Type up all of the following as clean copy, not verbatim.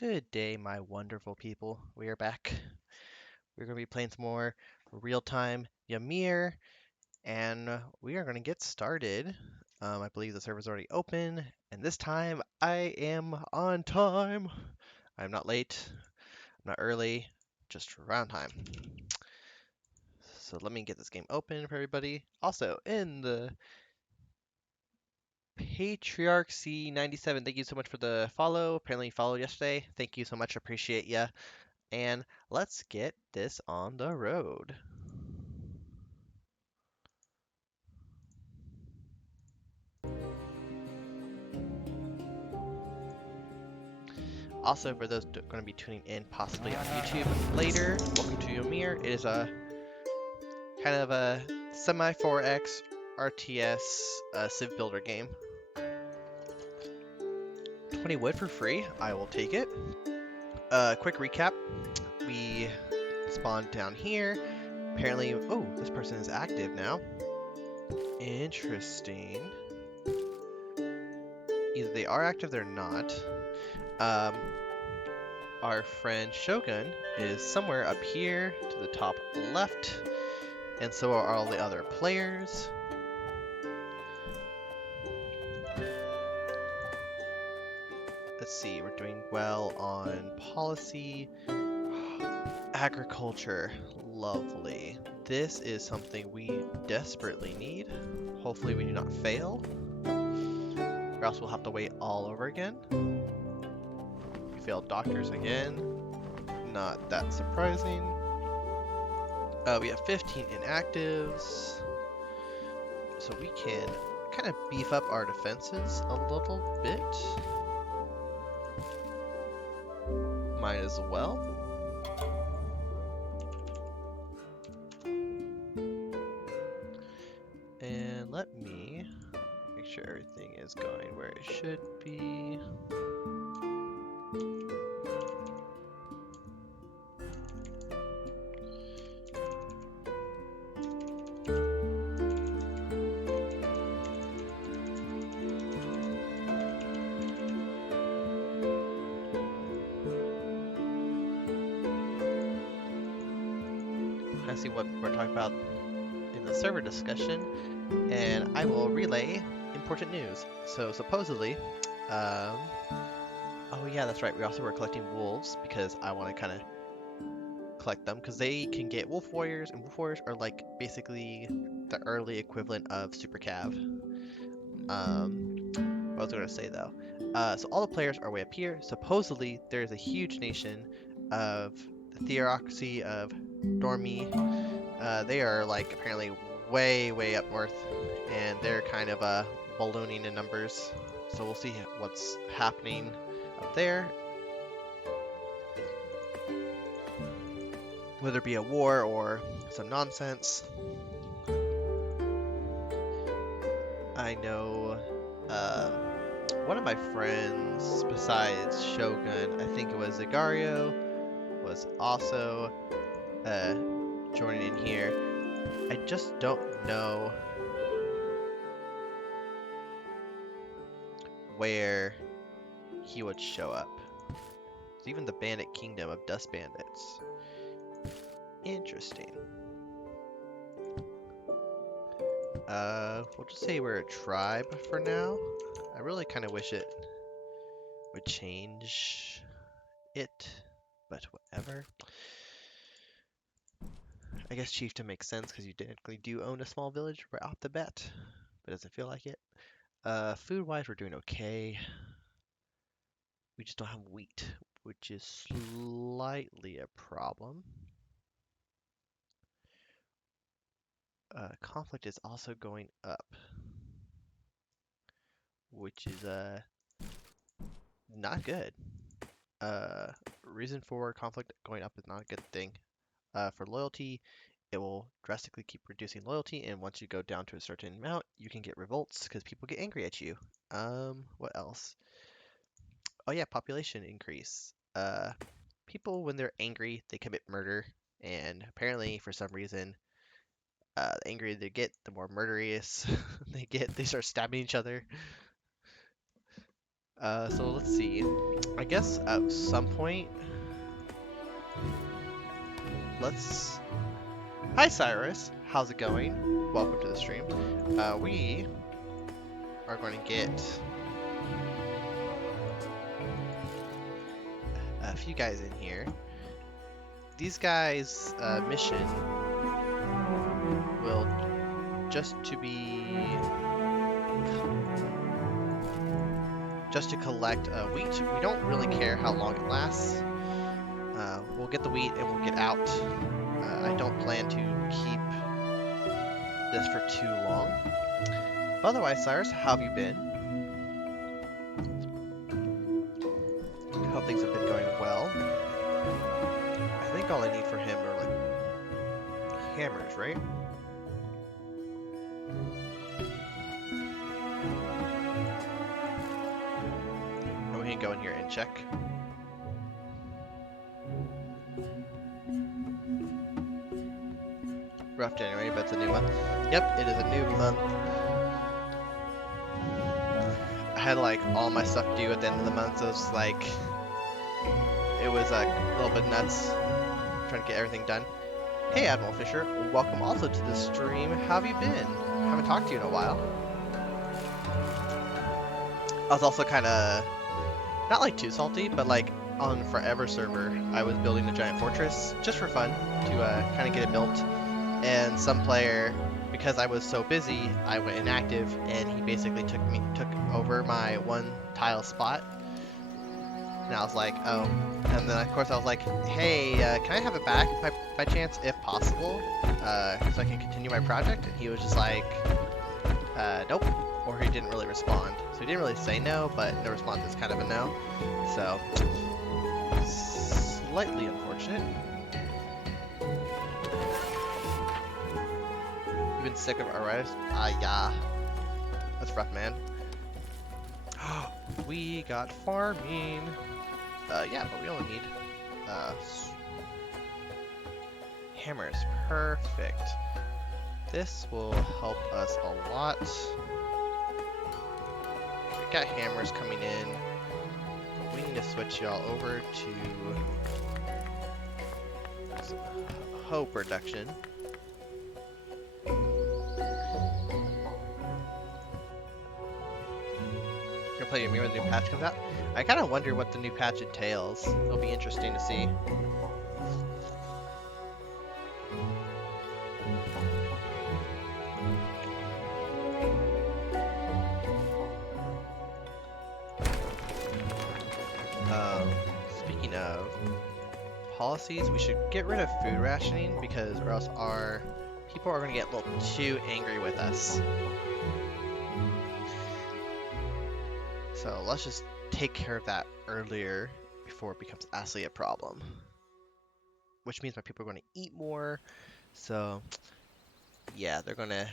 Good day, my wonderful people. We are back. We're going to be playing some more real-time Ymir, and we are going to get started. I believe the server's already open, and this time I am on time. I'm not late, I'm not early, just around time. So let me get this game open for everybody. Also, in the Patriarch C97, thank you so much for the follow. Apparently you followed yesterday. Thank you so much, appreciate ya. And let's get this on the road. Also, for those going to be tuning in possibly on YouTube later, welcome to Ymir. It is a kind of a semi 4X RTS Civ Builder game. 20 wood for free, I will take it. Quick recap, we spawned down here. Apparently, oh, this person is active now. Interesting. Either they are active, they're not. Our friend Shogun is somewhere up here to the top left, and so are all the other players. Let's see, we're doing well on policy. Agriculture, lovely. This is something we desperately need. Hopefully we do not fail, or else we'll have to wait all over again. We failed doctors again. Not that surprising. We have 15 inactives, so we can kind of beef up our defenses a little bit. Might as well. And let me make sure everything is going where it should be. I see what we're talking about in the server discussion, and I will relay important news. So supposedly, oh yeah, that's right. We also were collecting wolves because I want to kind of collect them because they can get wolf warriors, and wolf warriors are like basically the early equivalent of super cav. What was I going to say though? So all the players are way up here. Supposedly, there's a huge nation of the theocracy of Dormi. They are like apparently way up north, and they're kind of ballooning in numbers. So we'll see what's happening up there. Whether it be a war or some nonsense. I know one of my friends, besides Shogun, I think it was Zigario, was also joining in here. I just don't know where he would show up. It's even the Bandit Kingdom of Dust Bandits. Interesting. We'll just say we're a tribe for now. I really kind of wish it would change it, but whatever. I guess chieftain makes sense because you technically do own a small village right off the bat, but doesn't feel like it. Food-wise, we're doing okay. We just don't have wheat, which is slightly a problem. Conflict is also going up, which is not good. Reason for conflict going up is not a good thing. For loyalty, it will drastically keep reducing loyalty, and once you go down to a certain amount, you can get revolts because people get angry at you. What else? Oh yeah, population increase. People when they're angry, they commit murder, and apparently for some reason, the angrier they get, the more murderous they get. They start stabbing each other. So let's see. I guess at some point, let's... Hi Cyrus, how's it going? Welcome to the stream. We are going to get a few guys in here. These guys' mission will just to collect wheat. We don't really care how long it lasts. We'll get the wheat and we'll get out. I don't plan to keep this for too long. But otherwise, Cyrus, how have you been? I hope things have been going well. I think all I need for him are like hammers, right? And we can go in here and check. Rough January, but it's a new month. Yep, it is a new month. I had like all my stuff due at the end of the month, so it's like it was a little bit nuts trying to get everything done. Hey Admiral Fisher, welcome also to the stream. How have you been? Haven't talked to you in a while. I was also kind of not like too salty, but like on Forever server, I was building a giant fortress just for fun to kind of get it built. And some player, because I was so busy, I went inactive, and he basically took over my one tile spot. And I was like, oh. And then of course I was like, hey, can I have it back by chance, if possible, so I can continue my project? And he was just like, nope. Or he didn't really respond. So he didn't really say no, but no response is kind of a no. So slightly unfortunate. Been sick of arthritis? Yeah. That's rough, man. We got farming. Yeah, but we only need hammers. Perfect. This will help us a lot. We got hammers coming in. But we need to switch y'all over to hoe production. Gonna play Ymir when the new patch comes out. I kind of wonder what the new patch entails. It'll be interesting to see. Speaking of policies, we should get rid of food rationing because or else our people are gonna get a little too angry with us. So let's just take care of that earlier before it becomes actually a problem. Which means my people are going to eat more. So yeah, they're going to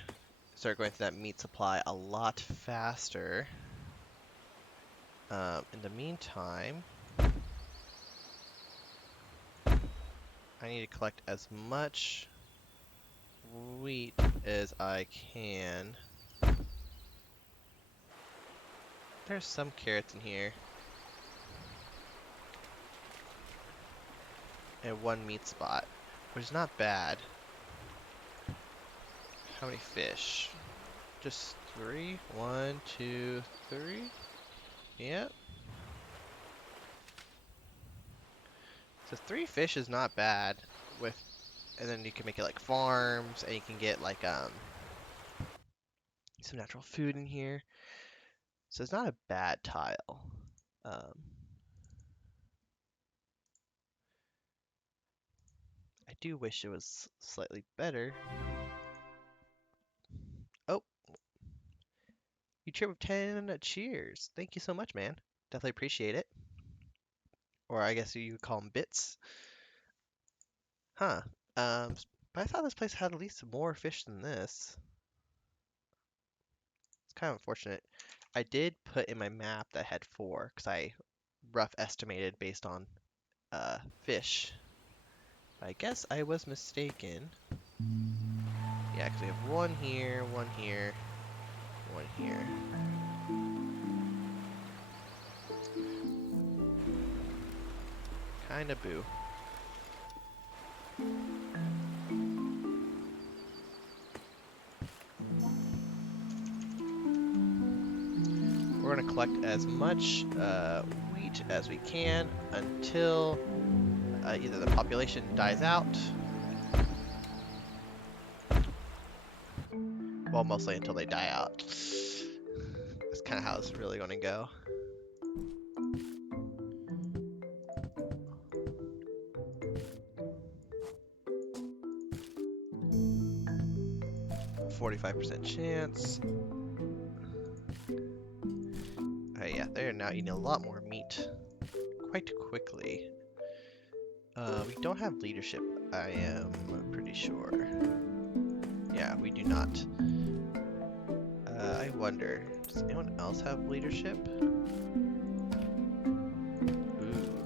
start going through that meat supply a lot faster. In the meantime, I need to collect as much wheat as I can. There's some carrots in here. And one meat spot, which is not bad. How many fish? Just 3? 1, 2, 3? Yep. So 3 fish is not bad with, and then you can make it like farms, and you can get like some natural food in here. So it's not a bad tile. I do wish it was slightly better. Oh, you cheered with 10 cheers. Thank you so much, man. Definitely appreciate it. Or I guess you would call them bits. Huh. But I thought this place had at least more fish than this. It's kind of unfortunate. I did put in my map that had 4, because I rough estimated based on fish. I guess I was mistaken. Yeah, because we have 1 here, 1 here, 1 here. Kinda boo. We're gonna collect as much wheat as we can until either the population dies out. Well, mostly until they die out. That's kind of how it's really gonna go. 45% chance. Oh yeah, they're now eating a lot more meat quite quickly. We don't have leadership, I am pretty sure. Yeah, we do not. I wonder, does anyone else have leadership? Ooh,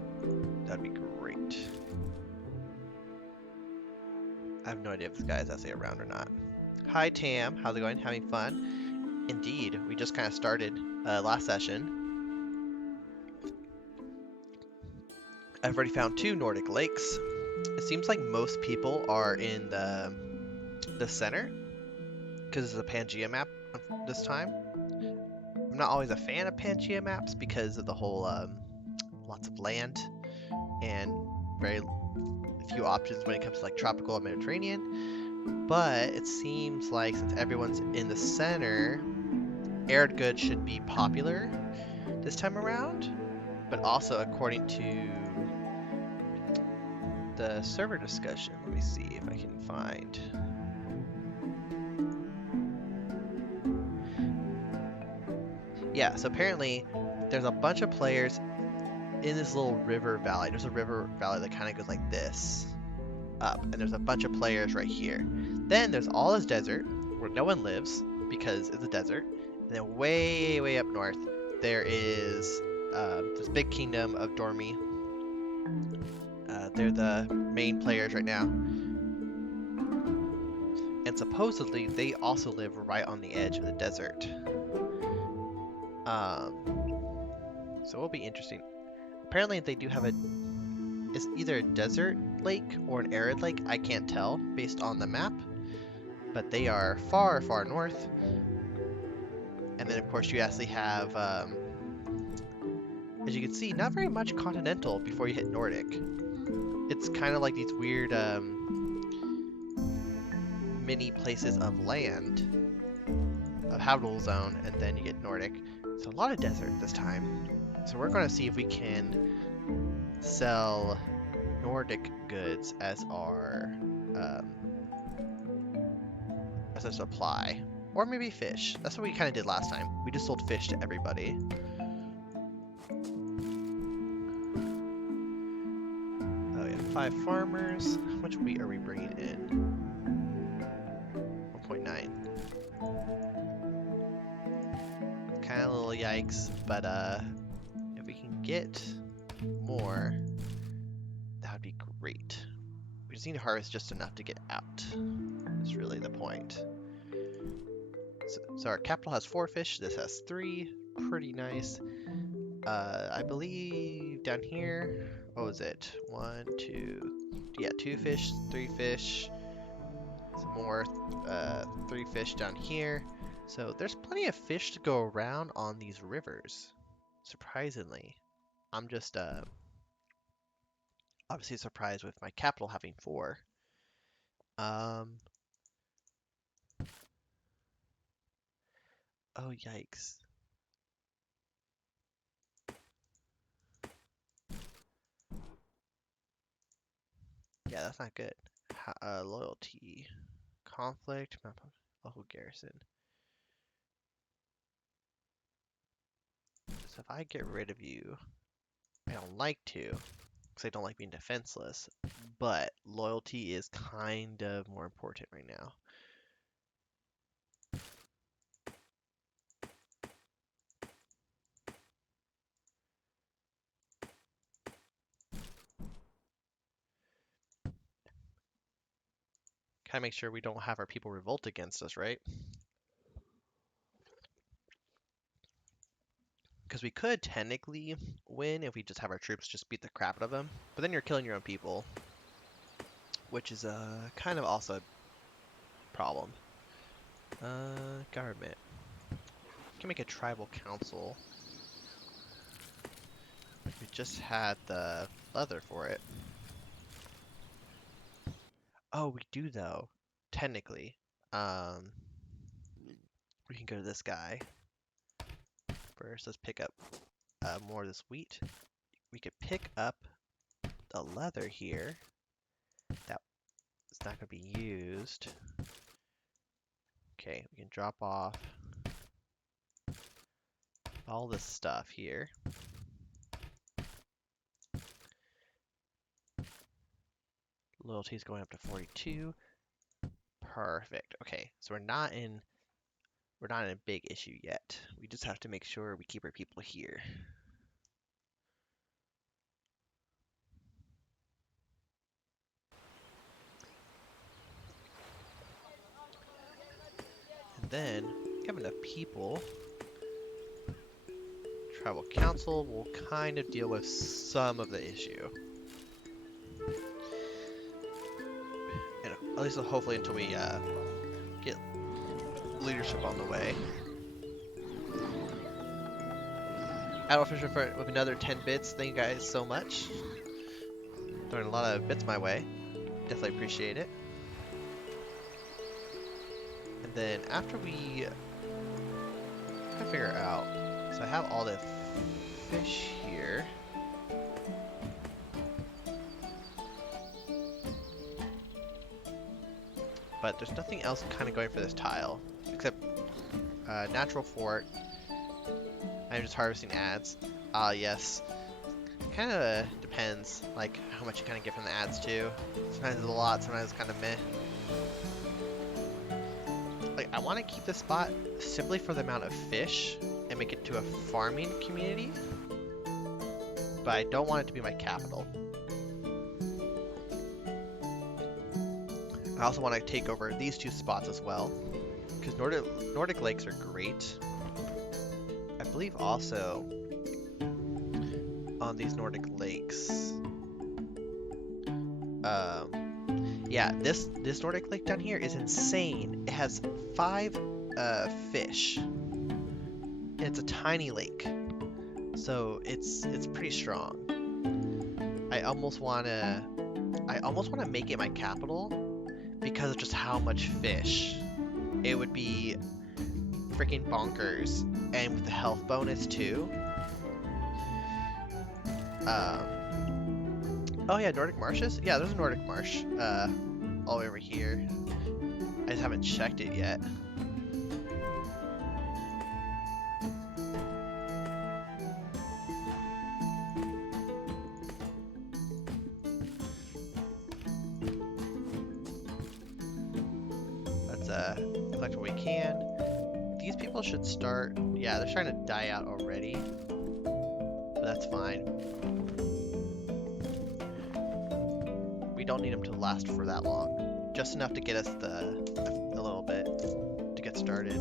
that'd be great. I have no idea if this guy is actually around or not. Hi Tam, how's it going? Having fun? Indeed, we just kind of started last session. I've already found 2 Nordic lakes. It seems like most people are in the center because it's a Pangea map this time. I'm not always a fan of Pangea maps because of the whole lots of land and very few options when it comes to like tropical and Mediterranean. But it seems like since everyone's in the center, arid goods should be popular this time around. But also according to the server discussion, let me see if I can find. Yeah, so apparently there's a bunch of players in this little river valley. There's a river valley that kind of goes like this up, and there's a bunch of players right here. Then there's all this desert where no one lives because it's a desert. And then way, way up north, there is this big kingdom of Dormy. They're the main players right now. And supposedly they also live right on the edge of the desert. So it'll be interesting. Apparently they do have it's either a desert lake or an arid lake. I can't tell based on the map, but they are far, far north. And then of course you actually have, as you can see, not very much continental before you hit Nordic. It's kind of like these weird mini places of land, of habitable zone, and then you get Nordic. So a lot of desert this time. So we're going to see if we can sell Nordic goods as our supply, or maybe fish. That's what we kind of did last time. We just sold fish to everybody. Oh yeah, 5 farmers. How much wheat are we bringing in? 1.9. Kind of a little yikes, but if we can get more, that would be great. We just need to harvest just enough to get out. That's really the point. So our capital has 4 fish. This has 3. Pretty nice. I believe down here, what was it? 1, 2, yeah, 2 fish, 3 fish, some more, 3 fish down here. So there's plenty of fish to go around on these rivers, surprisingly. I'm just obviously surprised with my capital having 4. Oh yikes. Yeah, that's not good. Loyalty, conflict, local garrison. So if I get rid of you, I don't like to, because I don't like being defenseless, but loyalty is kind of more important right now. Kind of make sure we don't have our people revolt against us, right? Because we could technically win if we just have our troops just beat the crap out of them. But then you're killing your own people, which is kind of also a problem. Government. We can make a tribal council. We just had the leather for it. Oh, we do though. Technically. We can go to this guy. First, let's pick up more of this wheat. We could pick up the leather here. That is not going to be used. Okay, we can drop off all this stuff here. Loyalty is going up to 42. Perfect. Okay, so we're not in a big issue yet. We just have to make sure we keep our people here. And then we have enough people. Tribal council will kind of deal with some of the issue. And at least hopefully until we get leadership on the way. Admiral Fisher with another 10 bits. Thank you guys so much. Throwing a lot of bits my way. Definitely appreciate it. And then after we figure out, so I have all the fish here. But there's nothing else kind of going for this tile except natural fort. I'm just harvesting ads. Yes. Kind of depends, like how much you kind of get from the ads too. Sometimes it's a lot, sometimes it's kind of meh. Like I want to keep this spot simply for the amount of fish and make it to a farming community, but I don't want it to be my capital. I also want to take over these two spots as well, because Nordic lakes are great. I believe also on these Nordic lakes, yeah, this Nordic lake down here is insane. It has 5 fish. And it's a tiny lake, so it's pretty strong. I almost wanna make it my capital because of just how much fish. It would be freaking bonkers, and with the health bonus too. Oh yeah, Nordic marshes? Yeah, there's a Nordic marsh all over here. I just haven't checked it yet. Let's collect what we can. These people should start, yeah, they're starting to die out already, but that's fine. We don't need them to last for that long. Just enough to get us a little bit to get started.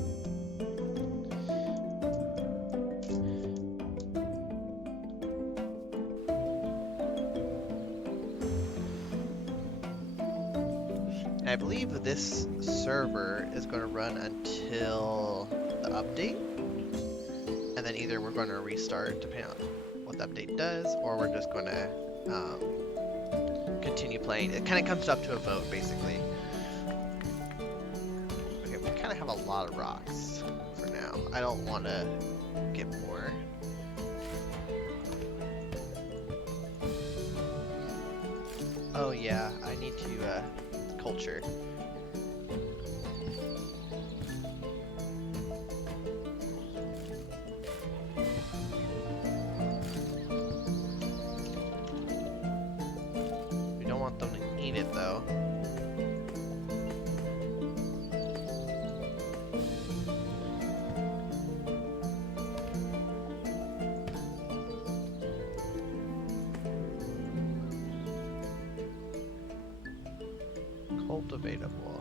And I believe this server is going to run until the update, and then either we're going to restart depending on what the update does, or we're just going to continue playing. It kind of comes up to a vote, basically. Okay, we kind of have a lot of rocks for now. I don't want to get more. Oh yeah, I need to culture. We don't want them to eat it though. Cultivatable.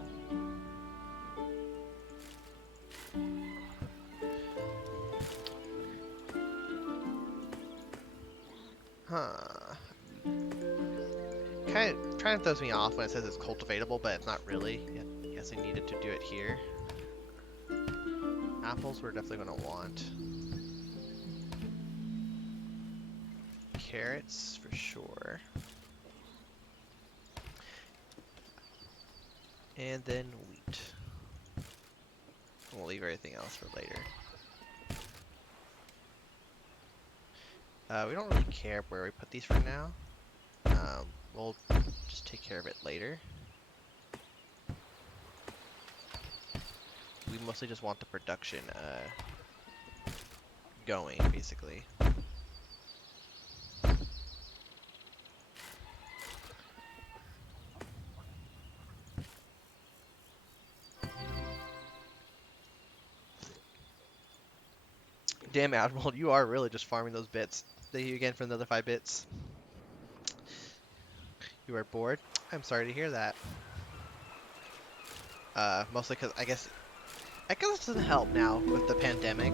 Huh. Kind of throws me off when it says it's cultivatable, but it's not really. I guess I needed to do it here. Apples we're definitely gonna want. Carrots for sure. And then wheat. We'll leave everything else for later. We don't really care where we put these for now. We'll just take care of it later. We mostly just want the production going, basically. Damn, Admiral, you are really just farming those bits. Thank you again for another 5 bits. You are bored? I'm sorry to hear that. Mostly because I guess it doesn't help now with the pandemic.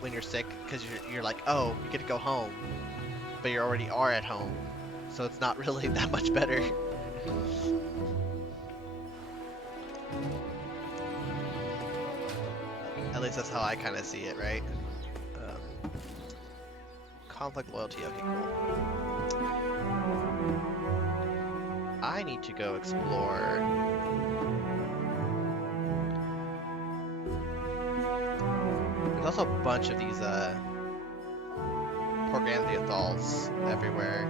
When you're sick, because you're like, oh, you get to go home, but you already are at home, so it's not really that much better. At least that's how I kind of see it, right? Conflict loyalty. Okay, cool. I need to go explore. There's also a bunch of these Porgandiathals everywhere.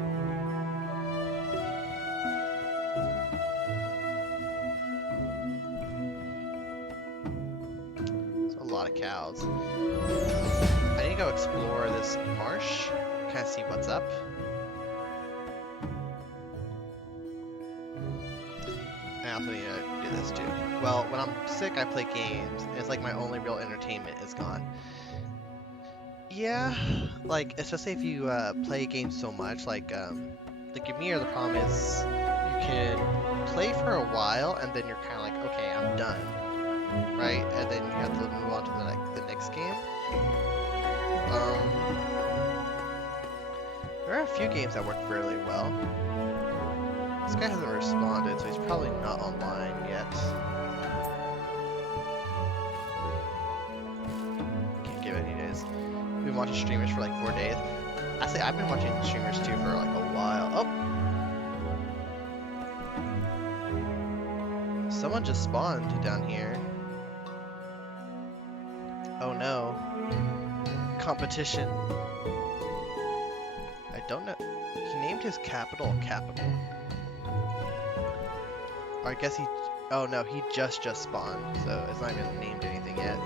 There's a lot of cows. I need to go explore this marsh, kind of see what's up. I also need to do this too. Well, when I'm sick, I play games, and it's like my only real entertainment is gone. Yeah, like, especially if you play games so much, like Ymir, the problem is you can play for a while, and then you're kind of like, okay, I'm done, right? And then you have to move on to the next game. There are a few games that work fairly well. This guy hasn't responded, so he's probably not online yet. Can't give any days. We've been watching streamers for like 4 days. Actually, I've been watching streamers too for like a while. Oh! Someone just spawned down here. Oh no. Competition. I don't know. He named his capital Capital. Or I guess he... Oh no, he just spawned, so it's not even named anything yet.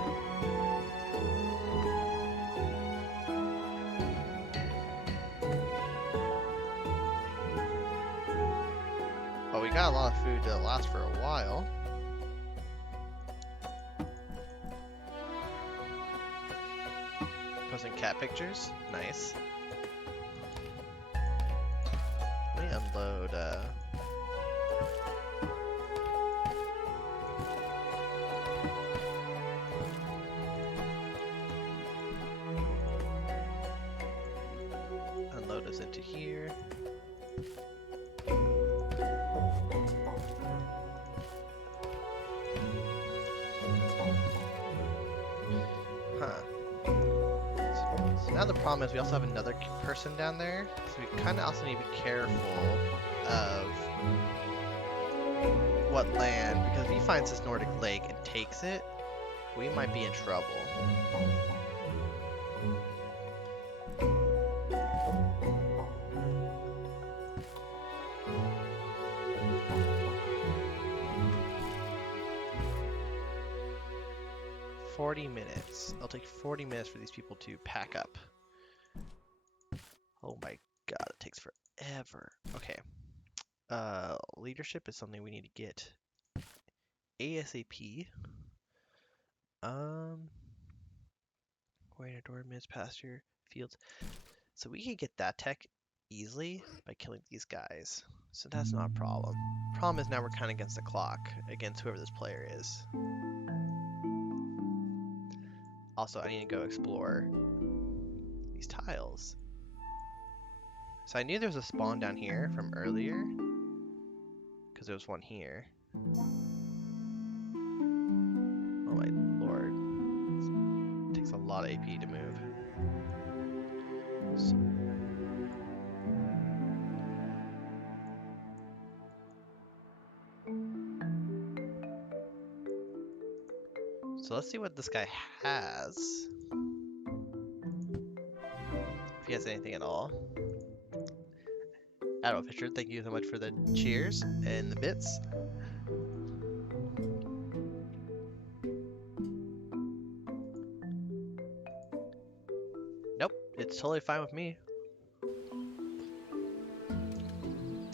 But we got a lot of food to last for a while. Posting cat pictures? Nice. Let me unload, unload us into here. Huh. So now the problem is we also have another person down there, so we kind of also need to be careful of what land, because if he finds this Nordic lake and takes it, we might be in trouble. It'll take 40 minutes for these people to pack up. Oh my god, it takes forever. Okay. Leadership is something we need to get ASAP. Where door mids, pasture, fields. So we can get that tech easily by killing these guys. So that's not a problem. Problem is now we're kind of against the clock, against whoever this player is. Also, I need to go explore these tiles. So I knew there was a spawn down here from earlier, because there was one here. Oh my lord. It takes a lot of AP to move. So let's see what this guy has. If he has anything at all. Admiral Fisher, thank you so much for the cheers and the bits. Nope, it's totally fine with me.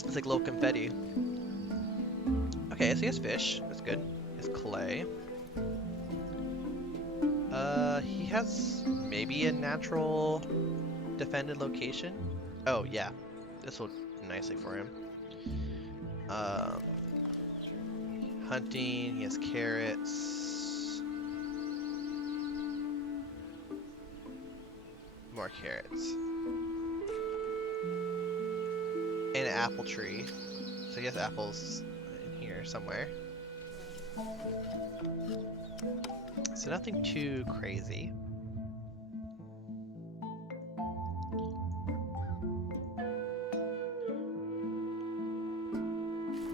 It's like little confetti. Okay, so he has fish. That's good. He has clay. He has maybe a natural defended location. Oh, yeah. This will do nicely for him. Um, Hunting, he has carrots. More carrots. And an apple tree. So he has apples in here somewhere. So nothing too crazy.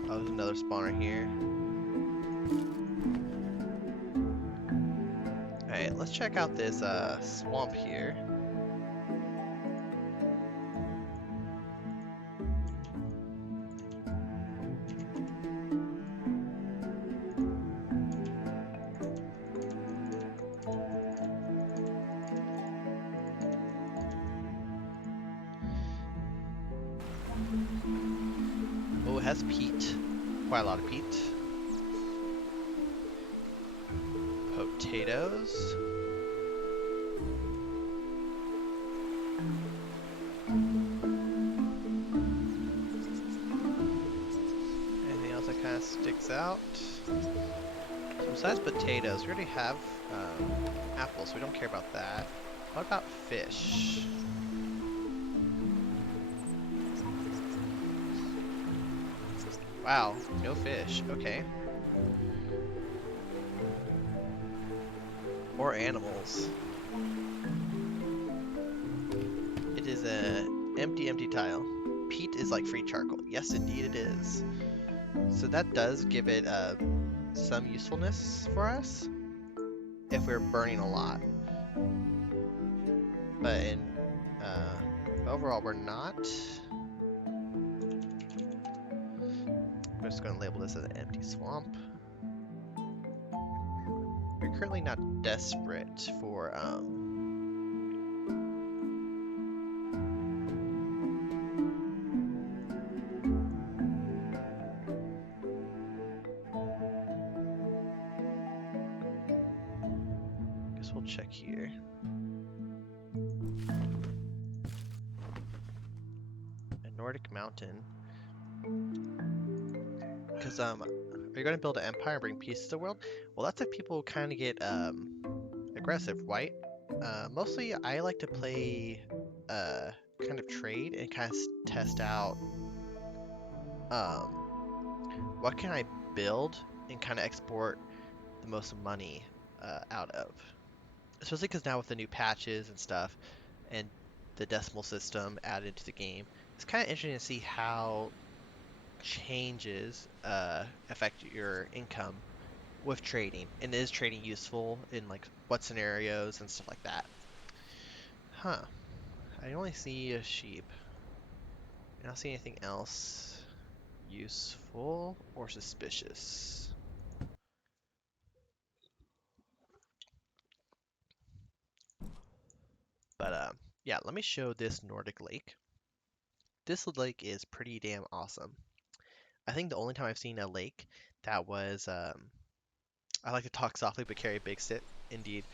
Oh, there's another spawner here. Alright, let's check out this swamp here. Oh, it has peat. Quite a lot of peat. Potatoes. Anything else that kind of sticks out? So besides potatoes, we already have apples, so we don't care about that. What about fish? Wow, no fish. Okay. Or animals. It is a empty tile. Peat is like free charcoal. Yes, indeed it is. So that does give it some usefulness for us if we're burning a lot. But overall, we're not. I'm just going to label this as an empty swamp. We're currently not desperate for guess we'll check here. A Nordic mountain. Because are you going to build an empire and bring peace to the world? Well, that's if people kind of get aggressive, right? Mostly, I like to play kind of trade and kind of test out what can I build and kind of export the most money out of. Especially because now with the new patches and stuff and the decimal system added into the game, it's kind of interesting to see how changes affect your income with trading. And is trading useful in like what scenarios and stuff like that? Huh. I only see a sheep. I don't see anything else useful or suspicious. But yeah, let me show this Nordic lake. This lake is pretty damn awesome. I think the only time I've seen a lake that was I like to talk softly but carry a big stick. Indeed,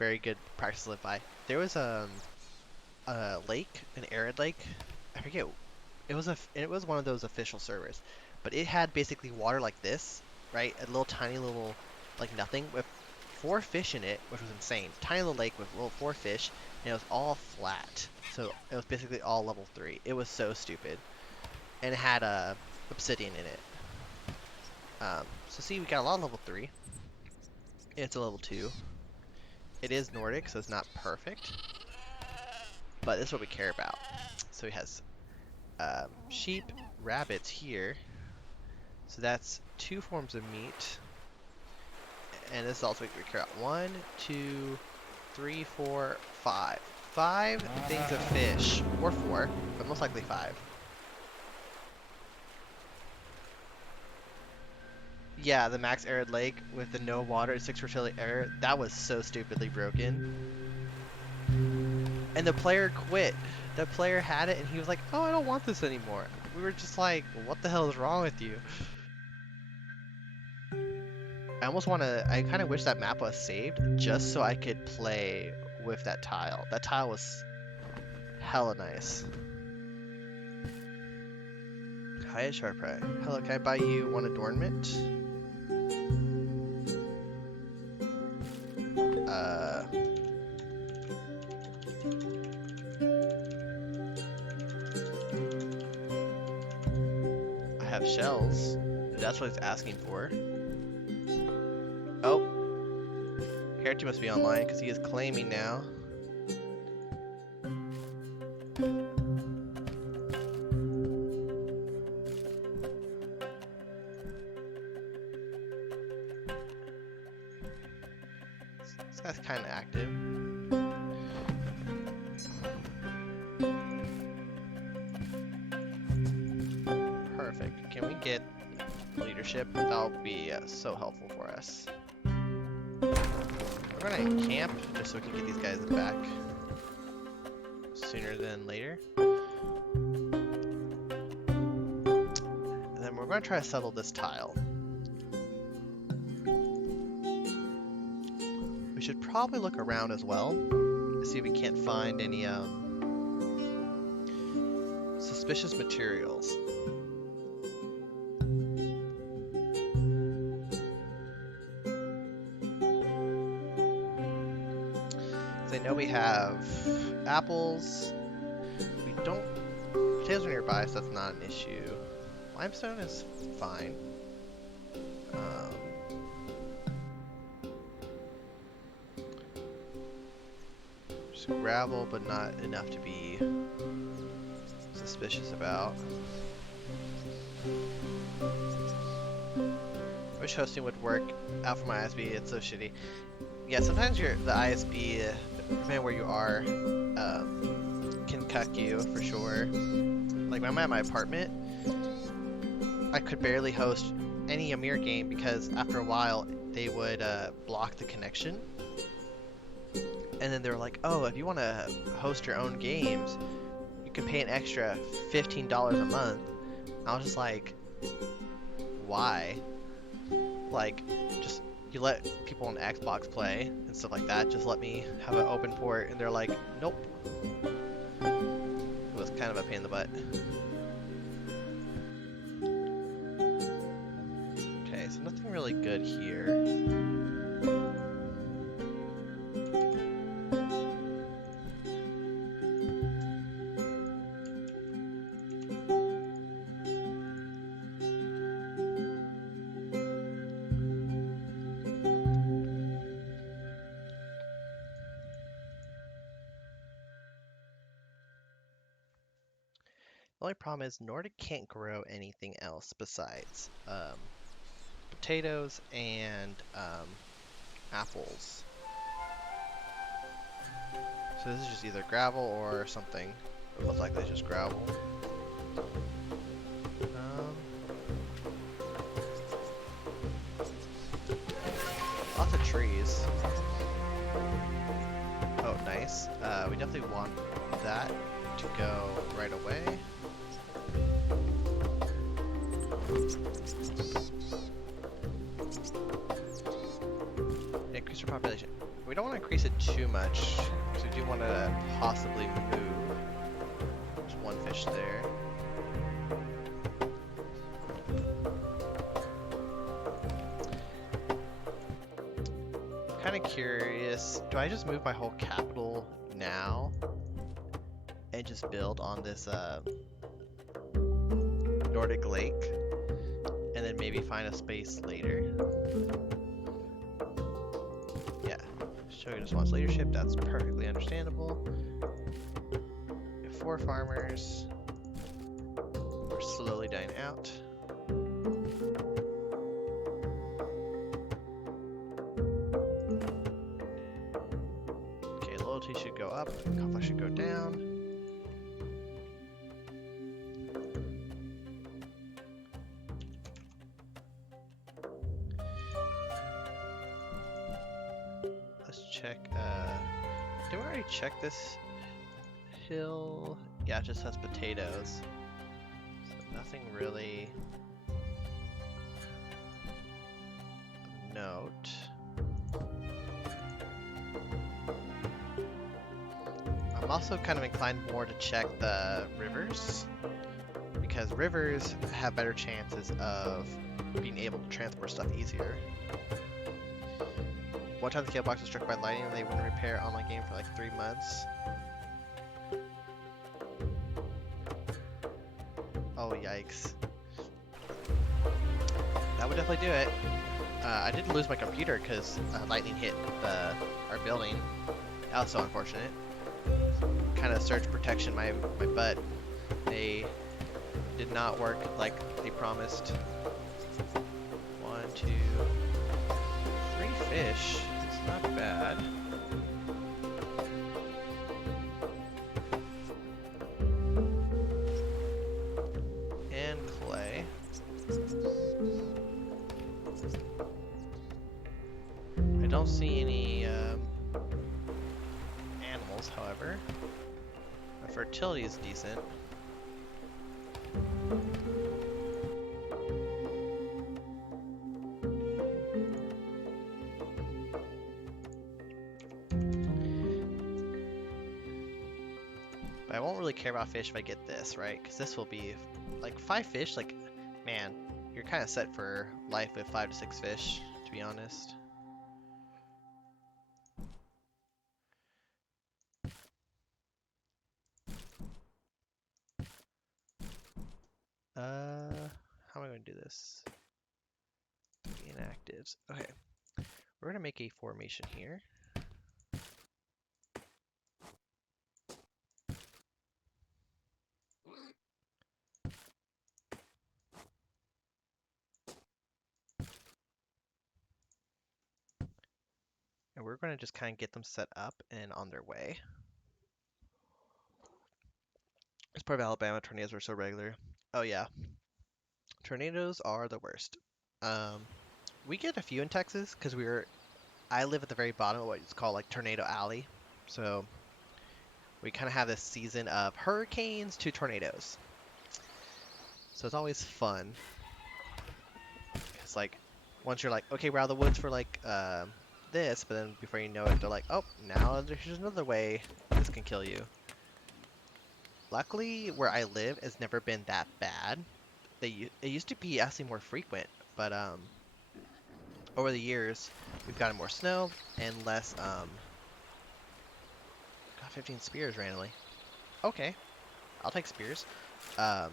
very good practice to live by. There was a lake, an arid lake. I forget. It was one of those official servers, but it had basically water like this, right? A little tiny little like nothing with 4 fish in it, which was insane. Tiny little lake with little 4 fish, and it was all flat. So it was basically all level 3. It was so stupid. And it had obsidian in it. So see, we got a lot of level 3. It's a level 2. It is Nordic, so it's not perfect. But this is what we care about. So he has sheep, rabbits here. So that's 2 forms of meat. And this is also what we care about. 1, 2, 3, 4, 5. 5 things of fish. Or 4, but most likely 5. Yeah, the max arid lake with the no water, 6 fertility error. That was so stupidly broken. And the player quit. The player had it and he was like, oh, I don't want this anymore. We were just like, what the hell is wrong with you? I kind of wish that map was saved just so I could play with that tile. That tile was hella nice. Hi, Sharpray. Hello, can I buy you 1 adornment? I have shells. That's what it's asking for. Oh. Character must be online because he is claiming now. This guy's kind of active. Perfect. Can we get leadership? That'll be so helpful for us. We're gonna camp just so we can get these guys back sooner than later. And then we're gonna try to settle this tile. We should probably look around as well to see if we can't find any suspicious materials. I know we have apples. We don't. Potatoes are nearby, so that's not an issue. Limestone is fine. Just gravel, but not enough to be suspicious about. I wish hosting would work out for my ISB. It's so shitty. Yeah, sometimes the ISB, depending where you are, can cuck you for sure. Like when I'm at my apartment, I could barely host any Ymir game because after a while they would block the connection. And then they were like, oh, if you want to host your own games, you can pay an extra $15 a month. I was just like, why? Like, just you let people on Xbox play and stuff like that. Just let me have an open port. And they're like, nope. It was kind of a pain in the butt. Okay, so nothing really good here. The only problem is Nordic can't grow anything else besides potatoes and apples. So this is just either gravel or something. It looks like it's just gravel. Lots of trees. Oh, nice. We definitely want that to go right away. Increase our population. We don't want to increase it too much, because we do want to possibly move. There's 1 fish there. Kind of curious, do I just move my whole capital now and just build on this Nordic lake, and then maybe find a space later. Yeah, Shogun just wants leadership. That's perfectly understandable. We have 4 farmers. We're slowly dying out. Okay, loyalty should go up. Conflict should go down. Let's check. Did we already check this hill? Yeah, it just has potatoes. So nothing really of note. I'm also kind of inclined more to check the rivers, because rivers have better chances of being able to transport stuff easier. One time the cable box was struck by lightning and they wouldn't repair online game for like 3 months. Oh, yikes. That would definitely do it. I did lose my computer because lightning hit our building. That was so unfortunate. Kind of surge protection my butt. They did not work like they promised. 1, 2, 3 fish. It's not bad. And clay. I don't see any animals, however. My fertility is decent. But I won't really care about fish if I get this, right? Because this will be like 5 fish. Like, man, you're kind of set for life with 5 to 6 fish, to be honest. How am I going to do this? Inactives. Okay, we're going to make a formation here. And we're going to just kind of get them set up and on their way. This part of Alabama, tornadoes were so regular. Oh yeah, tornadoes are the worst. We get a few in Texas because I live at the very bottom of what's called like Tornado Alley. So we kind of have this season of hurricanes to tornadoes. So it's always fun. It's like, once you're like, okay, we're out of the woods for like this, but then before you know it, they're like, oh, now there's another way this can kill you. Luckily, where I live, it's never been that bad. It used to be actually more frequent, but over the years, we've gotten more snow and less, got 15 spears randomly. Okay, I'll take spears. So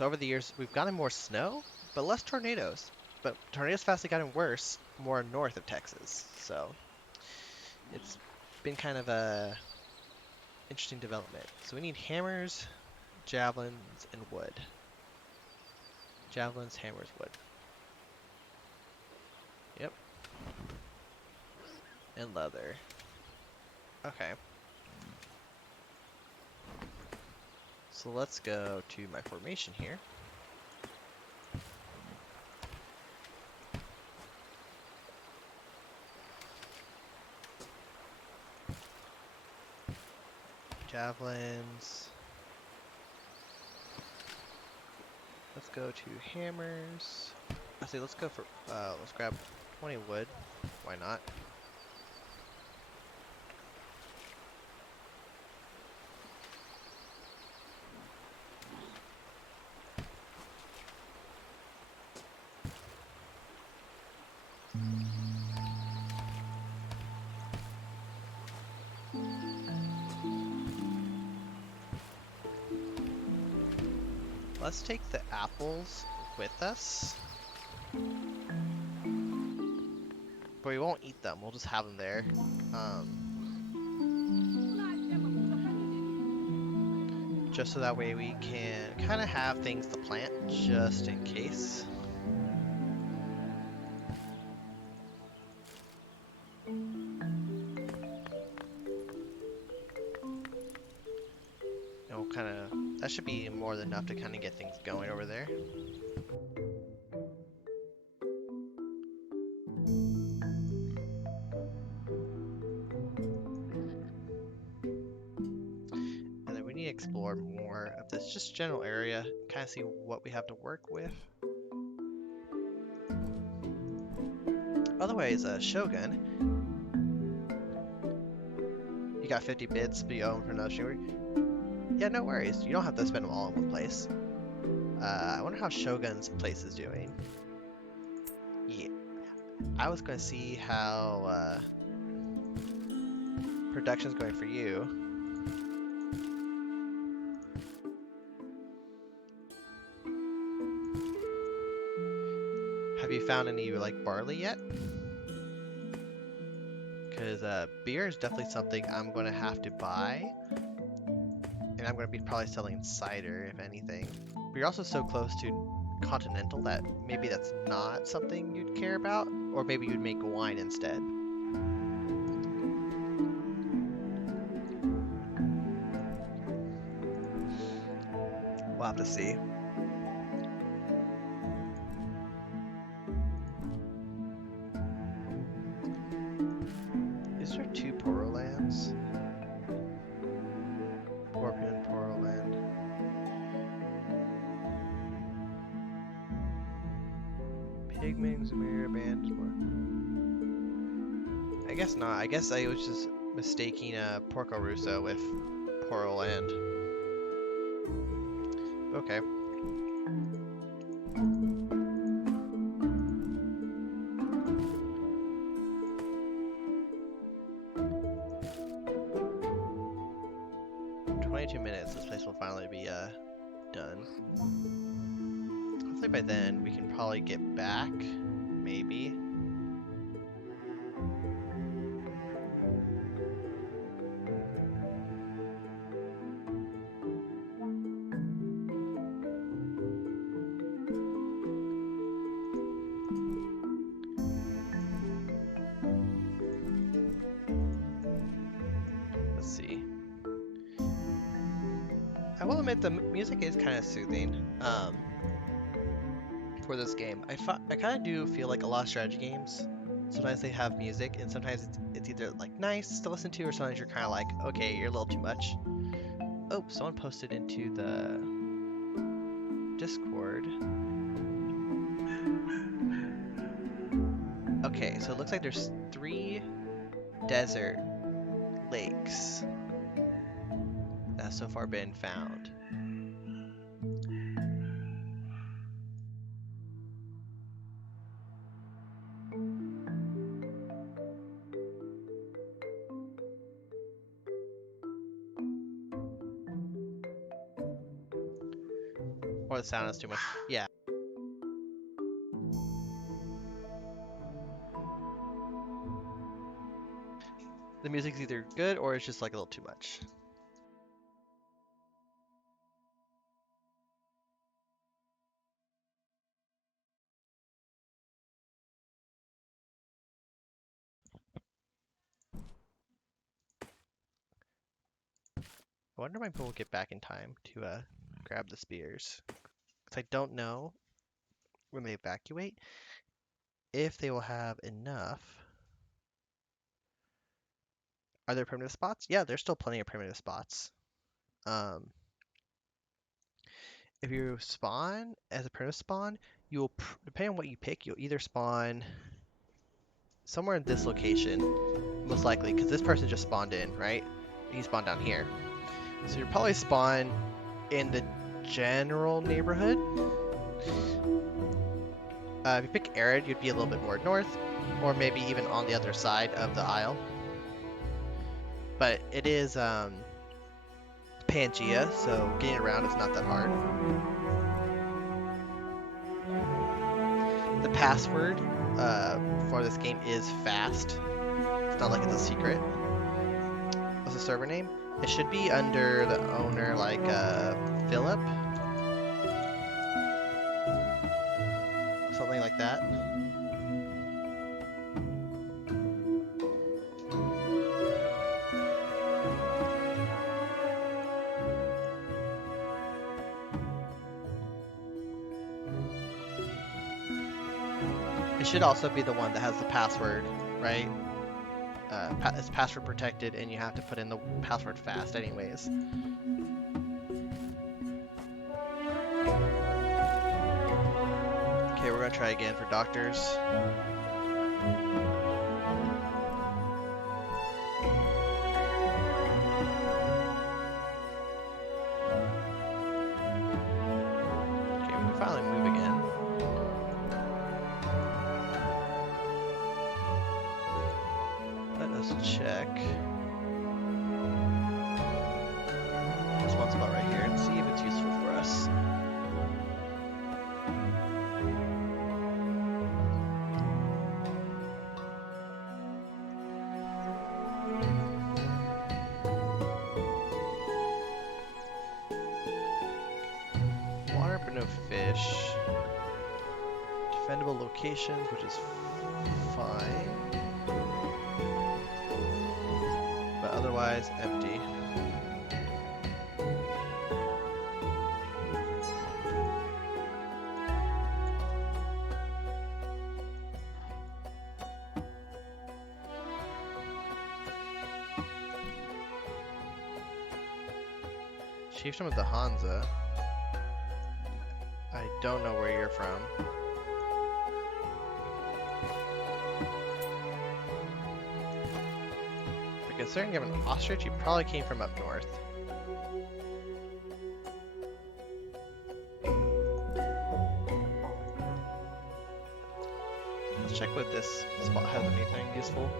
over the years, we've gotten more snow, but less tornadoes. But tornadoes have actually gotten worse more north of Texas. So it's been kind of a interesting development. So we need hammers, javelins, and wood. Javelins, hammers, wood. Yep. And leather. Okay. So let's go to my formation here. Javelins. Let's go to hammers. Actually, let's go for, let's grab 20 wood. Why not? Let's take the apples with us. But we won't eat them, we'll just have them there. Just so that way we can kind of have things to plant just in case. And we'll kind of, that should be more than enough to kind of get things going over there. And then we need to explore more of this just general area, kind of see what we have to work with. Otherwise, Shogun, you got 50 bits, but you own for another streamer. Yeah, no worries. You don't have to spend them all in one place. I wonder how Shogun's place is doing. Yeah, I was going to see how production's going for you. Have you found any like barley yet? Because beer is definitely something I'm going to have to buy. And I'm going to be probably selling cider, if anything. But you're also so close to continental that maybe that's not something you'd care about. Or maybe you'd make wine instead. We'll have to see. Is there 2 Poro lands? Scorpion, Poro land. Pigmings, Ymir, Bandor. I guess not. I guess I was just mistaking Porco Russo with Poro land. Okay. This place will finally be done. Hopefully by then we can probably get back, maybe. Let's see. I will admit the music is kind of soothing for this game. I kind of do feel like a lot of strategy games, sometimes they have music and sometimes it's either like nice to listen to or sometimes you're kind of like, okay, you're a little too much. Oh, someone posted into the Discord. Okay, so it looks like there's 3 desert lakes that have so far been found. Or the sound is too much. Yeah. The music's either good or it's just like a little too much. I wonder when people will get back in time to grab the spears. Because I don't know when they evacuate if they will have enough. Are there primitive spots? Yeah, there's still plenty of primitive spots. If you spawn as a primitive spawn, you'll, depending on what you pick, you'll either spawn somewhere in this location, most likely, because this person just spawned in, right? He spawned down here. So you'll probably spawn in the general neighborhood. If you pick Arid, you'd be a little bit more north, or maybe even on the other side of the isle. But it is Pangea, so getting around is not that hard. The password for this game is fast. It's not like it's a secret. What's the server name? It should be under the owner, like Philip, something like that. It should also be the one that has the password, right? It's password protected, and you have to put in the password fast, anyways. Okay, we're gonna try again for doctors. Okay, we can finally move again. Let us check this one spot right here and see if it's useful for us. Water but no fish. Defendable locations, which is fine. But otherwise empty. Chieftain of the Hansa. I don't know where you're from. But considering you have an ostrich, you probably came from up north. Let's check if this spot has anything useful.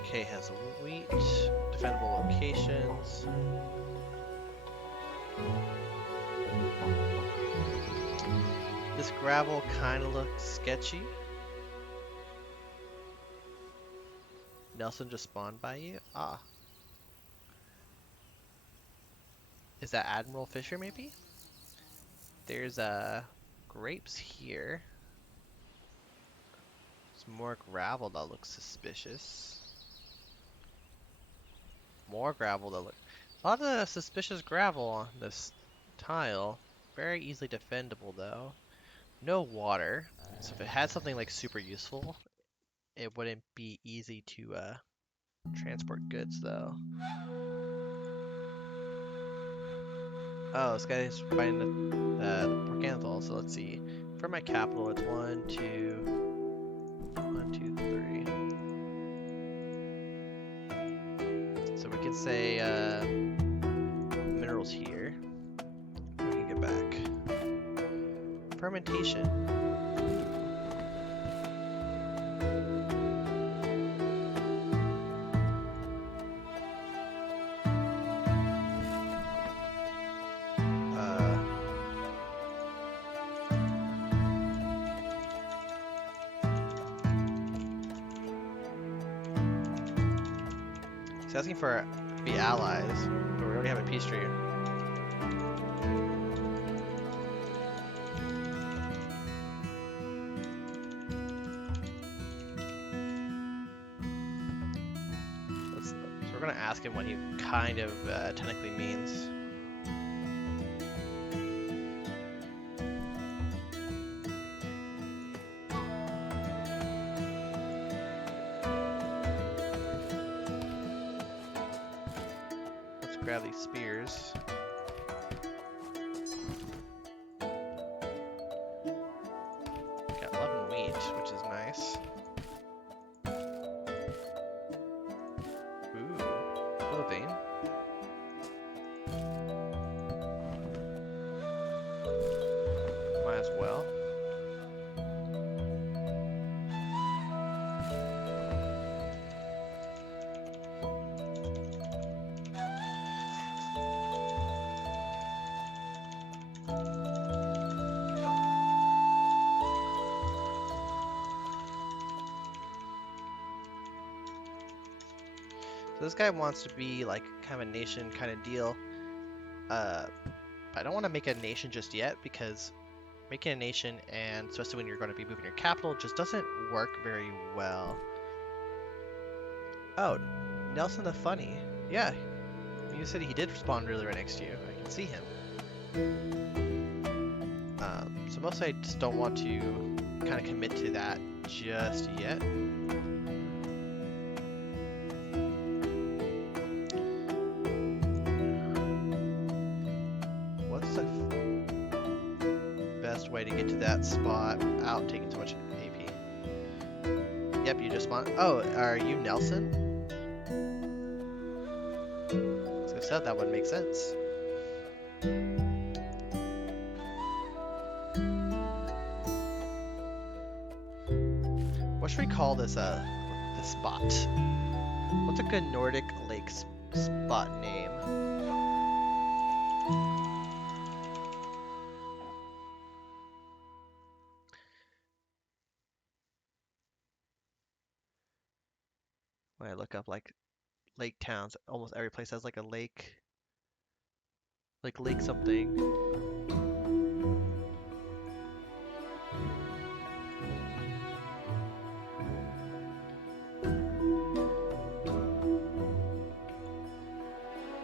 Okay, has wheat, defendable locations. This gravel kind of looks sketchy. Nelson just spawned by you? Ah. Is that Admiral Fisher maybe? There's grapes here. There's more gravel that looks suspicious. More gravel that look. A lot of suspicious gravel on this tile. Very easily defendable though. No water. So if it had something like super useful, it wouldn't be easy to transport goods though. Oh, this guy's fighting the Porcanthal, so let's see. For my capital, it's 1, 2, 3. So we can say minerals here. We can get back. Fermentation. He's asking for to be allies, but we already have a peace treaty. So we're gonna ask him what he kind of technically means. Grab these spears. Got 11 wheat, which is nice. Ooh, clothing. as well. So this guy wants to be like kind of a nation kind of deal. But I don't want to make a nation just yet because making a nation, and especially when you're going to be moving your capital, just doesn't work very well. Oh, Nelson the Funny. Yeah, you said he did spawn really right next to you. I can see him. So mostly I just don't want to kind of commit to that just yet. What's the best way to get to that spot without taking so much AP? Yep, you just spawned. Oh, are you Nelson? As I said, that would make sense. What should we call this spot? What's a good Nordic lake spot name? When I look up like lake towns, almost every place has like a lake, like lake something.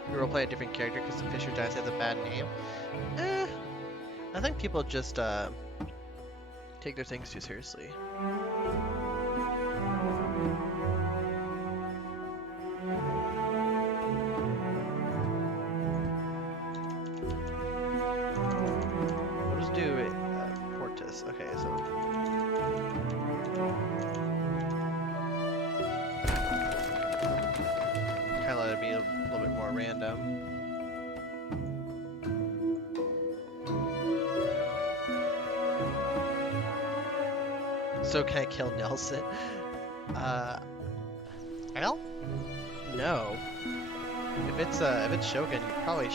You roleplay a different character because the Fisher Dynasty has a bad name. I think people just take their things too seriously. We'll just do it. Portus. Okay, so. Kind of let it be a little bit more random. So can I kill Nelson? I don't know. If it's Shogun, you probably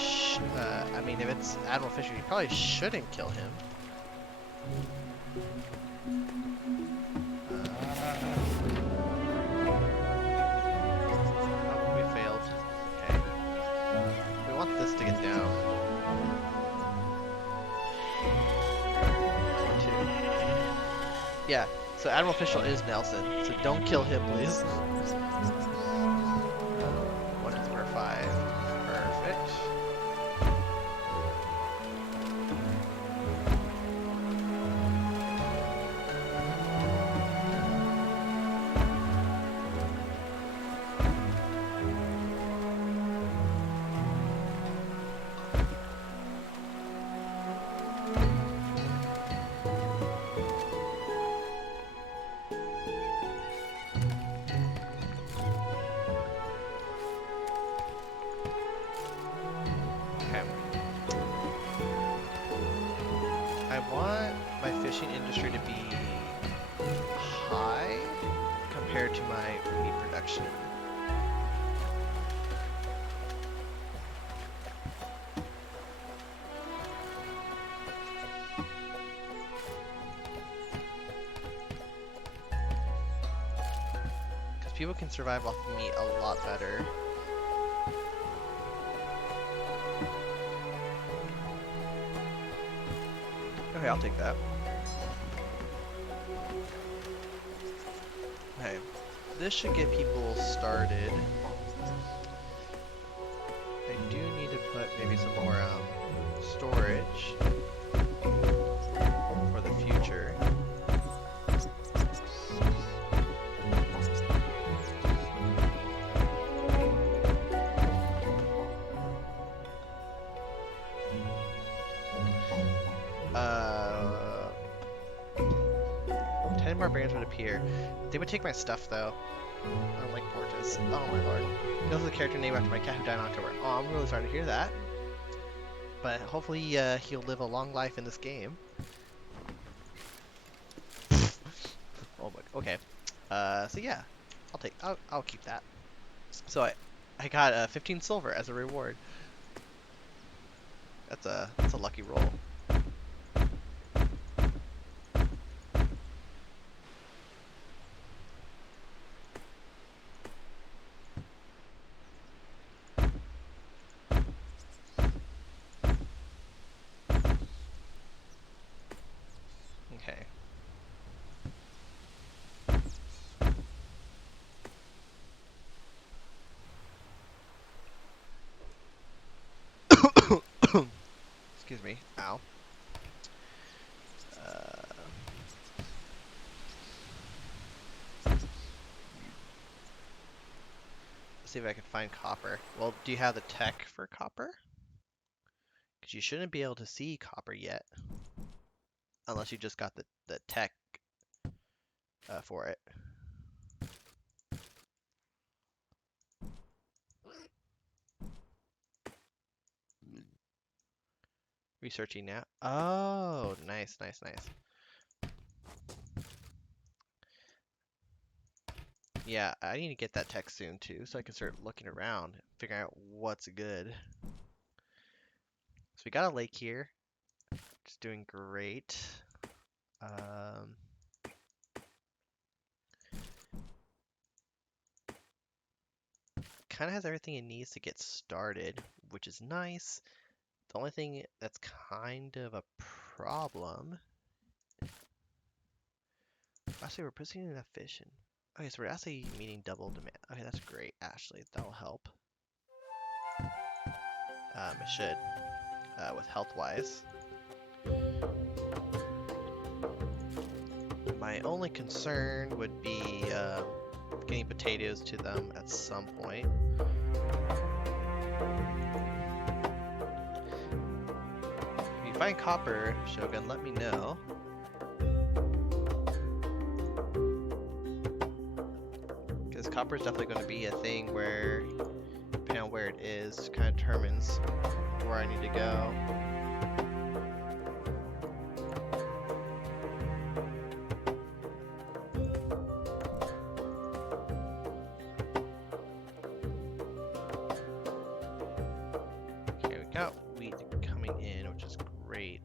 I mean, if it's Admiral Fisher, you probably shouldn't kill him. Oh, we failed. Okay. We want this to get down. 1, 2. Yeah. So Admiral Fisher is Nelson. So don't kill him, please. 1, 2, 3, 4, 5. Perfect. I want my fishing industry to be high compared to my meat production. Because people can survive off of meat a lot better. Okay, I'll take that. Okay, this should get people started. I do need to put maybe some more storage for the future. Uh, 10 more barbarians would appear. They would take my stuff though. Unlike Portus. Oh my lord. He also has a character named after my cat who died in October. Oh, I'm really sorry to hear that. But hopefully he'll live a long life in this game. Okay. So yeah, I'll keep that. So I got 15 silver as a reward. That's a lucky roll. Okay. Excuse me. Ow. Uh, let's see if I can find copper. Well, do you have the tech for copper? Because you shouldn't be able to see copper yet, unless you just got the tech for it. Researching now. Oh, nice, nice, nice. Yeah, I need to get that tech soon too, so I can start looking around, figuring out what's good. So we got a lake here. It's doing great. Um, kind of has everything it needs to get started, which is nice. The only thing that's kind of a problem. Actually, we're putting enough fish in. Okay, so we're actually meeting double demand. Okay, that's great, Ashley. That'll help. It should, with health-wise. My only concern would be getting potatoes to them at some point. If you find copper, Shogun, let me know. Because copper is definitely going to be a thing where, depending on where it is, kind of determines where I need to go. Okay, we got wheat coming in, which is great.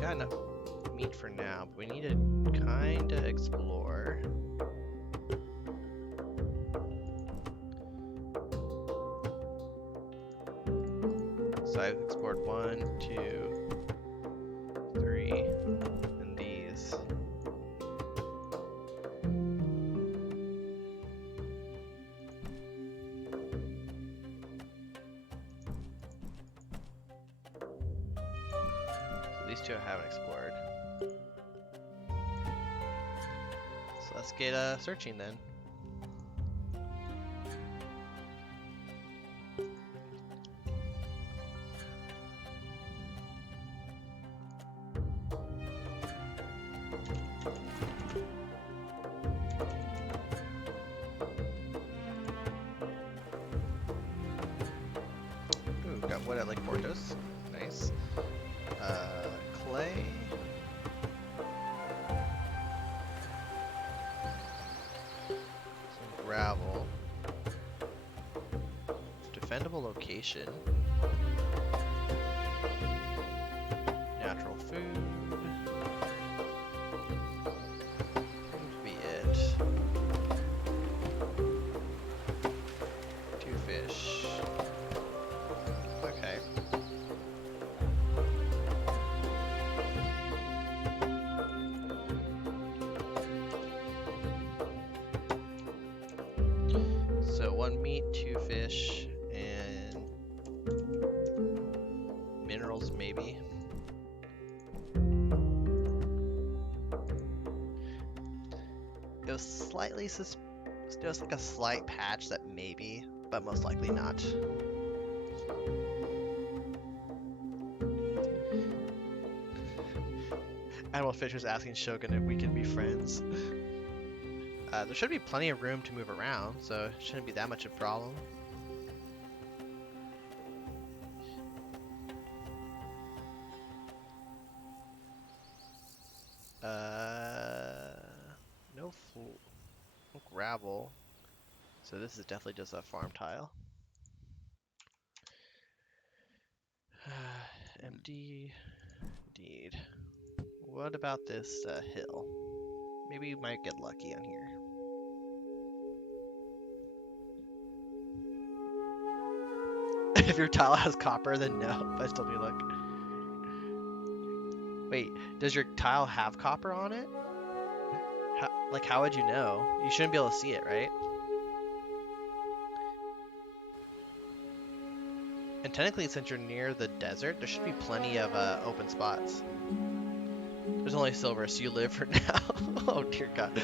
Got enough meat for now, but we need to kind of explore. So I've explored 1, 2, 3, and these. So these two I haven't explored. So let's get searching then. Ooh, got wood at Lake Portos. Nice. Clay. Some gravel. Defendable location. Natural food. Seems to be it. 2 fish. Okay. So 1 meat, 2 fish, and minerals maybe. It was slightly there was like a slight patch that maybe, but most likely not. Animal Fisher's asking Shogun if we can be friends. There should be plenty of room to move around, so it shouldn't be that much of a problem. Uh, no gravel. So this is definitely just a farm tile. Empty indeed. What about this hill? Maybe we might get lucky on here. If your tile has copper, then no. But still be luck. Wait, does your tile have copper on it? How would you know? You shouldn't be able to see it, right? And technically, since you're near the desert, there should be plenty of open spots. There's only silver, so you live for now. Oh dear God.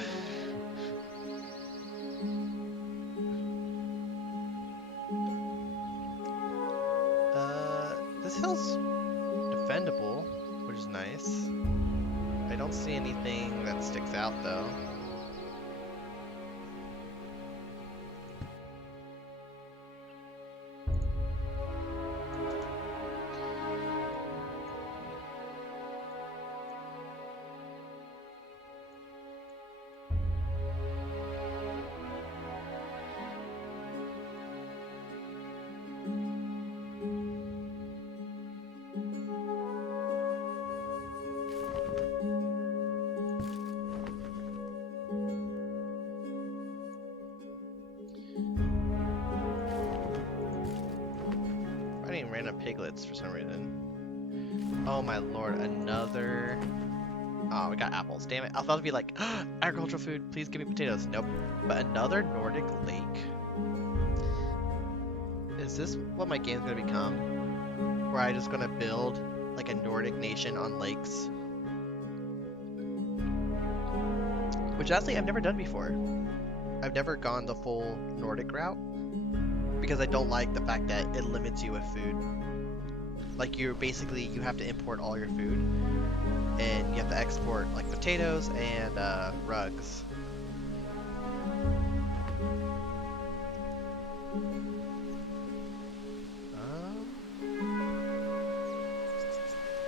This hill's defendable, which is nice. I don't see anything that sticks out though. Finding random piglets for some reason. Oh my lord, another... Oh, we got apples. Damn it. I thought it'd be like, agricultural food, please give me potatoes. Nope. But another Nordic lake? Is this what my game's gonna become? Where I just gonna build like a Nordic nation on lakes? Which honestly I've never done before. I've never gone the full Nordic route because I don't like the fact that it limits you with food. Like you have to import all your food and you have to export like potatoes and rugs.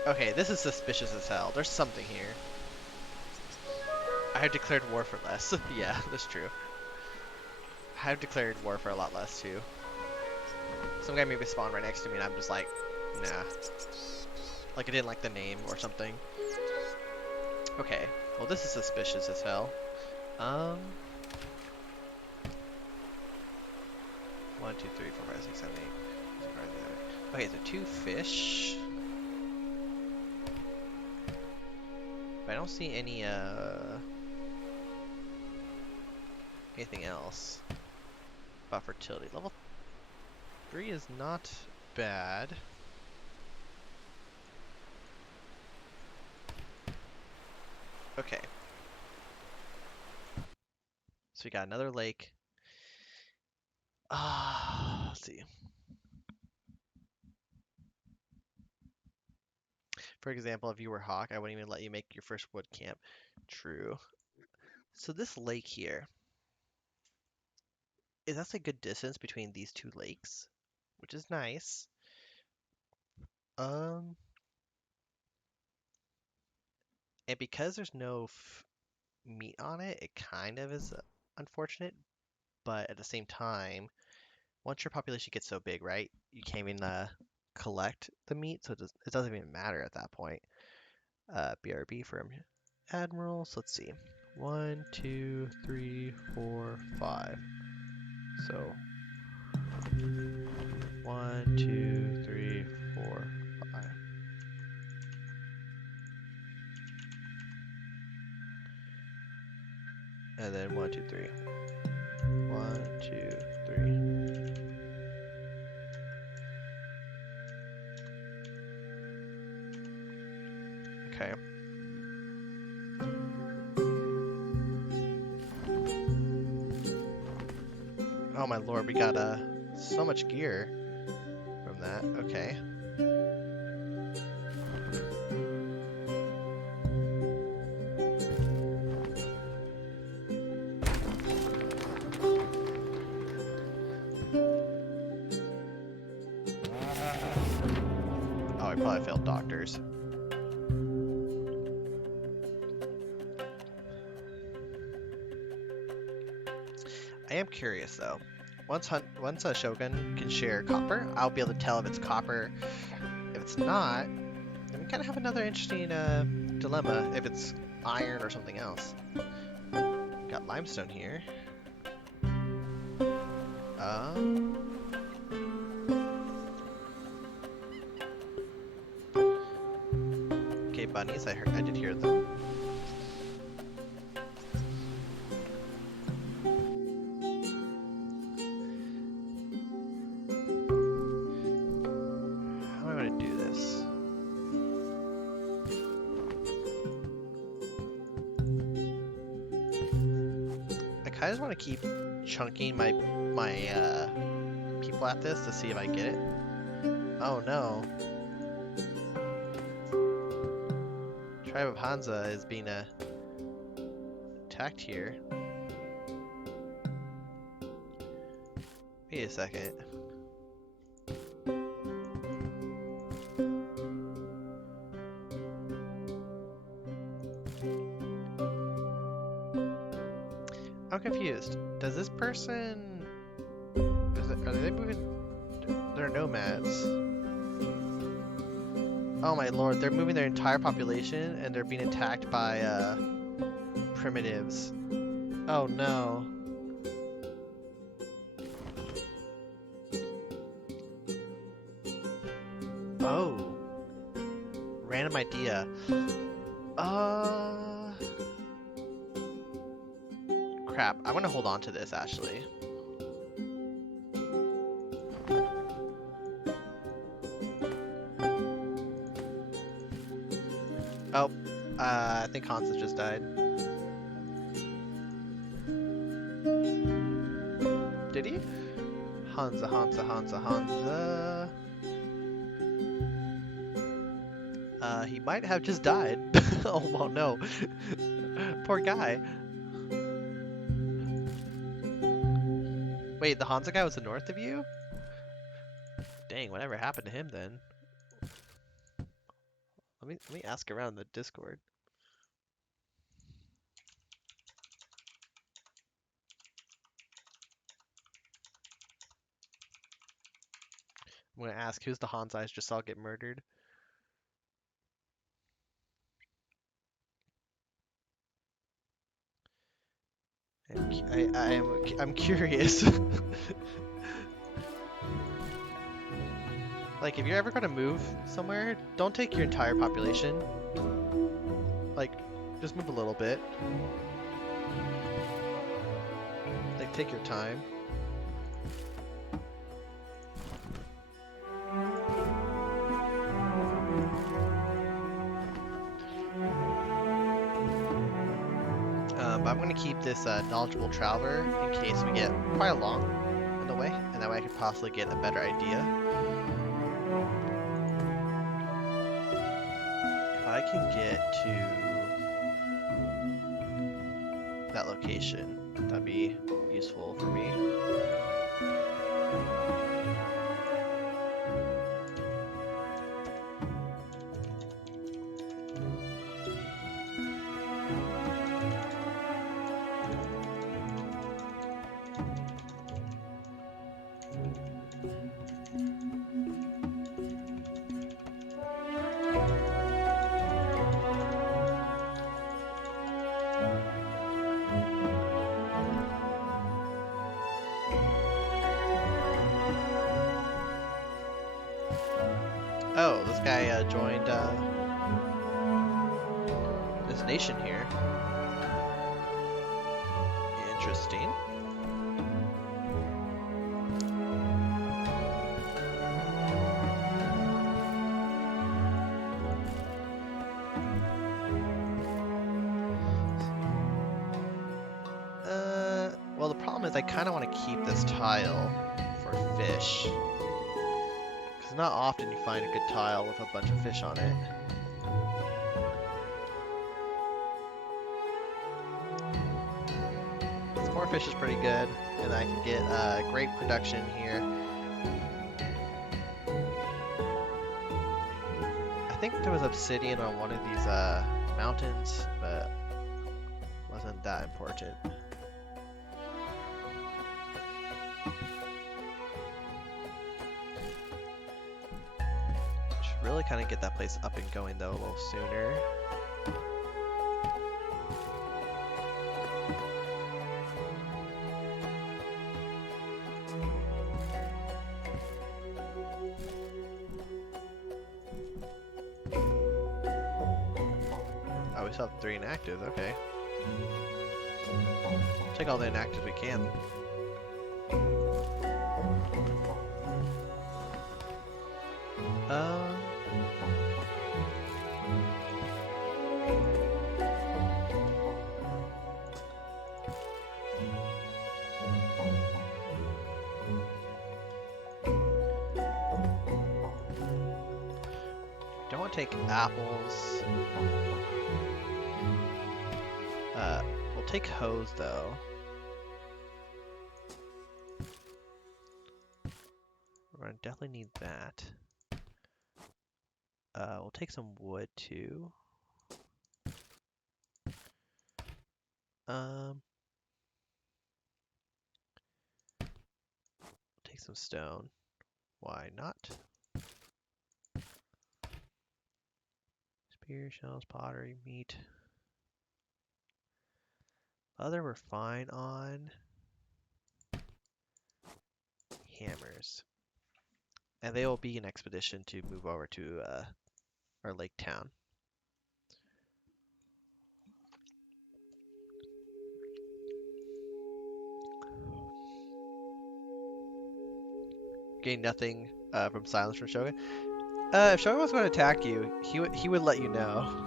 Okay, this is suspicious as hell. There's something here. I have declared war for less. Yeah, that's true. I have declared war for a lot less too. Some guy maybe spawned right next to me and I'm just like, nah. Like I didn't like the name or something. Okay, well this is suspicious as hell. 1, 2, 3, 4, 5, 6, 7, 8. Okay, so 2 fish. But I don't see any anything else about fertility. Level 3 is not bad. Okay. So we got another lake. Let's see. For example, if you were Hawk, I wouldn't even let you make your first wood camp. True. So this lake here, that's a good distance between these 2 lakes, which is nice. And because there's no meat on it, it kind of is unfortunate, but at the same time, once your population gets so big, right, you can't even collect the meat, so it doesn't even matter at that point. BRB for Admiral, so let's see. 1, 2, 3, 4, 5. So 1, 2, 3, 4, 5. And then 1, 2, 3. 1, 2, 3. Okay. Oh my lord, we got so much gear from that. Okay. Oh, I probably failed doctors. am curious though. Once a shogun can share copper, I'll be able to tell if it's copper. If it's not, then we kind of have another interesting dilemma. If it's iron or something else. Got limestone here. Okay, bunnies. I did hear them. How am I going to do this? I kind of want to keep chunking my people at this to see if I get it. Oh no. Tribe of Hansa is being attacked here. Wait a second. I'm confused. Does this person... Are they moving... They're nomads. Oh my lord, they're moving their entire population and they're being attacked by primitives. Oh no. Oh. Random idea. Crap. I'm gonna hold on to this actually. Oh, I think Hansa just died. Did he? Hansa. He might have just died. Oh, well, no. Poor guy. Wait, the Hansa guy was the north of you? Dang, whatever happened to him then? Let me ask around the Discord. I'm gonna ask who's the Hansa I just saw get murdered. I'm curious. Like, if you're ever gonna move somewhere, don't take your entire population. Like, just move a little bit. Like, take your time. But I'm gonna keep this knowledgeable traveler in case we get quite along in the way, and that way I could possibly get a better idea. If I can get to that location, that'd be useful for me. Oh, this guy joined this nation here. Interesting. Well, the problem is I kind of want to keep this tile for fish. Because not often you find a good tile with a bunch of fish on it. This 4 fish is pretty good, and I can get great production here. I think there was obsidian on one of these mountains, but wasn't that important. Really kind of get that place up and going though a little sooner. Oh, we still have 3 inactives. Okay. Take all the inactives we can. Um, don't want to take apples. We'll take hose though. We're gonna definitely need that. We'll take some wood too. Take some stone. Why not? Spear, shells, pottery, meat. Other we're fine on. Hammers. And they will be an expedition to move over to our lake town. Gain nothing from silence from Shogun. If Shogun was going to attack you, he would let you know.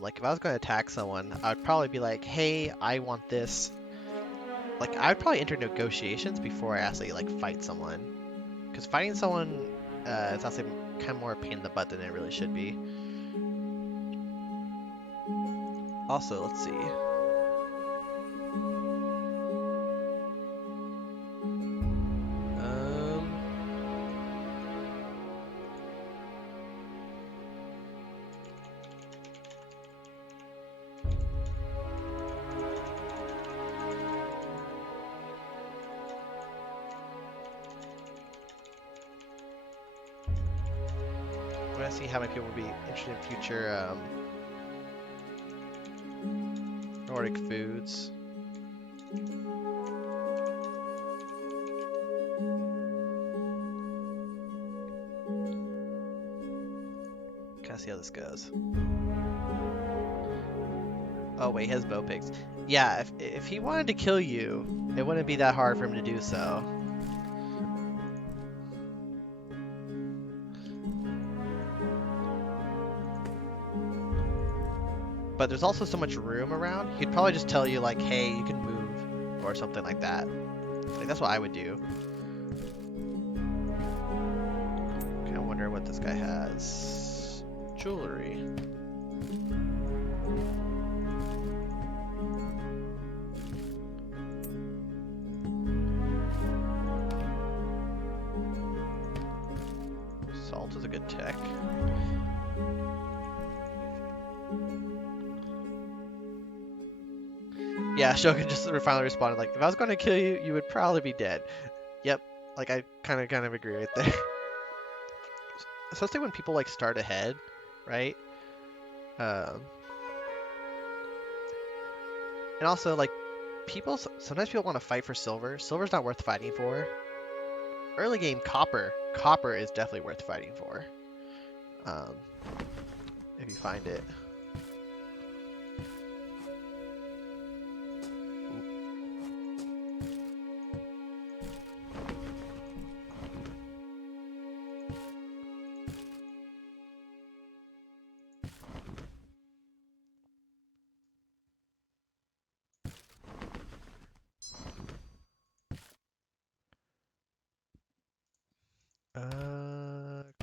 Like if I was going to attack someone, I'd probably be like, "Hey, I want this." Like I'd probably enter negotiations before I actually like fight someone, because fighting someone is actually kind of more a pain in the butt than it really should be. Also, let's see. I'm gonna see how many people would be interested in future Nordic foods. Kind of see how this goes. Oh wait, he has bow pigs. Yeah, if he wanted to kill you, it wouldn't be that hard for him to do so. But there's also so much room around, he'd probably just tell you like, hey, you can move, or something like that. Like, that's what I would do. Okay, I wonder what this guy has. Jewelry. Salt is a good tech. Yeah, Shogun just finally responded like, if I was going to kill you, you would probably be dead. Yep, like I kind of agree right there. Especially when people like start ahead, right? Um, and also like sometimes people want to fight for silver. Silver's not worth fighting for. Early game copper is definitely worth fighting for. Um, if you find it.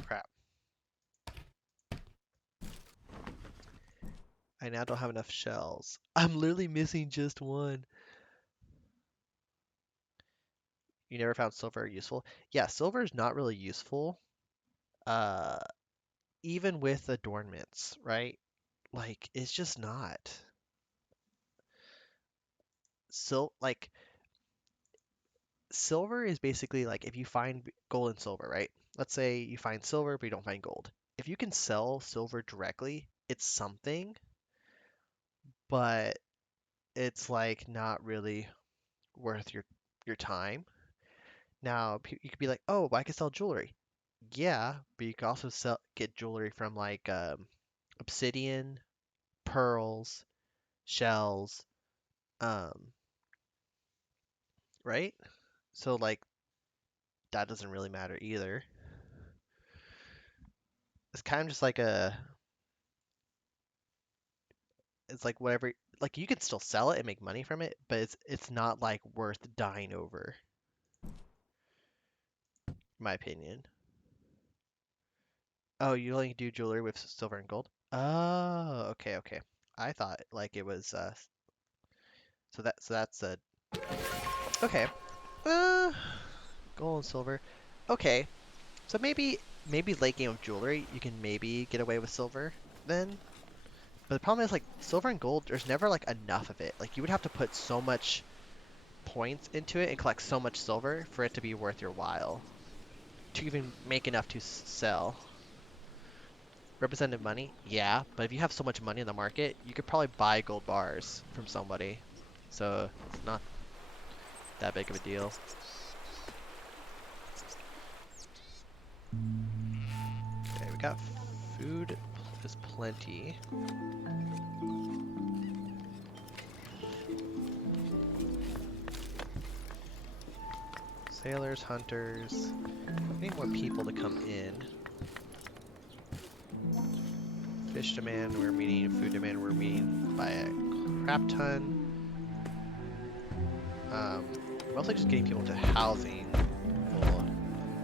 Crap. I now don't have enough shells. I'm literally missing just one. You never found silver useful? Yeah, silver is not really useful. Uh, even with adornments, right? Like, it's just not. like silver is basically like if you find gold and silver, right? Let's say you find silver but you don't find gold. If you can sell silver directly, it's something, but it's like not really worth your time. Now you could be like, oh, but I could sell jewelry. Yeah, but you could also get jewelry from like obsidian, pearls, shells, um, right? So like that doesn't really matter either. It's kind of just like it's like whatever, like you can still sell it and make money from it, but it's not like worth dying over, in my opinion. Oh, you only do jewelry with silver and gold? Oh, okay, okay. I thought like it was so that's a okay. Uh, gold and silver. Okay. So maybe late game of jewelry, you can maybe get away with silver then. But the problem is like silver and gold, there's never like enough of it. Like you would have to put so much points into it and collect so much silver for it to be worth your while to even make enough to sell. Represented money? Yeah, but if you have so much money in the market, you could probably buy gold bars from somebody. So it's not that big of a deal. Okay, we got food is plenty. Sailors, hunters. We need more people to come in. Fish demand, we're meeting. Food demand, we're meeting by a crap ton. Mostly just getting people into housing will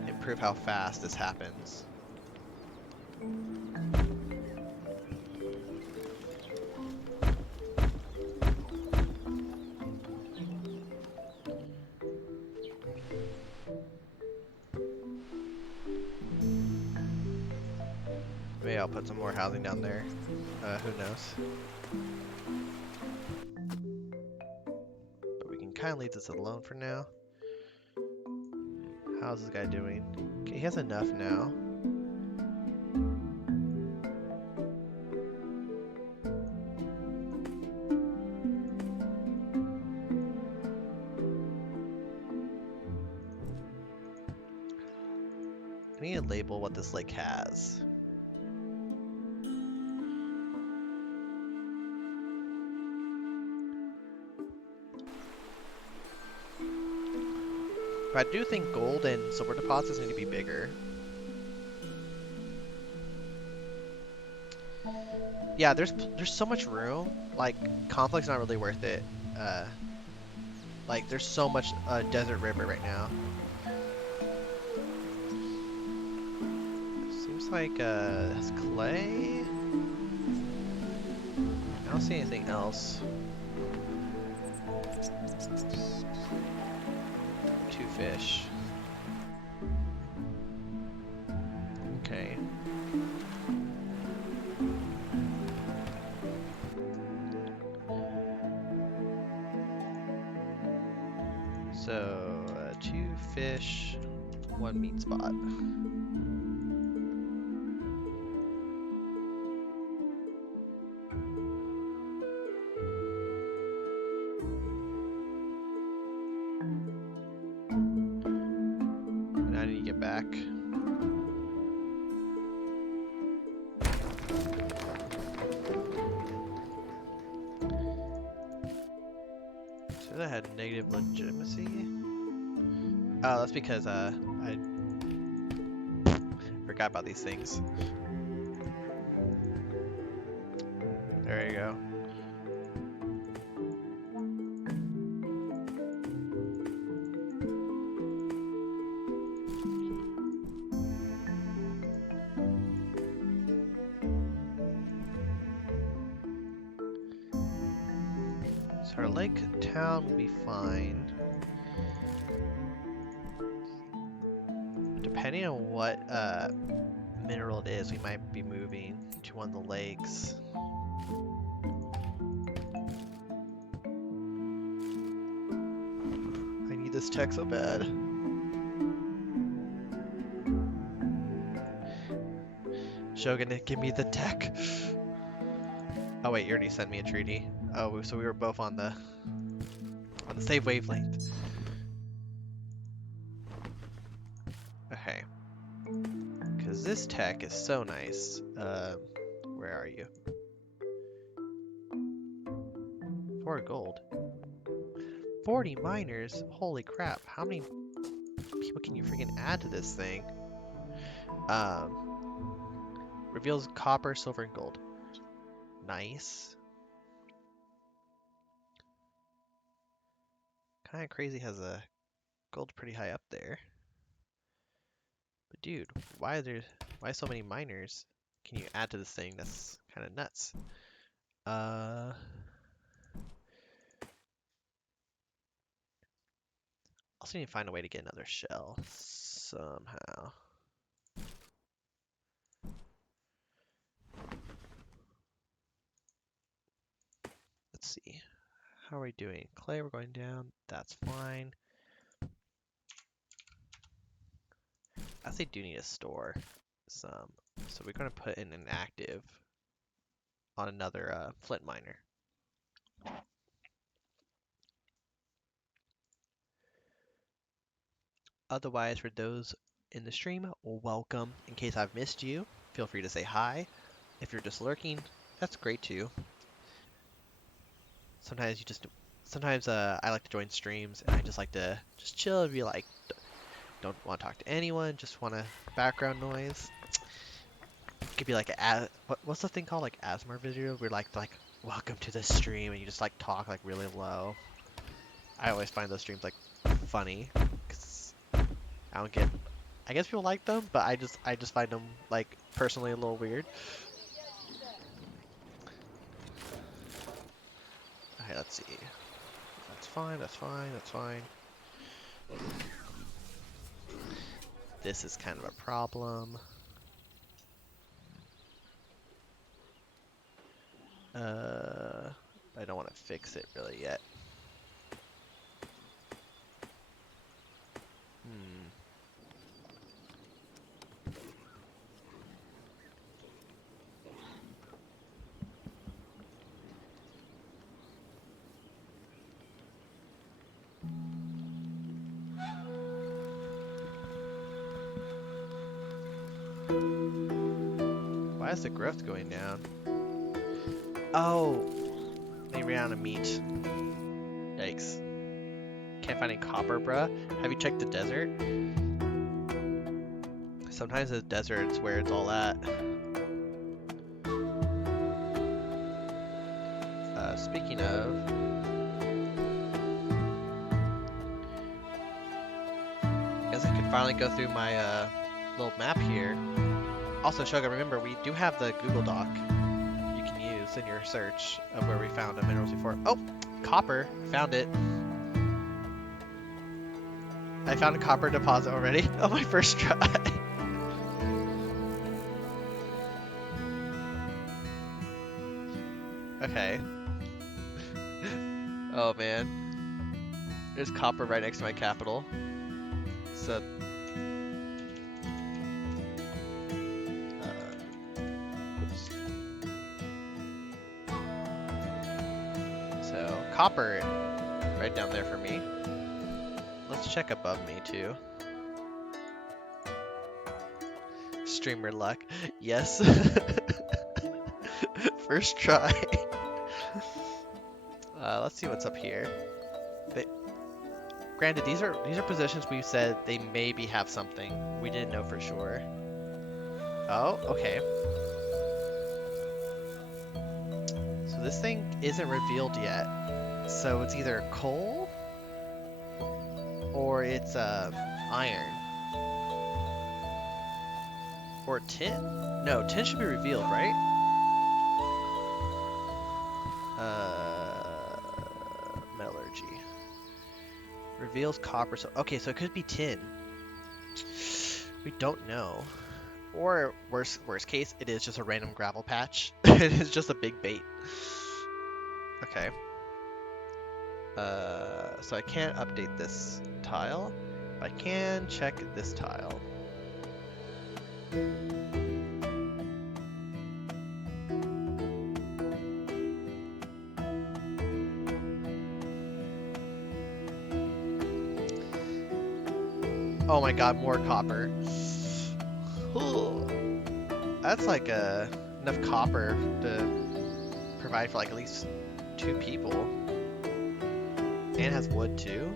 improve how fast this happens. Maybe I'll put some more housing down there. Who knows? But we can kind of leave this alone for now. How's this guy doing? Okay, he has enough now. I need to label what this lake has. But I do think gold and silver deposits need to be bigger. Yeah, there's so much room. Like, conflict's not really worth it. Like, there's so much desert river right now. Seems like it's clay. I don't see anything else. 2 fish. Okay. So, 2 fish, 1 meat spot. And I need to get back. So that had negative legitimacy. Oh, that's because I forgot about these things. There you go. So our lake town will be fine. Depending on what mineral it is, we might be moving to one of the lakes. this tech so bad. Shogun, give me the tech. Oh wait, you already sent me a treaty. Oh, so we were both on the same wavelength. Okay. Because this tech is so nice. Where are you? 4 gold. 40 miners? Holy crap. How many people can you freaking add to this thing? Reveals copper, silver, and gold. Nice. Kind of crazy has a gold pretty high up there. But dude, why so many miners can you add to this thing? That's kind of nuts. Also need to find a way to get another shell somehow. Let's see. How are we doing? Clay, we're going down. That's fine. I actually do need to store some. So we're going to put in an active on another flint miner. Otherwise, for those in the stream, welcome. In case I've missed you, feel free to say hi. If you're just lurking, that's great too. Sometimes I like to join streams and I just like to just chill and be like, don't want to talk to anyone, just want a background noise. It could be like what's the thing called, like ASMR video where like welcome to the stream and you just like talk like really low. I always find those streams like funny because I guess people like them, but I just find them like personally a little weird. Okay, let's see. That's fine, that's fine, that's fine. This is kind of a problem. I don't want to fix it really yet. Why is the growth going down? Oh, they ran out of meat. Yikes. Can't find any copper, bruh. Have you checked the desert? Sometimes the desert's where it's all at. Speaking of, I guess I can finally go through my little map here. Also, Shogun, remember, we do have the Google Doc you can use in your search of where we found the minerals before. Oh, copper. Found it. I found a copper deposit already on my first try. Okay. Oh man. There's copper right next to my capital. So oops. So copper right down there for me. Let's check above me too. Streamer luck. Yes. First try. Let's see what's up here. Granted, these are positions we said they maybe have something. We didn't know for sure. Oh, okay. So this thing isn't revealed yet. So it's either coal or it's iron. Or tin? No, tin should be revealed, right? Metallurgy. Reveals copper. So okay, so it could be tin. We don't know. Or worst case, it is just a random gravel patch. It is just a big bait. Okay. So I can't update this tile, but I can check this tile. Oh my god, more copper. Ooh, that's like enough copper to provide for like at least 2 people. And has wood too.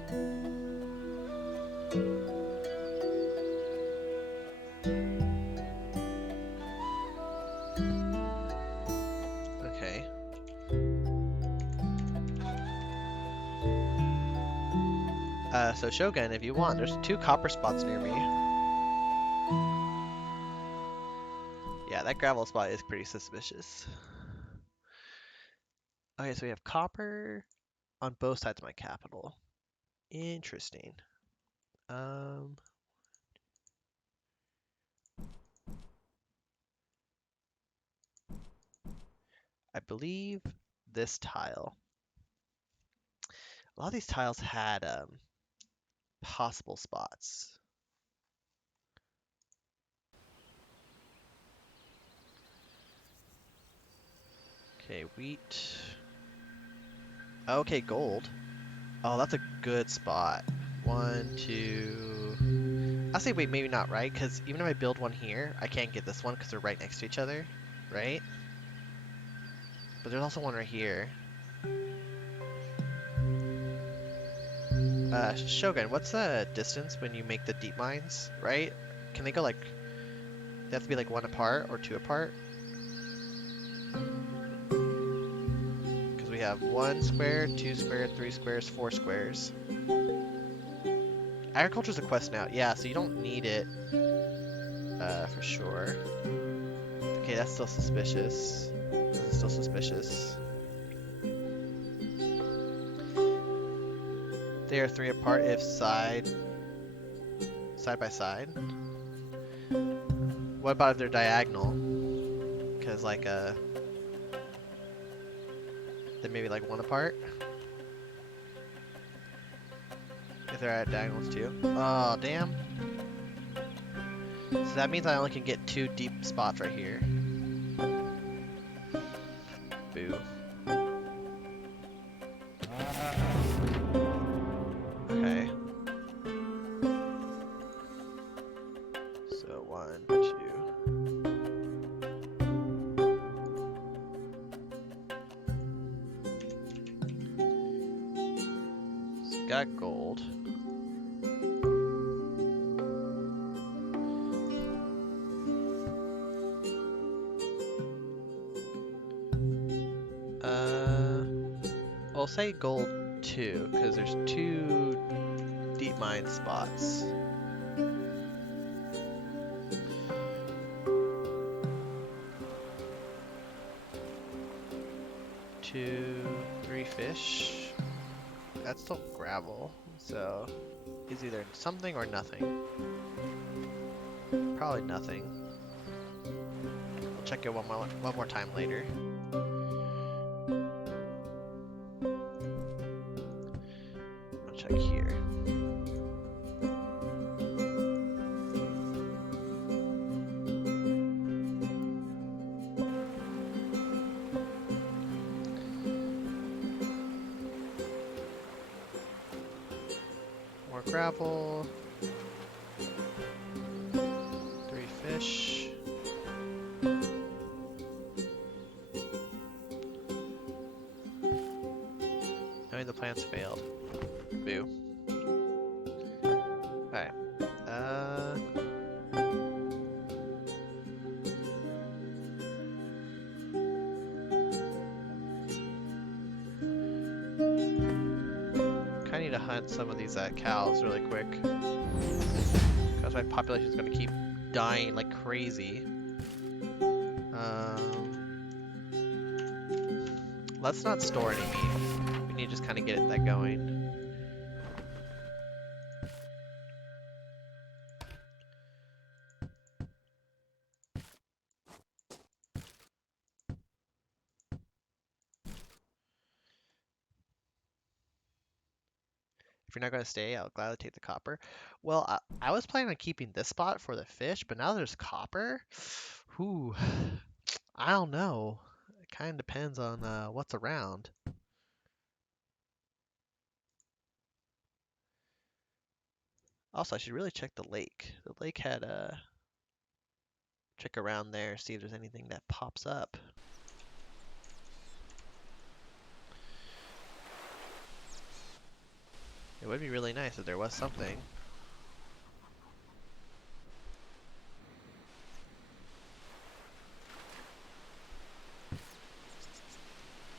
Okay. So Shogun, if you want, there's 2 copper spots near me. Yeah, that gravel spot is pretty suspicious. Okay, so we have copper on both sides of my capital. Interesting. I believe this tile. A lot of these tiles had possible spots. Okay, wheat. Okay, gold. Oh, that's a good spot. 1, 2. I'll say wait, maybe not, right? Because even if I build one here, I can't get this one because they're right next to each other, right? But there's also one right here. Shogun, what's the distance when you make the deep mines, right? Can they go like, they have to be like 1 apart or 2 apart? Because we have 1 square, 2 square, 3 squares, 4 squares. Agriculture's a quest now. Yeah, so you don't need it, for sure. Okay, that's still suspicious. This is still suspicious. They are 3 apart if side by side. What about if they're diagonal? Because like then maybe like 1 apart. If they're at diagonals too. Oh damn. So that means I only can get 2 deep spots right here. Boo. Okay. So 1, 2. So got gold. I'll say gold 2 because there's 2 deep mine spots. 2, 3 fish. That's still gravel, so it's either something or nothing. Probably nothing. I'll check it one more time later. I'll check here. More gravel. 3 fish. Knowing the plans failed. Boo. Alright. Kinda need to hunt some of these cows really quick. Because my population is gonna keep dying like crazy. Let's not store any meat. We need to just kind of get that going. If you're not going to stay, I'll gladly take the copper. Well, I was planning on keeping this spot for the fish, but now there's copper. Whew, I don't know. It kind of depends on what's around. Also, I should really check the lake. The lake had a check around there, see if there's anything that pops up. It would be really nice if there was something.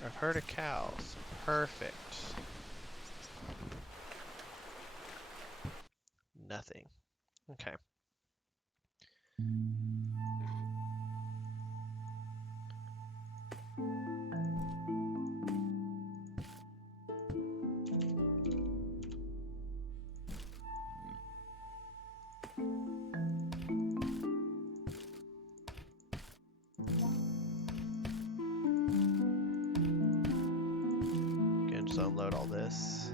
I've heard of cows. Perfect. Nothing. Okay. Gonna just unload all this.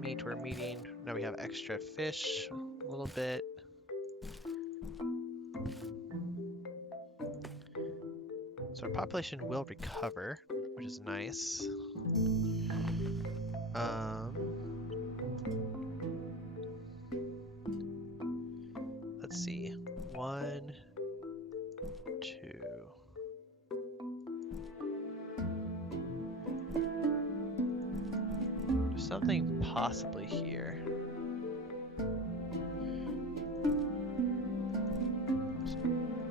Meat we're meeting. Now we have extra fish, a little bit. So our population will recover, which is nice. Let's see. 1, 2. There's something possibly here.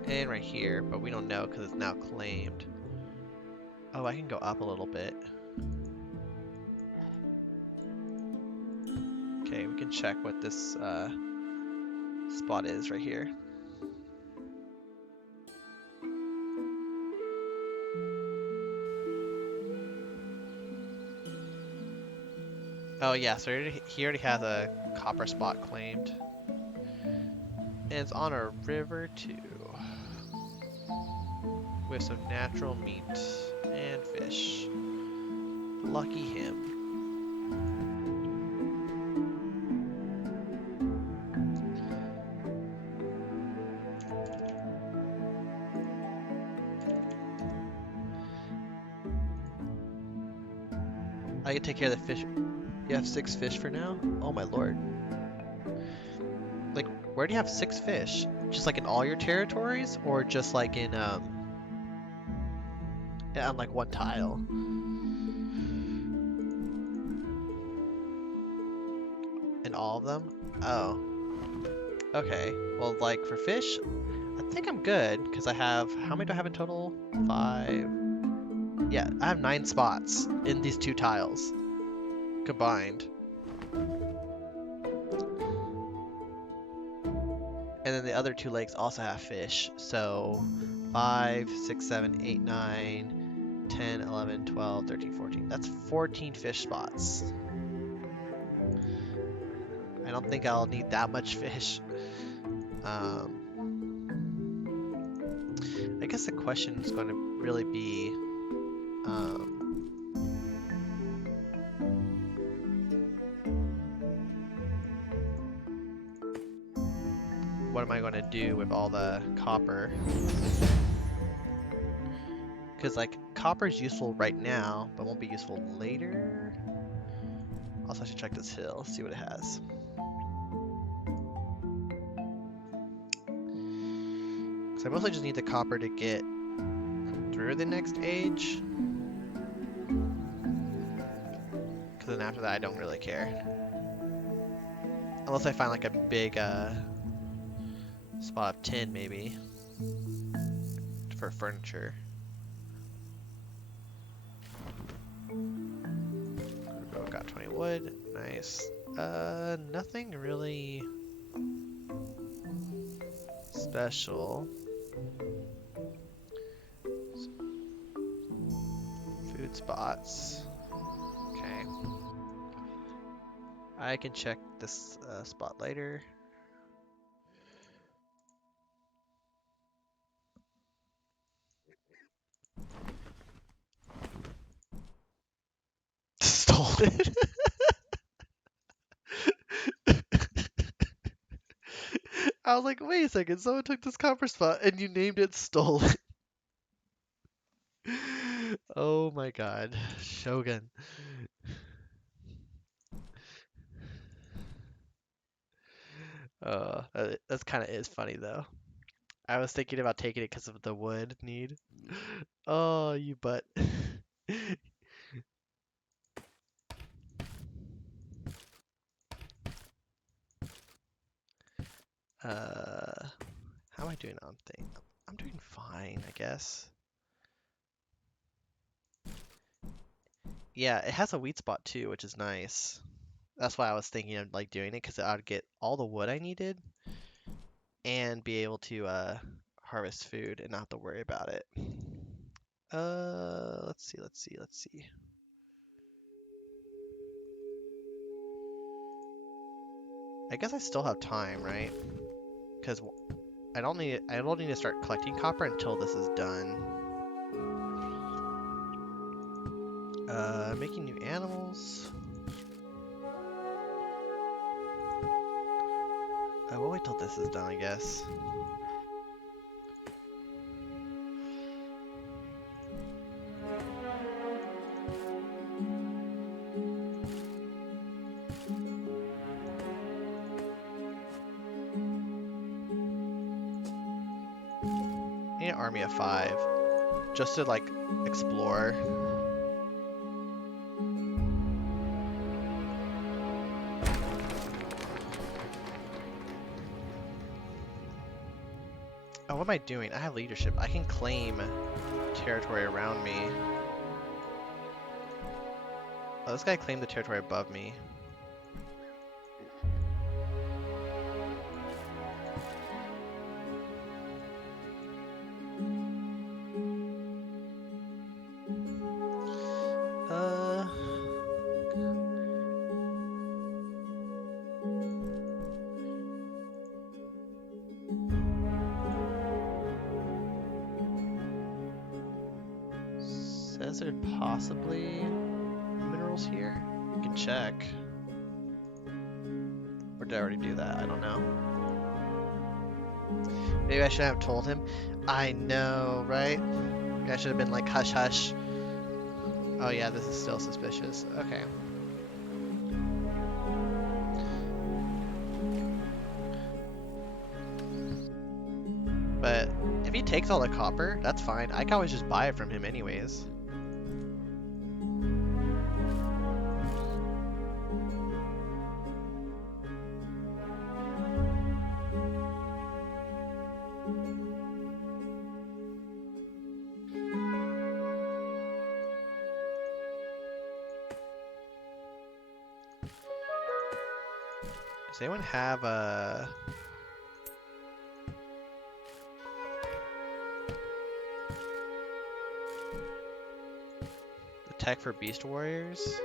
And right here, but we don't know because it's now claimed. Oh, I can go up a little bit. Okay, we can check what this spot is right here. Oh yeah, so he already has a copper spot claimed. And it's on a river too. With some natural meat and fish. Lucky him. I can take care of the fish. You have 6 fish for now? Oh my lord. Like, where do you have 6 fish? Just like in all your territories? Or just like in, yeah, on like one tile? In all of them? Oh. Okay. Well, like for fish, I think I'm good because I have, how many do I have in total? 5. Yeah, I have 9 spots in these 2 tiles combined. And then the other 2 lakes also have fish. So 5, 6, 7, 8, 9, 10, 11, 12, 13, 14. That's 14 fish spots. I don't think I'll need that much fish. I guess the question is going to really be, what am I going to do with all the copper? Because like copper is useful right now, but won't be useful later. Also, I should check this hill, see what it has. Because I mostly just need the copper to get through the next age. Because then after that, I don't really care. Unless I find like a big spot of tin, maybe. For furniture. Got 20 wood. Nice. Nothing really special. Food spots. Okay. I can check this spot later. it. I was like, wait a second, someone took this copper spot and you named it Stolen. Oh my god, Shogun. That's kind of is funny though. I was thinking about taking it because of the wood need. Oh, you butt. How am I doing on thing? I'm doing fine, I guess. Yeah, it has a wheat spot too, which is nice. That's why I was thinking of like doing it because I would get all the wood I needed and be able to harvest food and not have to worry about it. Let's see. I guess I still have time, right? Because I don't need to start collecting copper until this is done. Making new animals. We'll wait till this is done, I guess. I need an army of 5, just to like explore. Oh, what am I doing? I have leadership. I can claim territory around me. Oh, this guy claimed the territory above me. Says there's possibly minerals here. You can check. Or did I already do that? I don't know. Maybe I should have told him. I know, right? Maybe I should have been like, hush hush. Oh yeah, this is still suspicious. Okay. But if he takes all the copper, that's fine. I can always just buy it from him anyways. Does anyone have a... the tech for beast warriors?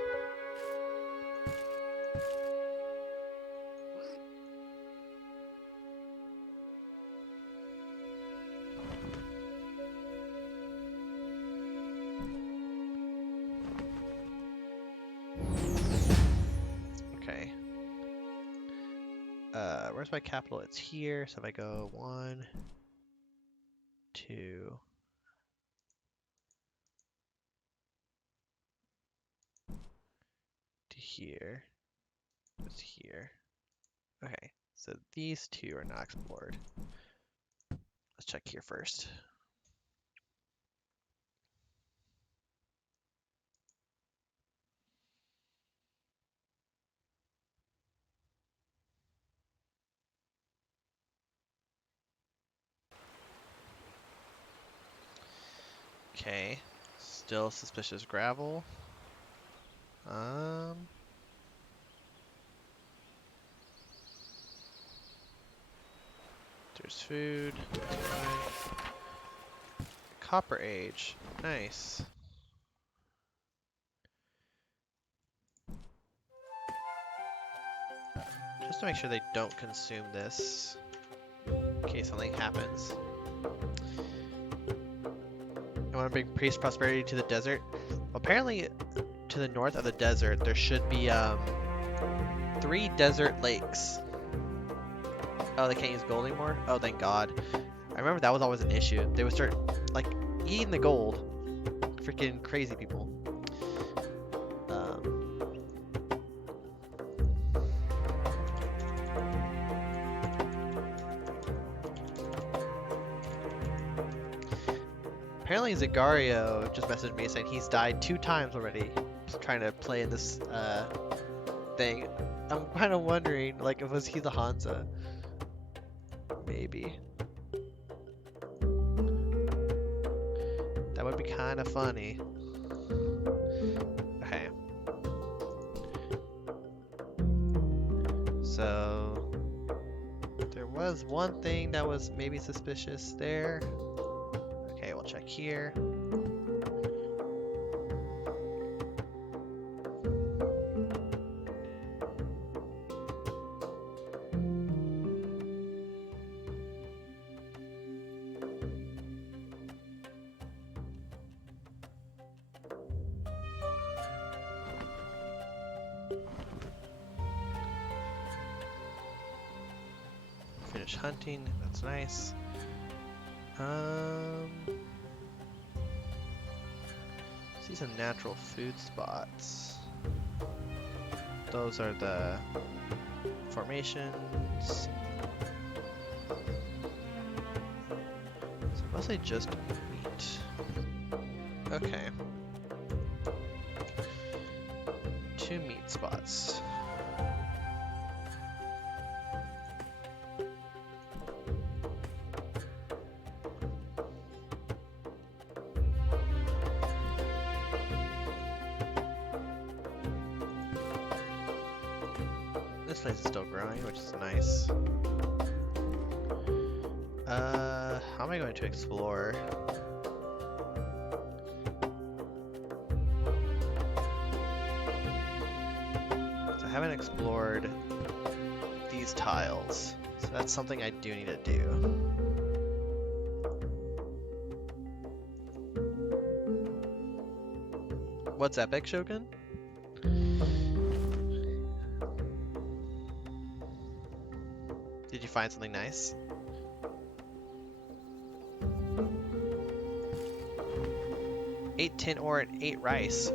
Okay. Where's my capital? It's here. So if I go 1, 2, to here. It's here. Okay, so these two are not explored. Let's check here first. Okay, still suspicious gravel. There's food. Copper age, nice. Just to make sure they don't consume this in case something happens. I want to bring priest prosperity to the desert. Apparently, to the north of the desert, there should be 3 desert lakes. Oh, they can't use gold anymore? Oh, thank God. I remember that was always an issue. They would start, like, eating the gold. Freaking crazy people. Apparently Zagario just messaged me saying he's died 2 times already trying to play in this thing. I'm kind of wondering, like, was he the Hansa? Maybe. That would be kind of funny. Okay. So there was one thing that was maybe suspicious there. Okay, we'll check here. Finish hunting, that's nice. See some natural food spots. Those are the formations. So mostly just wheat. Okay. 2 meat spots. This place is still growing, which is nice. How am I going to explore? So I haven't explored these tiles, so that's something I do need to do. What's epic, Shogun? Did you find something nice? Eight tin ore and 8 rice.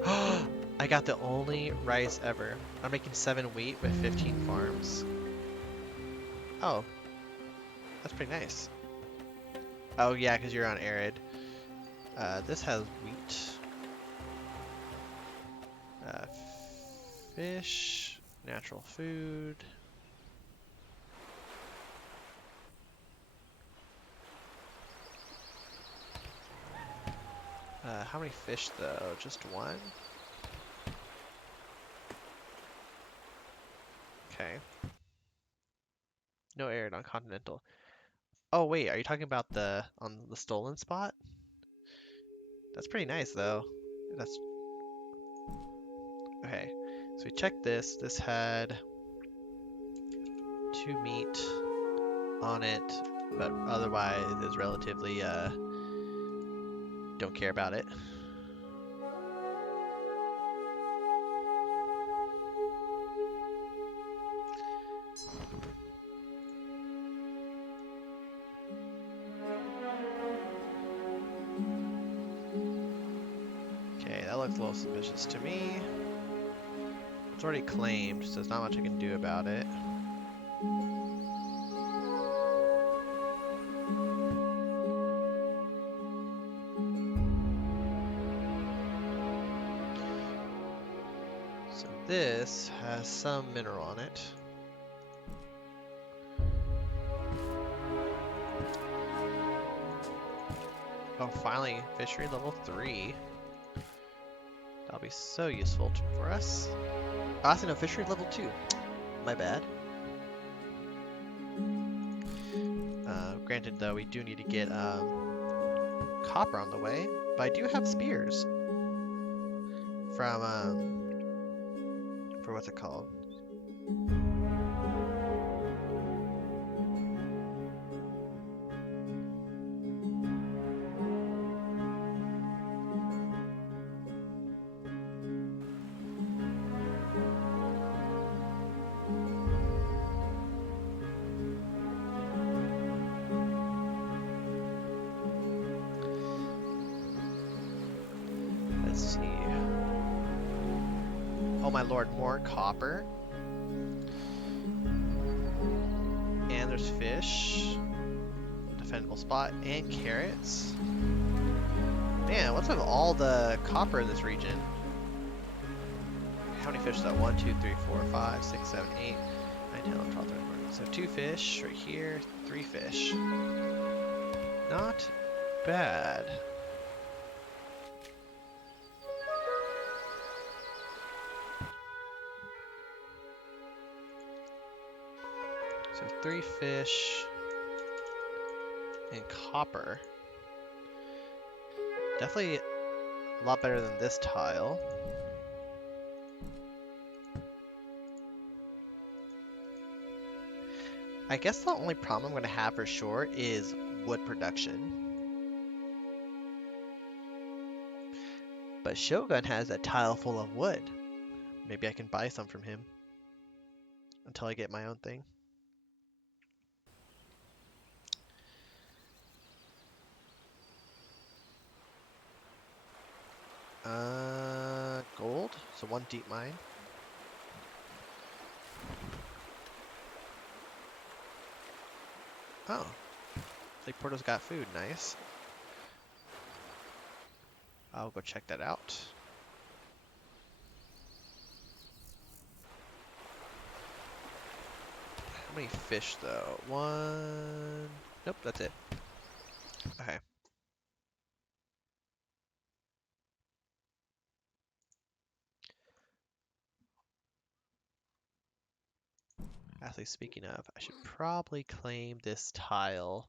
I got the only rice ever. I'm making 7 wheat with 15 farms. Oh, that's pretty nice. Oh yeah, because you're on arid. This has wheat. Fish, natural food. How many fish though? Just 1? Okay. No arid on continental. Oh wait, are you talking about on the stolen spot? That's pretty nice though. That's okay. So we checked this. This had 2 meat on it, but otherwise is relatively don't care about it. Okay, that looks a little suspicious to me. It's already claimed, so there's not much I can do about it. So this has some mineral on it. Oh, finally, fishery level 3. That'll be so useful for us. Oh, I no, fishery level 2. My bad. Granted, though, we do need to get copper on the way, but I do have spears from for what's it called? my lord, more copper. And there's fish. Defendable spot. And carrots. Man, what's with all the copper in this region? How many fish is that? 1, 2, 3, 4, 5, 6, 7, 8, 9, 10, 11, 12, 13, 14. So 2 fish right here, 3 fish. Not bad. So 3 fish and copper. Definitely a lot better than this tile. I guess the only problem I'm going to have for sure is wood production. But Shogun has a tile full of wood. Maybe I can buy some from him until I get my own thing. Gold. So 1 deep mine. Oh. Lake Porto's got food. Nice. I'll go check that out. How many fish though? 1. Nope, that's it. Okay. Actually, speaking of, I should probably claim this tile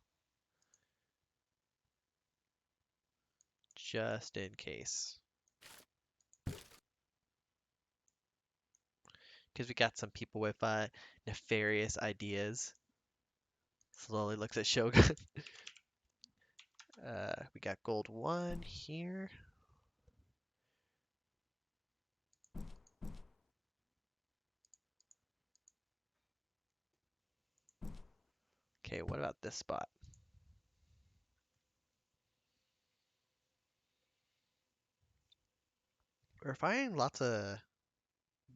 just in case. Because we got some people with nefarious ideas. Slowly looks at Shogun. We got gold 1 here. Okay, what about this spot? We're finding lots of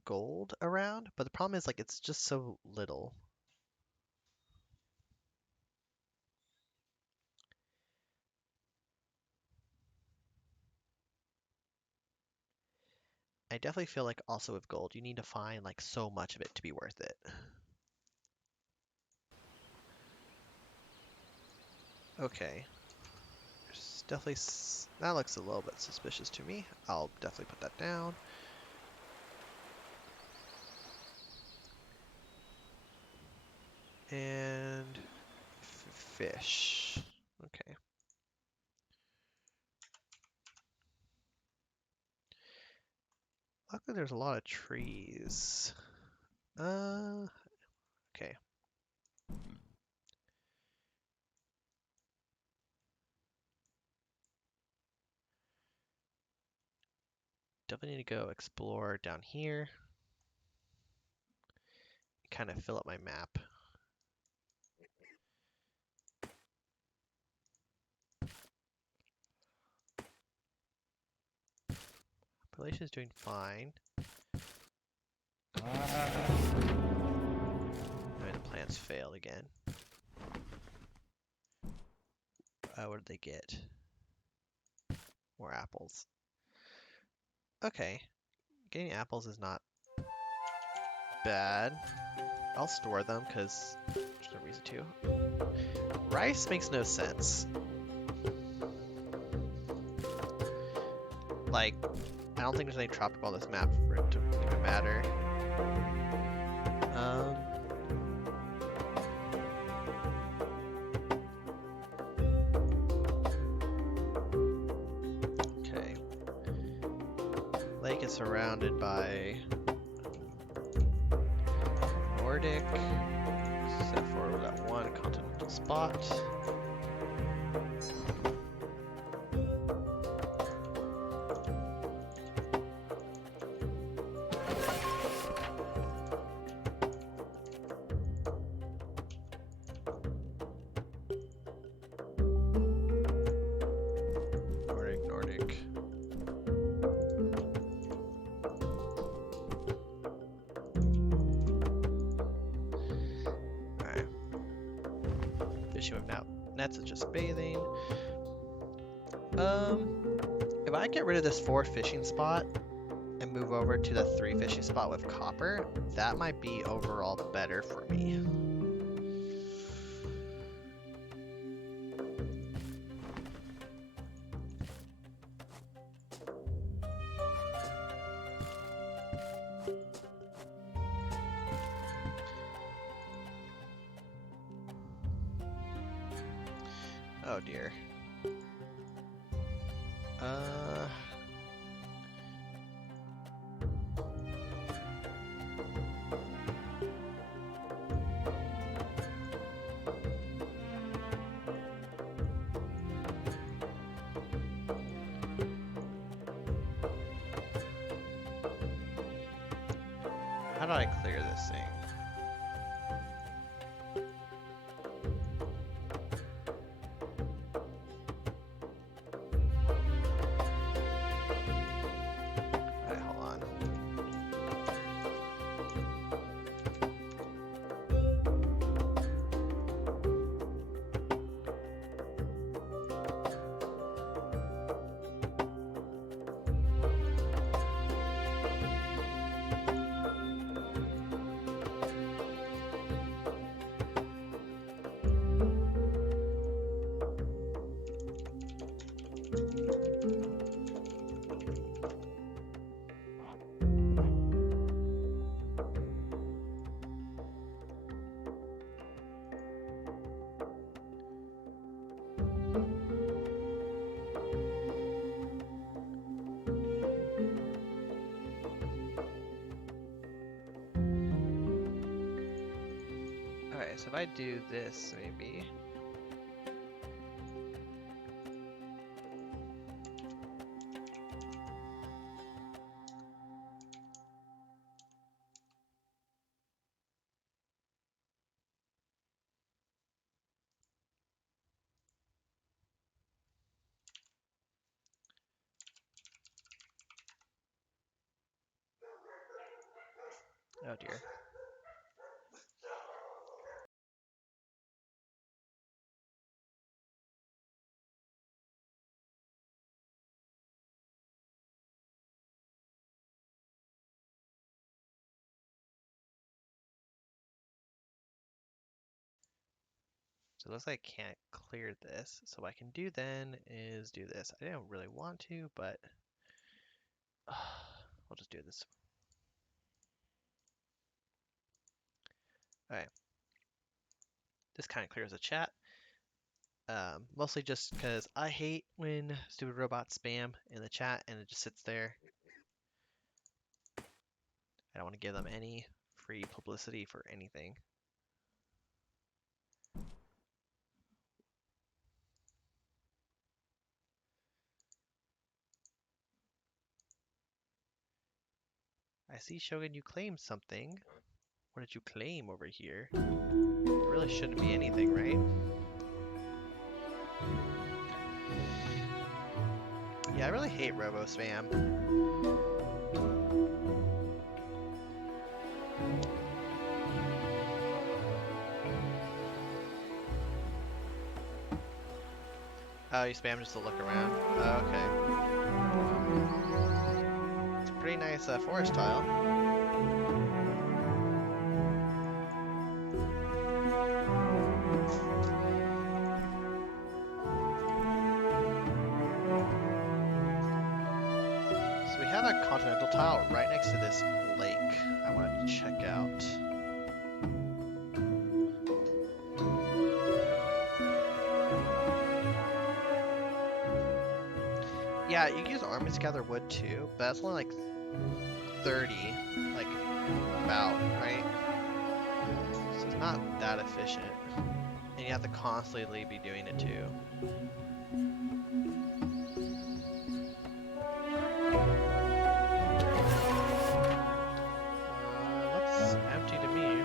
gold around, but the problem is like it's just so little. I definitely feel like also with gold, you need to find like so much of it to be worth it. Okay. There's definitely that looks a little bit suspicious to me. I'll definitely put that down. And fish. Okay. Luckily there's a lot of trees. Okay. Definitely need to go explore down here. Kind of fill up my map. Population is doing fine. Maybe the plants failed again. What did they get? More apples. Okay. Getting apples is not bad. I'll store them because there's no reason to. Rice makes no sense. Like, I don't think there's any tropical on this map for it to even matter. Okay. Lake is surrounded by Nordic, except for that one continental spot. fishing with nets is just bathing. If I get rid of this 4 fishing spot and move over to the 3 fishing spot with copper, that might be overall better for me. Oh dear. How do I clear this thing? Alright, hold on. Alright, so if I do this, maybe. Oh dear. So it looks like I can't clear this. So what I can do then is do this. I don't really want to, but we'll just do this. Alright. This kind of clears the chat. Mostly just because I hate when stupid robots spam in the chat and it just sits there. I don't want to give them any free publicity for anything. I see, Shogun, you claimed something. What did you claim over here? There really shouldn't be anything, right? Yeah, I really hate robo spam. Oh, you spam just to look around? Oh, okay. It's a pretty nice forest tile. So we have a continental tile right next to this lake I wanted to check out. Yeah, you can use armies to gather wood too, but that's only like 30, like about, right? So it's not that efficient. And you have to constantly be doing it too. Looks empty to me.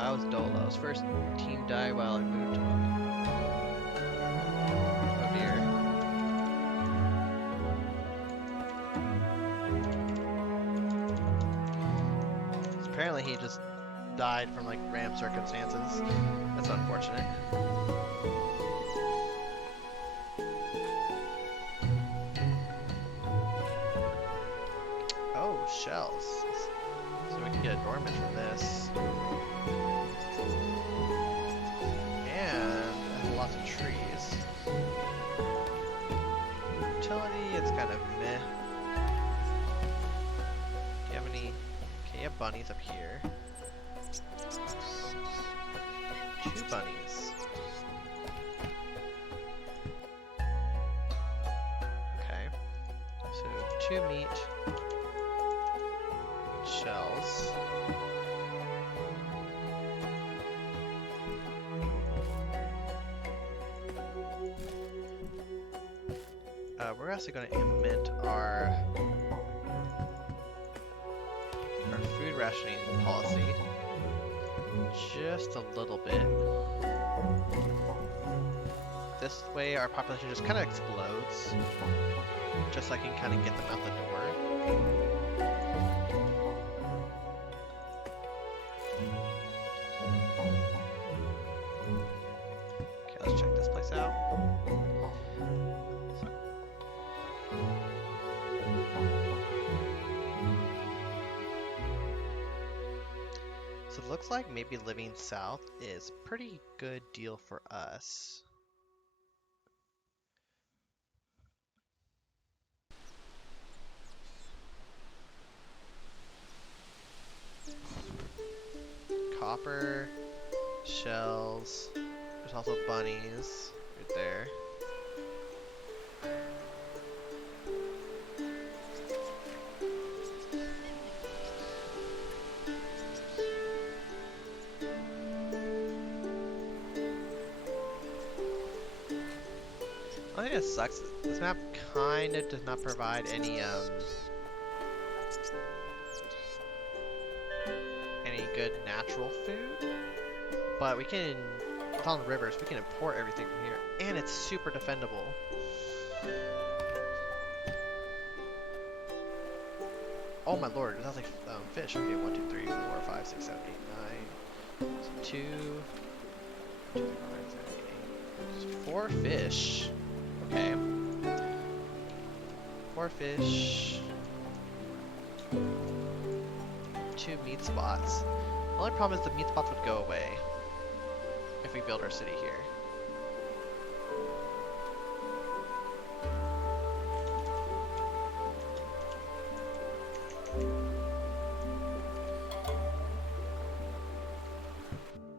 I was Dolo's. First team died while I moved to one. Oh dear. Apparently he just died from like random circumstances. That's unfortunate. Oh, shells. So we can get a dormant from this. And it has lots of trees. Utility, it's kind of meh. Do you have any? Okay, you have bunnies up here. 2 bunnies. Okay. So 2 meat. Shells. We're also going to implement our food rationing policy just a little bit. This way our population just kind of explodes, just so I can kind of get them out the door. Okay, let's check this place out. So it looks like maybe living south is a pretty good deal for us. Copper, shells, there's also bunnies right there. I think it sucks. This map kind of does not provide any good natural food, but we can. It's on the rivers. We can import everything from here, and it's super defendable. Oh my lord! It sounds like fish. Okay, 1, 2, 3, 4, 5, 6, 7, 8, 9. So 2, 2, 3, 4, 5, 7, 8. So 4 fish. Okay. 4 fish. 2 meat spots. The only problem is the meat spots would go away if we build our city here.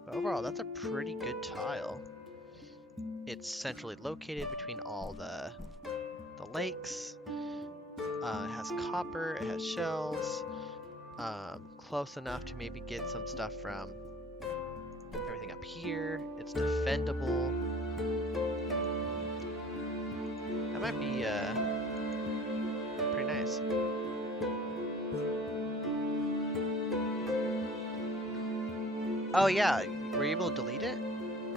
But overall, that's a pretty good tile. It's centrally located between all the lakes. It has copper, it has shells. Close enough to maybe get some stuff from everything up here. It's defendable. That might be pretty nice. Oh yeah, were you able to delete it,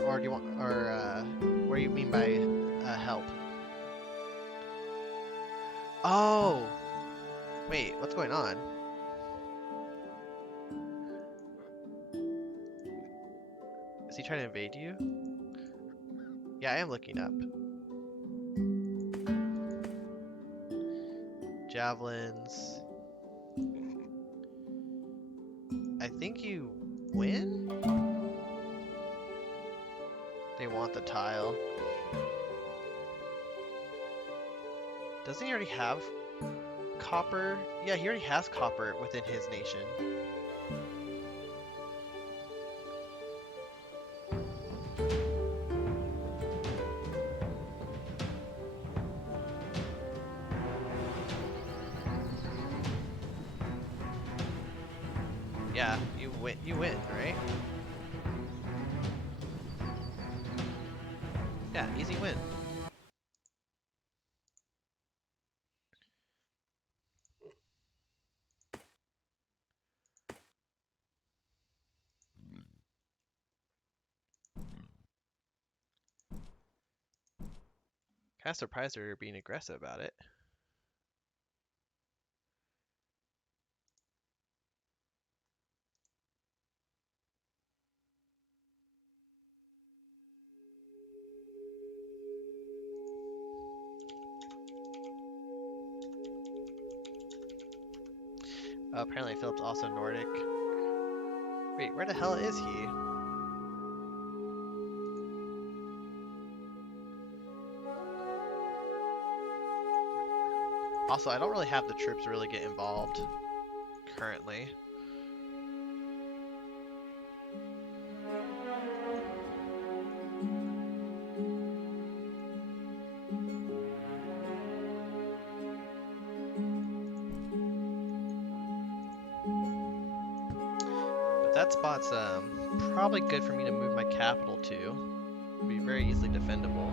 or do you want, or what do you mean by help? Oh, wait, what's going on? Is he trying to invade you? Yeah, I am looking up. Javelins. I think you win? They want the tile. Doesn't he already have copper? Yeah, he already has copper within his nation. Yeah, you win, right? Yeah, easy win. Kind of surprised they're being aggressive about it. Apparently Philip's also Nordic. Wait, where the hell is he? Also, I don't really have the troops really get involved currently. But that spot's probably good for me to move my capital to. It'll be very easily defendable.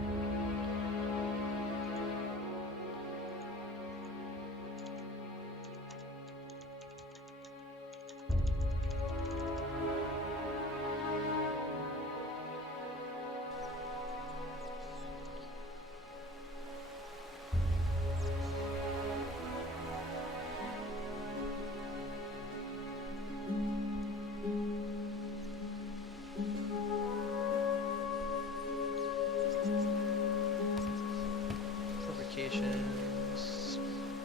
Fortifications,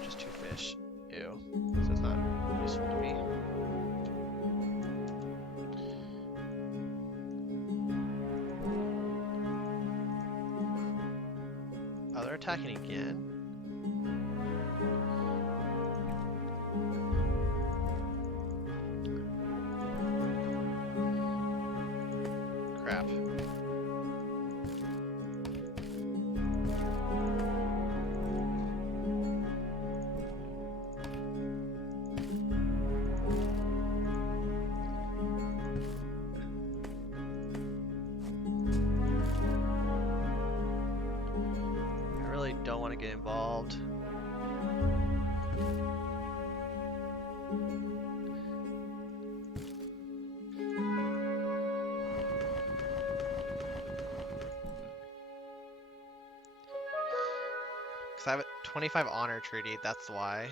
just 2 fish. Ew, so it's not useful to me. Oh, they're attacking again. Crap. I really don't want to get involved. Because I have a 25 honor treaty, that's why.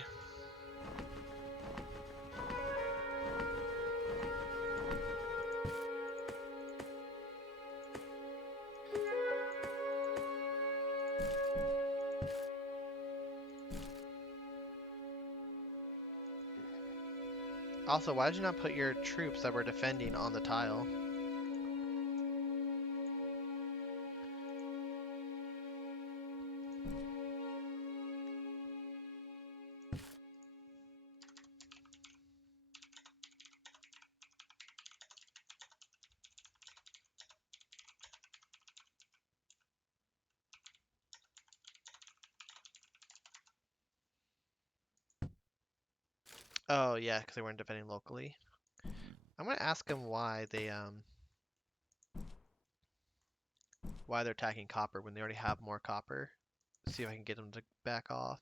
Also, why did you not put your troops that were defending on the tile? Oh yeah, because they weren't defending locally. I'm gonna ask them why they're attacking copper when they already have more copper. See if I can get them to back off.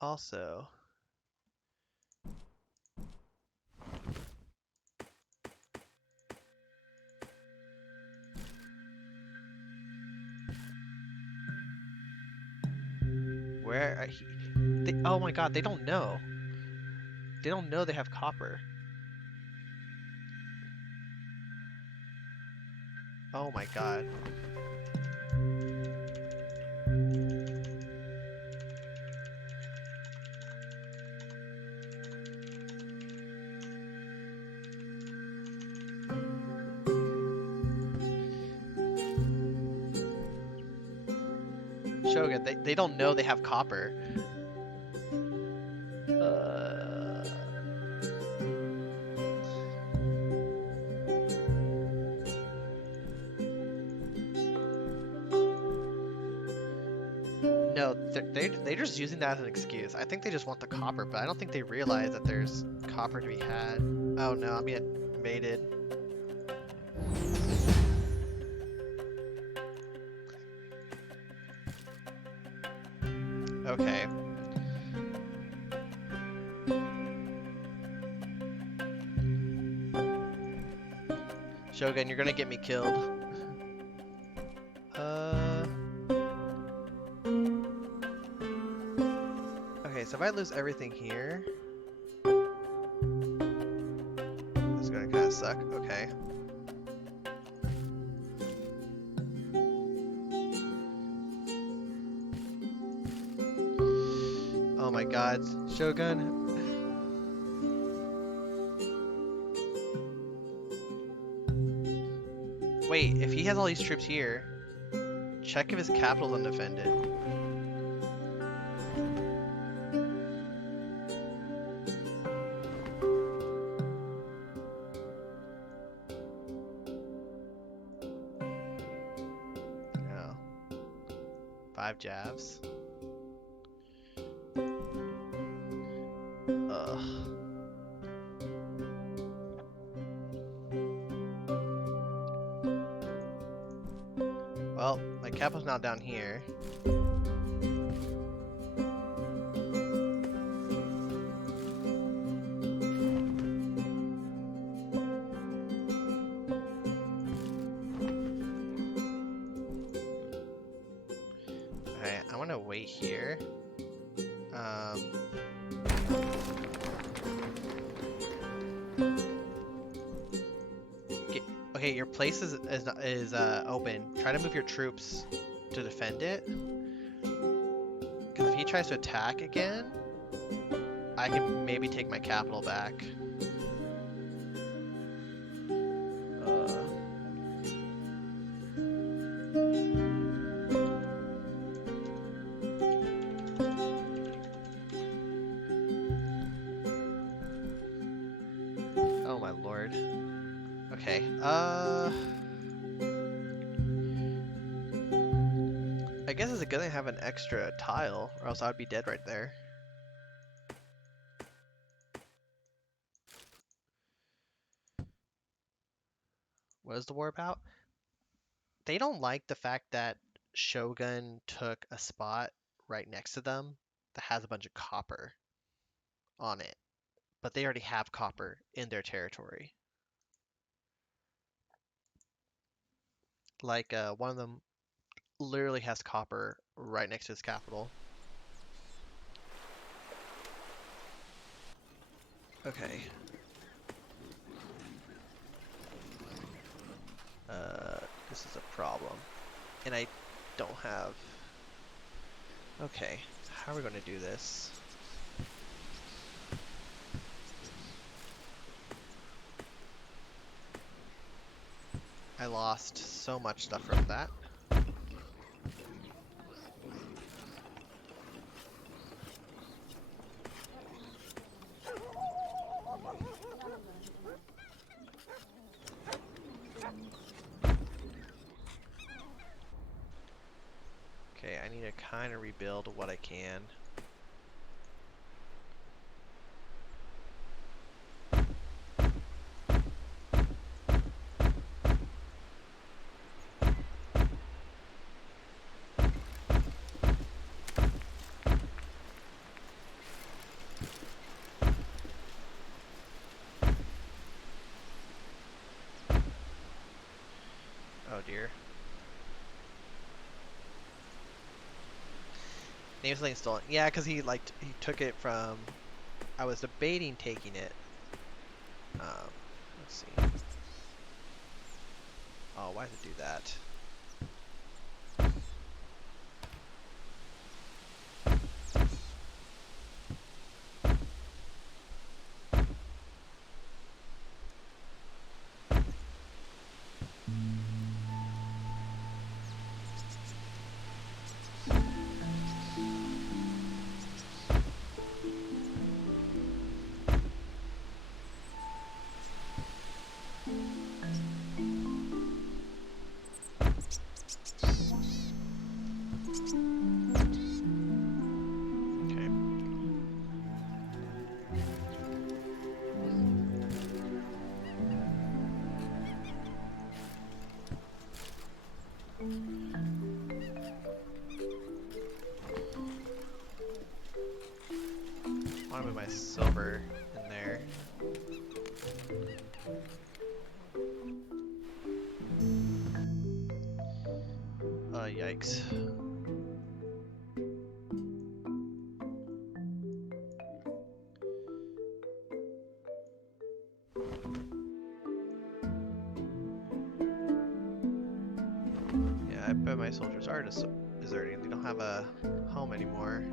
Also, where are oh my god, they don't know. They don't know they have copper. Oh my god. Shogun, they don't know they have copper. No, they're just using that as an excuse. I think they just want the copper, but I don't think they realize that there's copper to be had. Oh no, I'm getting mated. Okay. Shogun, you're gonna get me killed. Okay, so if I lose everything here, this is gonna kind of suck. Okay. Oh my god, Shogun. Wait, if he has all these troops here, check if his capital's undefended. No. 5 jabs. Ugh. Well, my capital's now down here. Alright, I want to wait here. Okay, your place is open. Try to move your troops to defend it. Because if he tries to attack again, I can maybe take my capital back. Oh my lord. Okay, I guess it's a good thing to have an extra tile, or else I'd be dead right there. What is the war about? They don't like the fact that Shogun took a spot right next to them that has a bunch of copper on it, but they already have copper in their territory. Like, one of them literally has copper right next to his capital. Okay. This is a problem. And I don't have... Okay, how are we going to do this? I lost so much stuff from that. Okay, I need to kind of rebuild what I can. Oh dear. Name something stolen. Yeah, because he took it from... I was debating taking it. Let's see. Oh, why does it do that? Okay. I want to move my silver in there. Yikes. Yeah, I bet my soldiers are just deserting. They don't have a home anymore.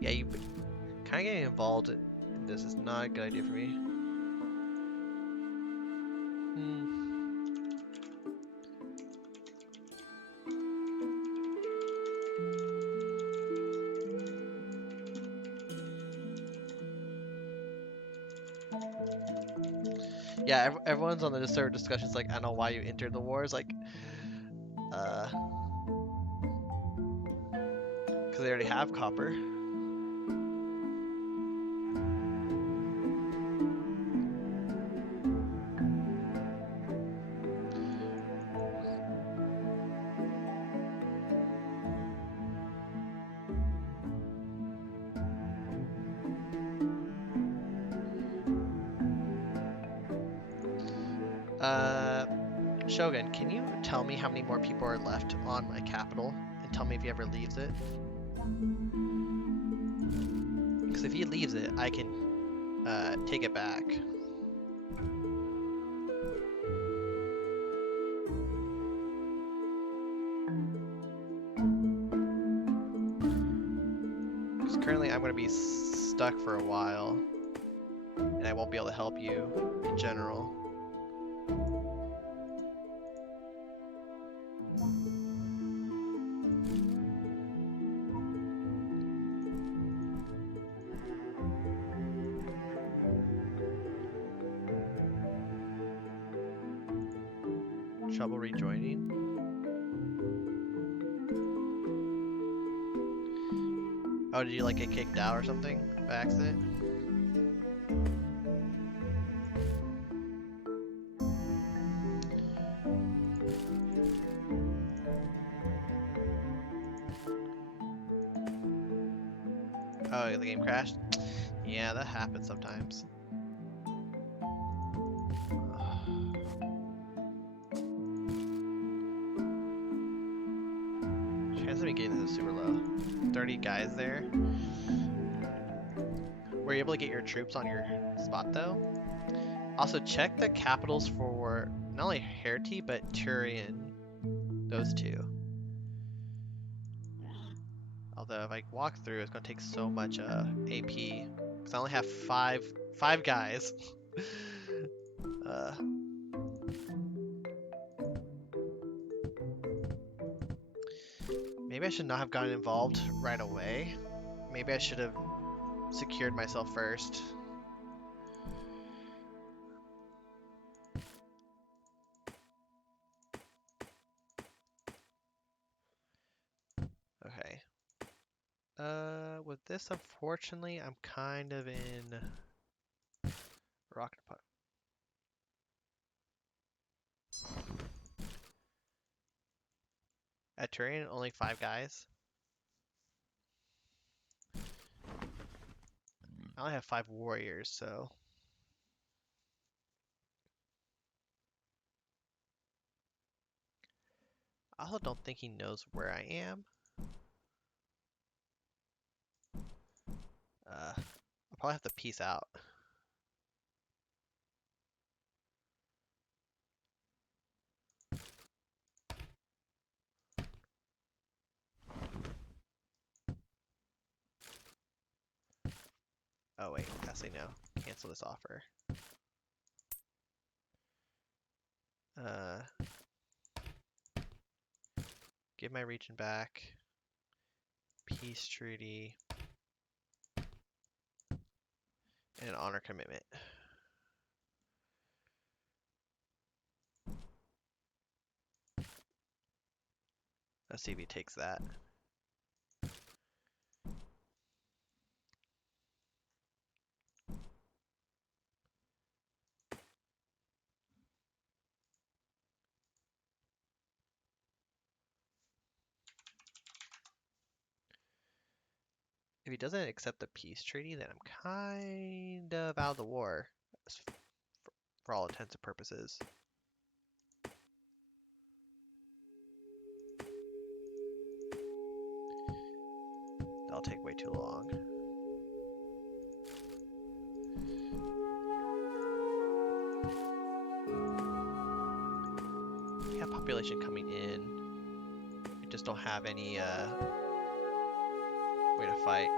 Yeah, you kind of getting involved in this is not a good idea for me. Hmm. Yeah, everyone's on the server discussions like, I know why you entered the wars, like, because they already have copper. Uh, Shogun, can you tell me how many more people are left on my capital, and tell me if he ever leaves it? Because if he leaves it, I can take it back. Because currently I'm going to be stuck for a while, and I won't be able to help you in general. Trouble rejoining? Oh, did you like get kicked out or something by accident? Oh, the game crashed? Yeah, that happens sometimes. Chance of me getting this is super low. 30 guys there. Were you able to get your troops on your spot though? Also, check the capitals for not only Hertie, but Turian. Those two. Although if I walk through, it's gonna take so much AP. Because I only have five guys. uh, maybe I should not have gotten involved right away. Maybe I should have secured myself first. Okay. With this, unfortunately, I'm kind of in rock and puck. At Turian, only 5 guys. I only have 5 warriors, so I also don't think he knows where I am. I'll probably have to peace out. Oh wait, I say no. Cancel this offer. Uh, give my region back. Peace treaty. And an honor commitment. Let's see if he takes that. If he doesn't accept the peace treaty, then I'm kind of out of the war, for all intents and purposes. That'll take way too long. We have population coming in. We just don't have any way to fight.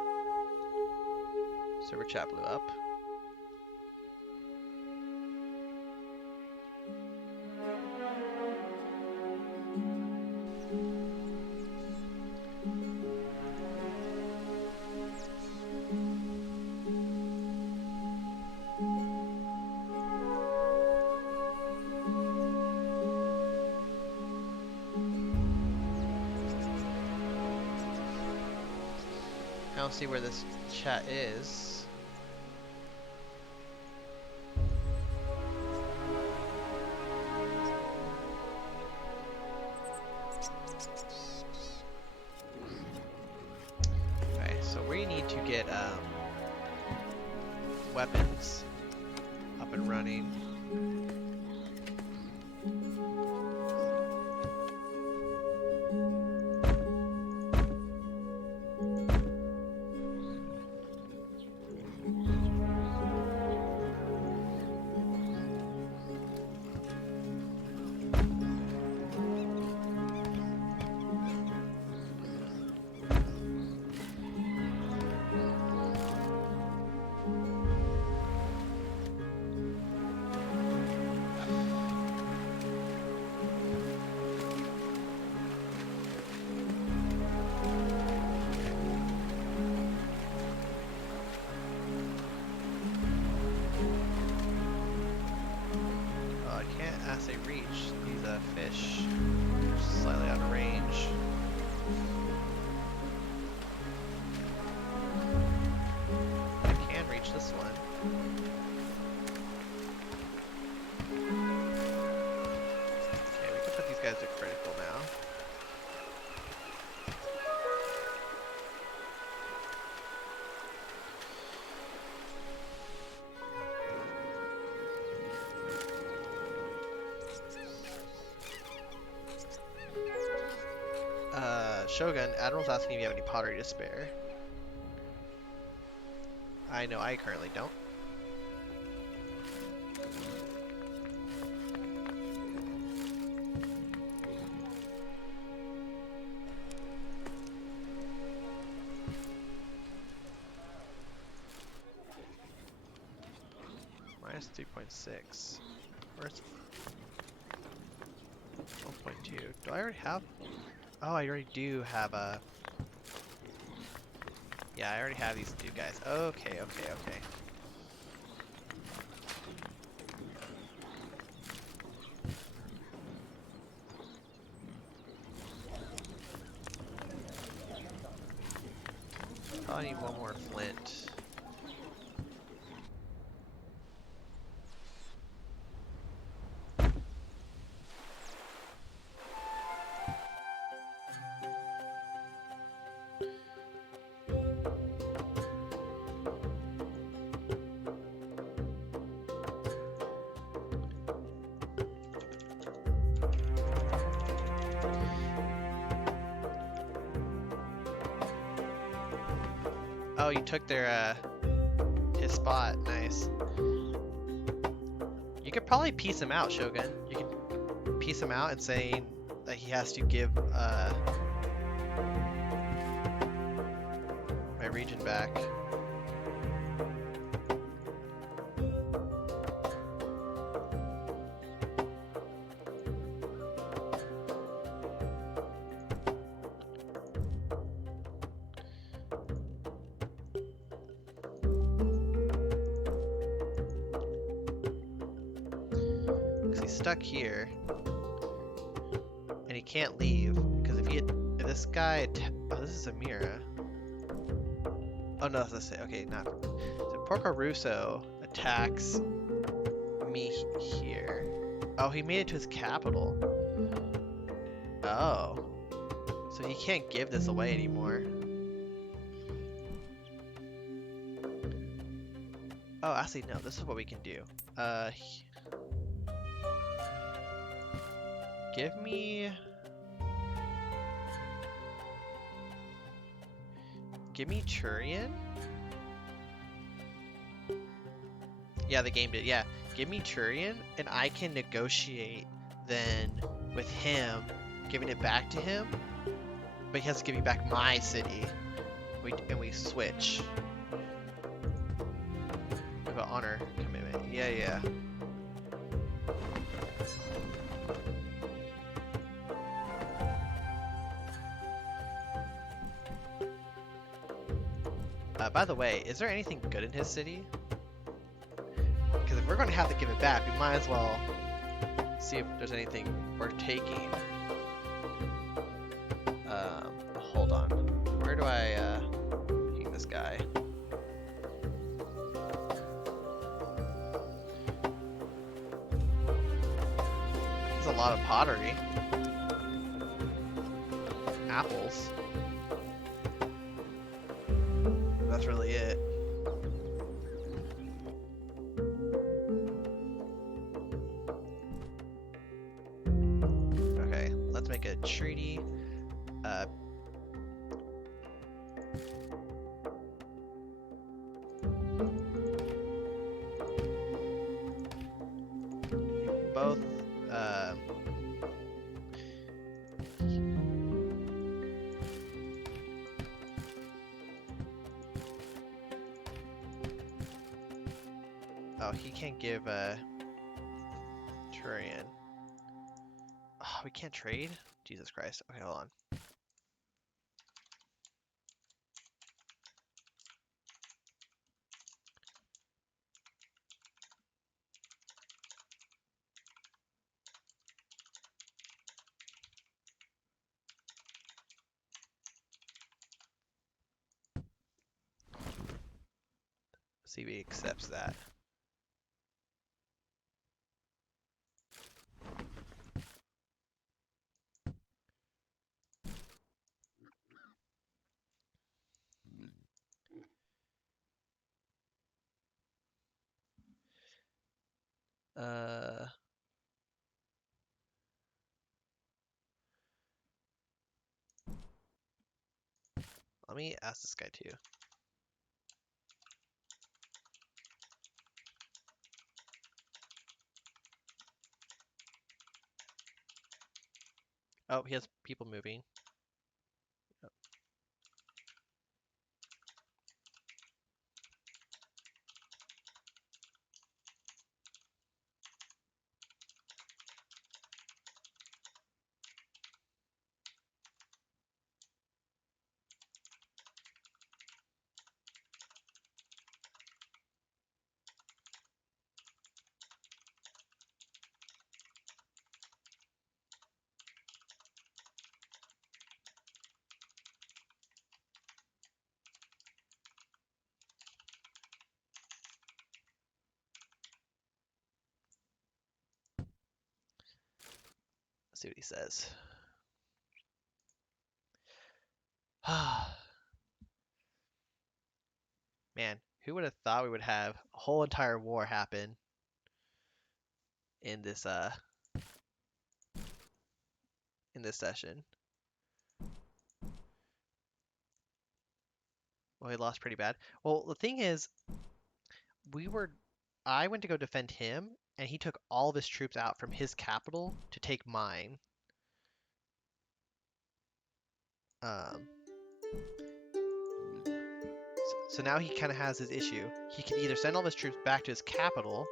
Server chat blew up. I don't see where this chat is. Okay, so we need to get weapons up and running. Assay reach. These fish are slightly out of range. I can reach this one. Okay, we can put these guys to critical now. Shogun, Admiral's asking if you have any pottery to spare. I know I currently don't. Minus 3.6. Where's 1.2? Do I already have? Oh, I already do have a... Yeah, I already have these two guys. Okay. Probably need one more flint. Oh, you took their, his spot. Nice. You could probably piece him out, Shogun. You can piece him out and saying that he has to give, my region back. Stuck here, and he can't leave because if this guy, oh, this is Ymir. Oh no, let's say okay, not so. Porco Russo attacks me here. Oh, he made it to his capital. Oh, so he can't give this away anymore. Oh, Oh, actually, no. This is what we can do. Give me Turian. Yeah, the game did. Yeah, give me Turian, and I can negotiate then with him, giving it back to him. But he has to give me back my city. We switch. We have an honor commitment. Yeah, yeah. By the way, is there anything good in his city? Because if we're going to have to give it back, we might as well see if there's anything worth taking. Hold on. Where do I ping this guy? There's a lot of pottery. Apples. That's really it. Okay, let's make a treaty. Both. Oh, he can't give Turian. Oh, we can't trade? Jesus Christ. Okay, hold on. See if he accepts that. Let me ask this guy too. Oh, he has people moving. Let's see what he says. Man, who would have thought we would have a whole entire war happen in this session? Well, he lost pretty bad. Well, the thing is, I went to go defend him, and he took all of his troops out from his capital to take mine. So now he kind of has his issue. He can either send all of his troops back to his capital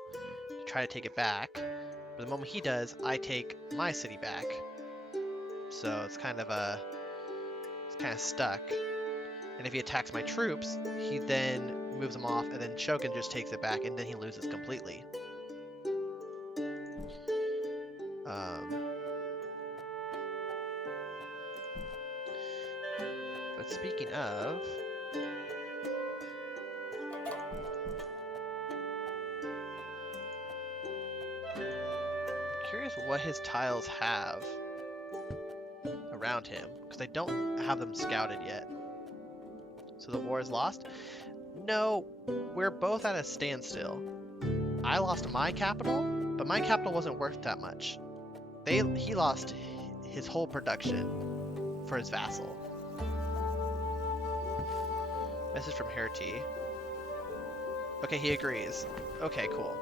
to try to take it back, but the moment he does, I take my city back. So it's kind of stuck. And if he attacks my troops, he then moves them off, and then Shogun just takes it back, and then he loses completely. But speaking of, I'm curious what his tiles have around him, because I don't have them scouted yet. So the war is lost. No, we're both at a standstill. I lost my capital, but my capital wasn't worth that much. He lost his whole production for his vassal. Message from Herty. Okay, he agrees. Okay, cool.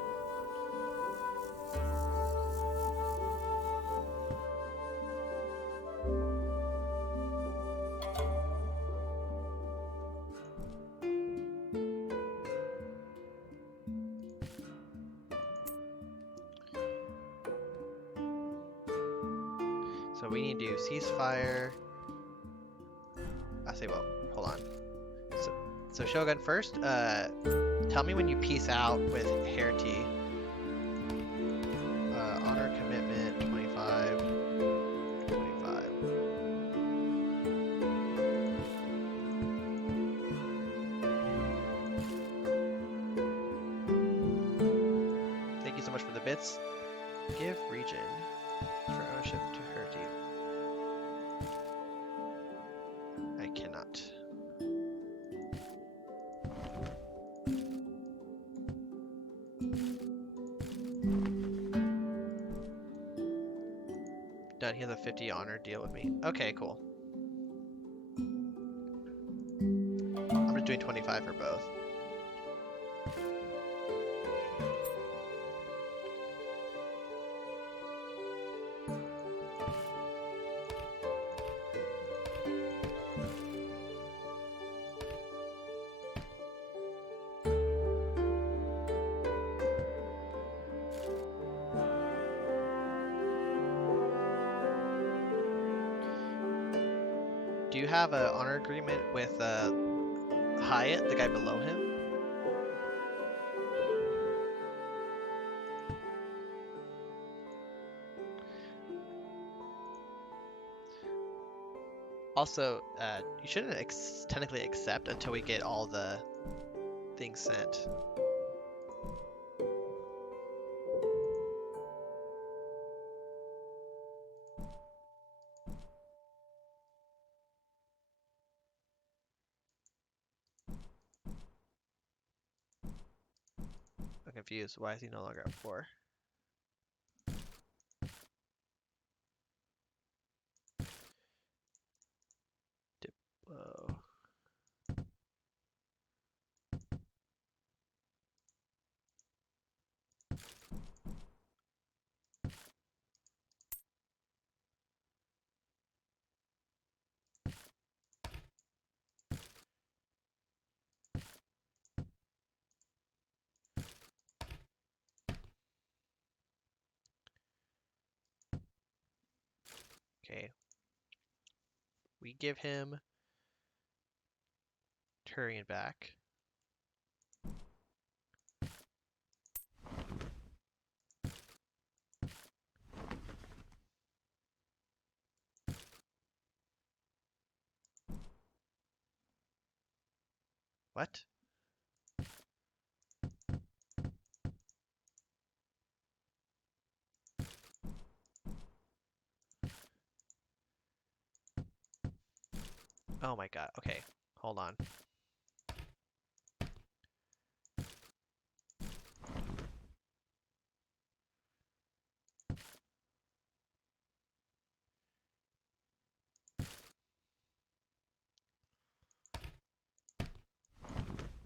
So we need to do ceasefire. I say, well, hold on. So Shogun, first, tell me when you peace out with Herty. Honor commitment 25. 25. Thank you so much for the bits. Give region for ownership to Herty. I cannot. Done. He has a 50 honor deal with me. Okay, cool. I'm just doing 25 for both. Do you have an honor agreement with Hyatt, the guy below him? Also, you shouldn't technically accept until we get all the things sent. I'm confused. Why is he no longer at 4? Diplo. Okay. We give him Turian back. What? Oh my god. Okay. Hold on.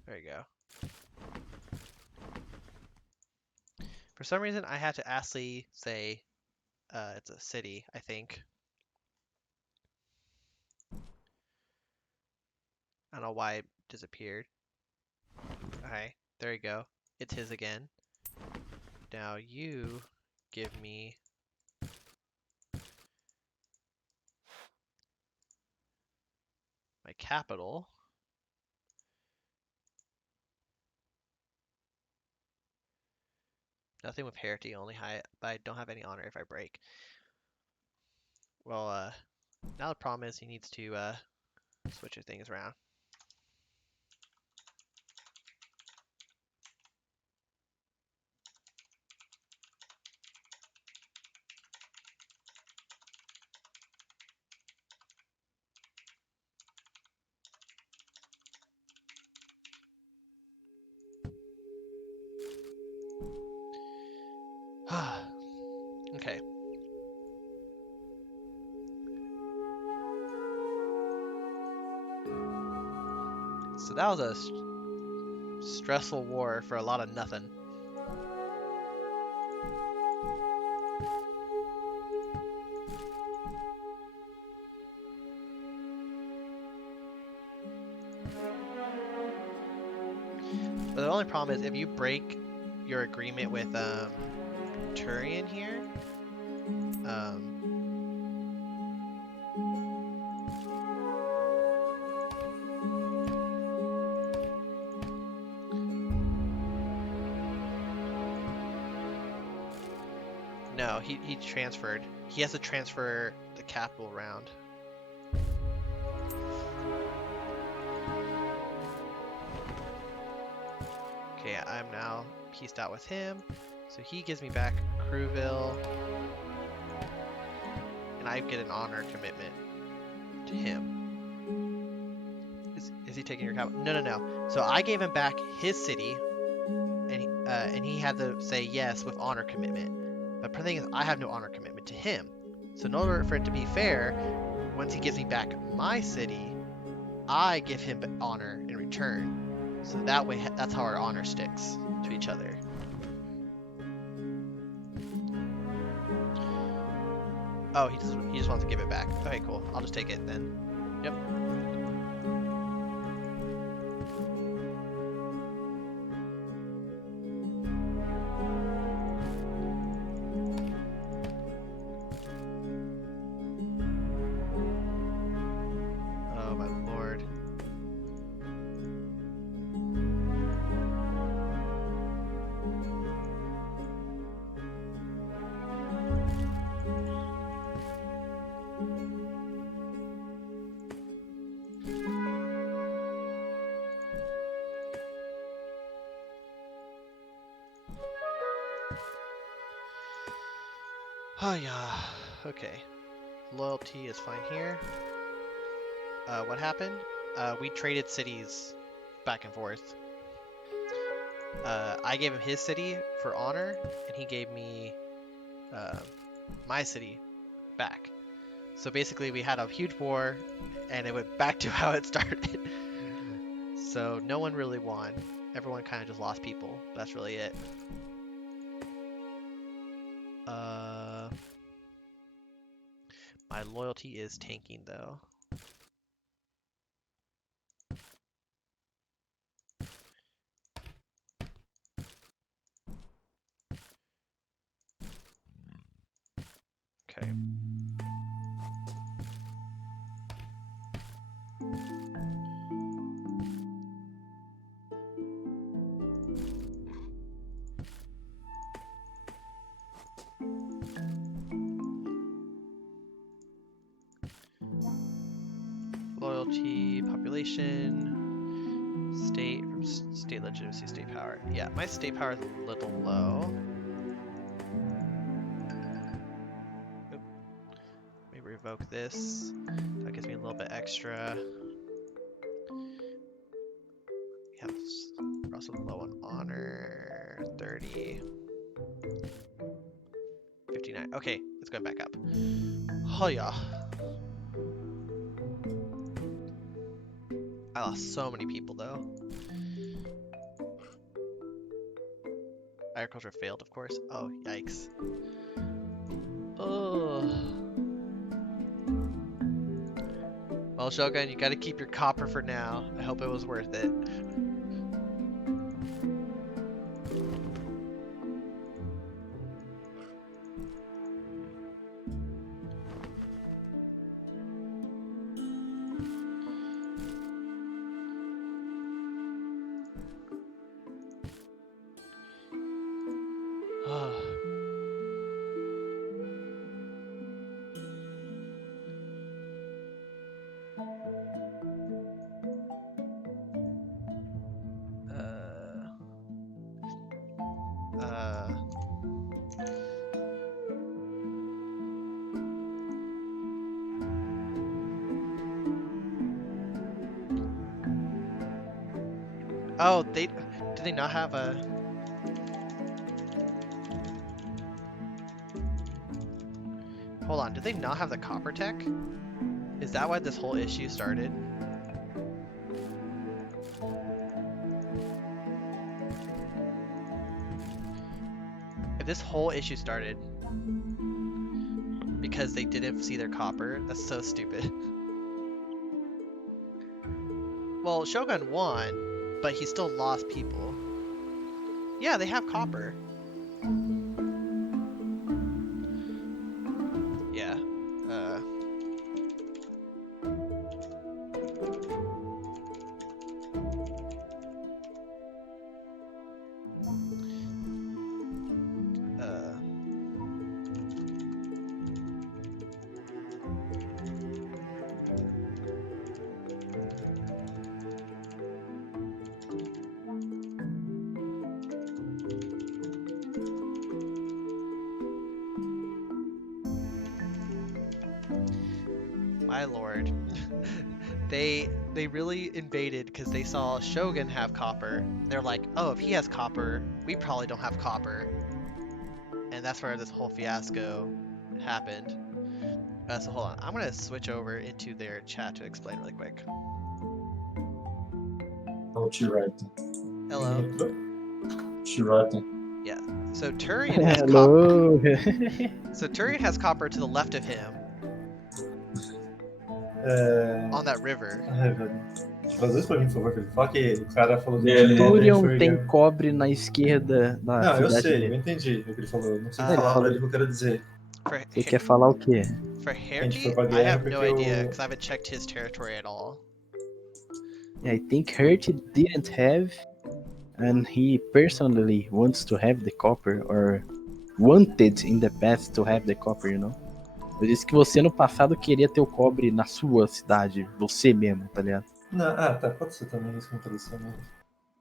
There you go. For some reason, I had to Astley say it's a city, I think. I don't know why it disappeared. Okay, there you go. It's his again. Now you give me my capital. Nothing with Herity, only high, but I don't have any honor if I break. Well, now the problem is he needs to switch his things around. Okay. So that was a stressful war for a lot of nothing. But the only problem is if you break your agreement with Turian here, um, no, he transferred. He has to transfer the capital around. Okay, I'm now pieced out with him. So he gives me back Crewville. And I get an honor commitment to him. Is he taking your capital? No, no, no. So I gave him back his city. And he had to say yes with honor commitment. But the thing is, I have no honor commitment to him. So in order for it to be fair, once he gives me back my city, I give him honor in return. So that way, that's how our honor sticks to each other. Oh, he just wants to give it back. Okay, cool. I'll just take it then. Yep. Oh my lord. Oh yeah. Okay. Loyalty is fine here. What happened? We traded cities back and forth. I gave him his city for honor, and he gave me my city back. So basically, we had a huge war, and it went back to how it started. So no one really won. Everyone kind of just lost people. That's really it. My loyalty is tanking though. Okay. Loyalty, population, state, state legitimacy, state power. Yeah, my state power is a little low. Oop. Maybe revoke this. That gives me a little bit extra. Yeah, we're also low on honor. 30. 59. Okay, it's going back up. Oh yeah. I lost so many people though. Agriculture failed, of course. Oh, yikes. Oh. Well, Shogun, you gotta keep your copper for now. I hope it was worth it. Oh, do they not have a... Hold on, do they not have the copper tech? Is that why this whole issue started? If this whole issue started because they didn't see their copper, that's so stupid. Well, Shogun won, but he still lost people. Yeah, they have copper. Yeah. My lord. They really invaded because they saw Shogun have copper. They're like, oh, if he has copper, we probably don't have copper. And that's where this whole fiasco happened. So hold on, I'm gonna switch over into their chat to explain really quick. Oh, Chirata. Hello. Chirata. Yeah. So Turian has Hello. copper. So Turian has copper to the left of him on that river. Ai, velho. Faz isso pra mim, por favor, Felipe. Fala que o cara falou que Turion tem cobre na esquerda da Não, eu cidade sei, dele. eu entendi o que ele falou. Eu não sei Ele falar falou- pra ele o que eu quero dizer. Você quer falar o quê? For gente foi Hertie, pra I guerra have no porque idea o- because I haven't checked his territory at all. I think Hurt didn't have, and he personally wants to have the copper, or wanted in the past to have the copper, you know? Eu disse que você no passado queria ter o cobre na sua cidade, você mesmo, tá ligado? Não, tá, pode ser também isso que aconteceu, né?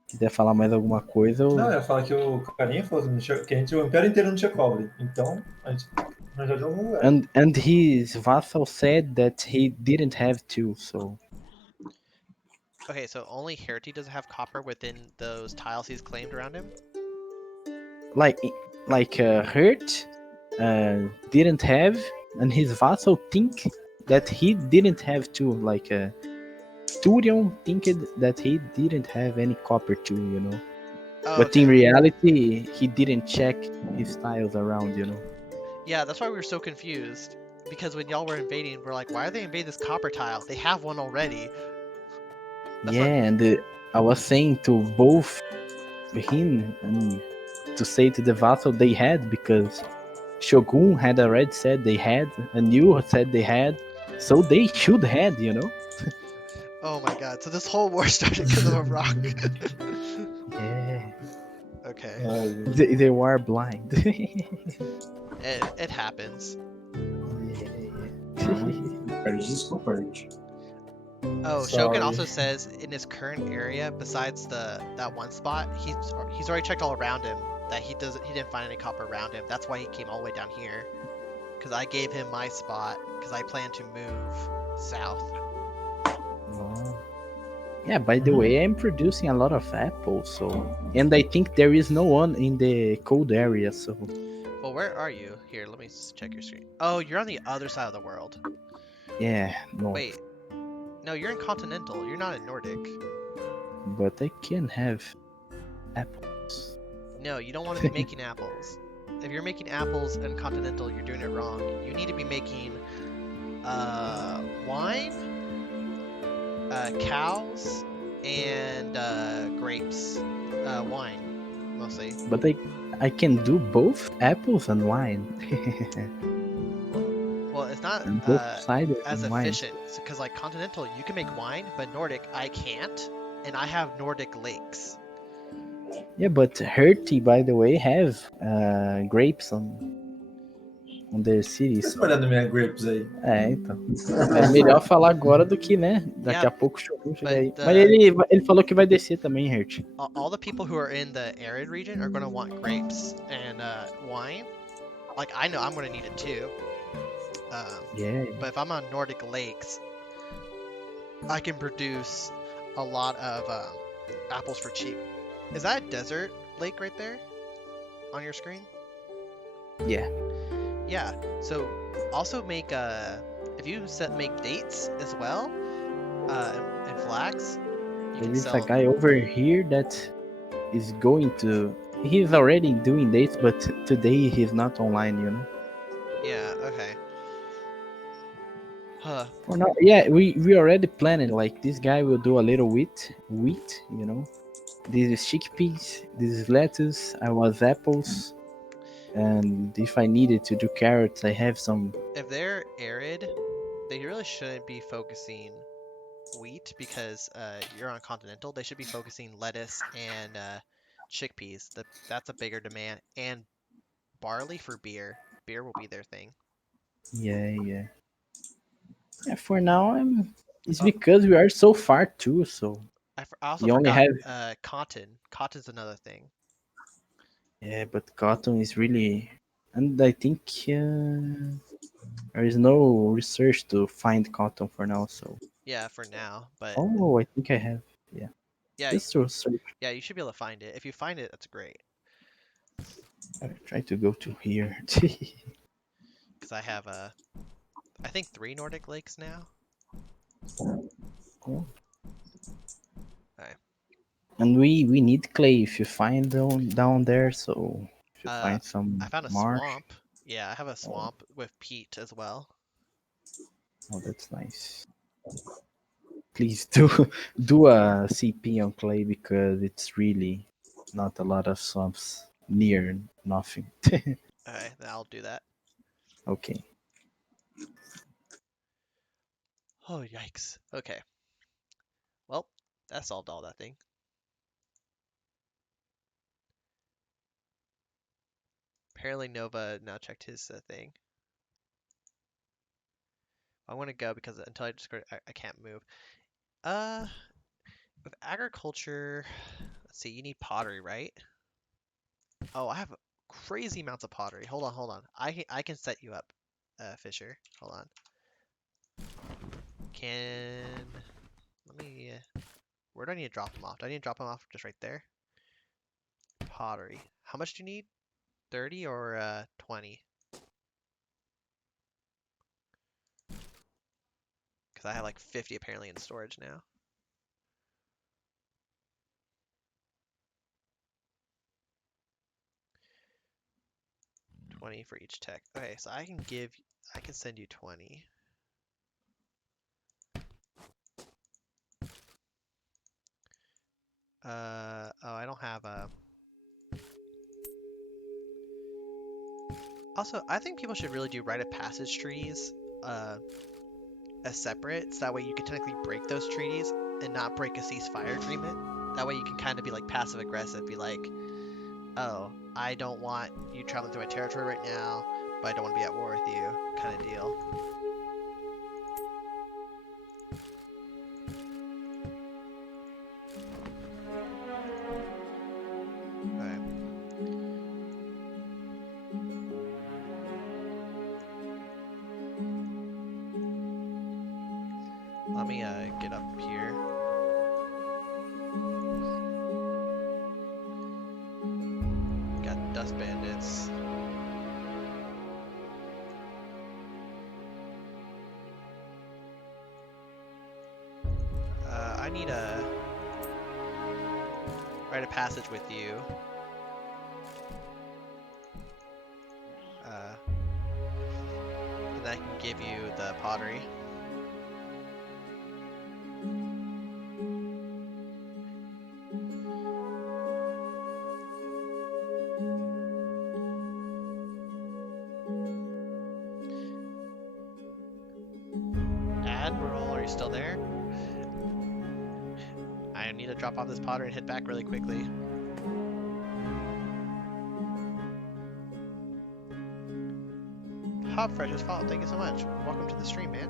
Quiser falar mais alguma coisa, eu... Não, eu ia falar que o carinha falou que a gente, o Império inteiro não tinha cobre. Então, a gente já de algum lugar. And his vassal said that he didn't have to, so... Okay, so only Hertie doesn't have copper within those tiles he's claimed around him? Like Hurt didn't have, and his vassal think that he didn't have to. Like Turion think that he didn't have any copper too, you know. Oh, But okay. in reality, he didn't check his tiles around, you know. Yeah, that's why we were so confused. Because when y'all were invading, we're like, why are they invading this copper tile? They have one already. That's yeah, why... and I was saying to both him and to say to the vassal they had, because Shogun had already said they had, and you said they had, so they should had, you know. Oh my god, so this whole war started because of a rock. Yeah. Okay. Ai, They were blind. It happens. desculpa, gente. Oh, Sorry. Shogun also says in his current area, besides that one spot, he's already checked all around him that he didn't find any copper around him. That's why he came all the way down here. Because I gave him my spot because I plan to move south. Oh. Yeah, by the way, I'm producing a lot of apples, so, and I think there is no one in the cold area, so. Well, where are you? Here, let me check your screen. Oh, you're on the other side of the world. Yeah, no. Wait. No, you're in continental. You're not in Nordic. But I can have apples. No, you don't want to be making apples. If you're making apples in continental, you're doing it wrong. You need to be making wine, cows, and grapes. Wine, mostly. But I can do both apples and wine. Well, it's not And both cider as and wine. efficient because like continental, you can make wine, but Nordic, I can't, and I have Nordic lakes. Yeah, but Hertie, by the way, have grapes on their cities. Fica olhando minha grapes aí. É, então. É melhor falar agora do que, né? Daqui Yeah, a pouco o Shogun chega but aí. the- Mas ele falou que vai descer também, Hert. All the people who are in the arid region are going to want grapes and wine. Like, I know I'm going to need it too. Yeah. But if I'm on Nordic lakes, I can produce a lot of apples for cheap. Is that a desert lake right there on your screen? Yeah. Yeah. So Also make if you make dates as well, and flags, you can There is a sell them. guy over here that is going to. He's already doing dates, but today he's not online. You know. Yeah. Okay. Huh. For now, yeah, we already planned it. Like this guy will do a little wheat. You know. This is chickpeas. This is lettuce. I was apples. And if I needed to do carrots, I have some. If they're arid, they really shouldn't be focusing wheat because you're on continental. They should be focusing lettuce and chickpeas. That's a bigger demand. And barley for beer. Beer will be their thing. Yeah. Yeah, for now, it's Oh, because we are so far too. So I also we only forgot have. cotton. Cotton's another thing. Yeah, but cotton is really, and I think there is no research to find cotton for now. So Yeah, for now. But oh, I think I have. Yeah, yeah, just to search. yeah, you should be able to find it. If you find it, that's great. I try to go to here. Because I have I think 3 Nordic lakes now. Oh, Okay. and we need clay if you find down there. So if you Uh, find some I found a marsh, swamp. Yeah, I have a oh, swamp with peat as well. oh that's nice. Please do do a CP on clay because it's really not a lot of swamps near nothing. Okay, then I'll do that. Okay. Oh, yikes. Okay. Well, that solved all that thing. Apparently Nova now checked his thing. I want to go because until I discover I can't move. Uh, with agriculture, let's see, you need pottery, right? Oh, I have crazy amounts of pottery. Hold on. I can set you up, Fisher. Hold on. Can let me. Where do I need to drop them off? Do I need to drop them off just right there? Pottery. How much do you need? 30 or 20? Because I have like 50 apparently in storage now. $20 for each tech. Okay, so I can send you 20. Oh, I don't have a. Also, I think people should really do rite of passage treaties, as separate, so that way you can technically break those treaties and not break a ceasefire agreement. That way you can kind of be like passive aggressive, be like, oh, I don't want you traveling through my territory right now, but I don't want to be at war with you, kind of deal. Okay. Let me get up here. Got dust bandits. I need a rite of passage with you. And I can give you the pottery. Admiral, are you still there? I need to drop off this pottery and head back really quickly. Hop Fresh has followed. Thank you so much. Welcome to the stream, man.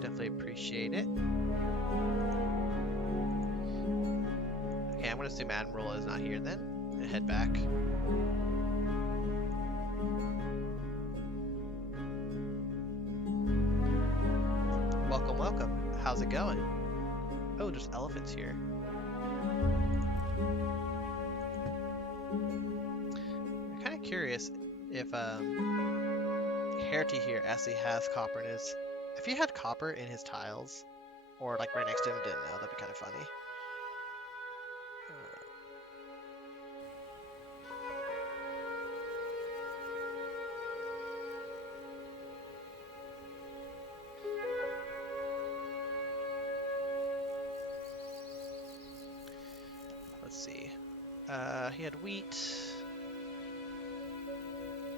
Definitely appreciate it. Okay, I'm gonna assume Admiral is not here then, and head back. Welcome. How's it going? Oh, there's elephants here. curious if Herty here actually has copper in his. If he had copper in his tiles, or like right next to him and didn't know, that'd be kind of funny. Let's see. He had wheat.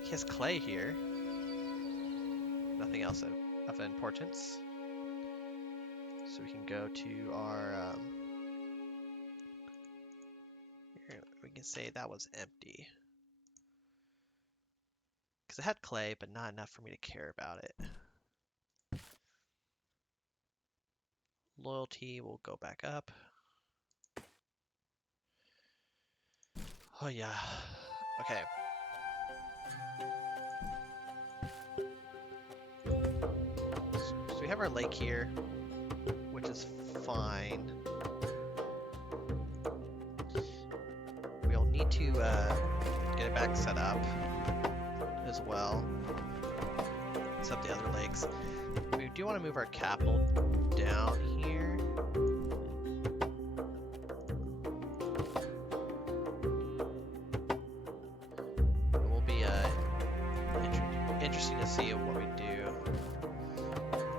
He has clay here. Nothing else of importance. So we can go to our. Here, we can say that was empty. Because it had clay, but not enough for me to care about it. Loyalty will go back up. Oh yeah. Okay. So we have our lake here, which is fine. We'll need to get it back set up as well. Set up the other lakes. We do want to move our capital down here. It will be interesting to see what we do.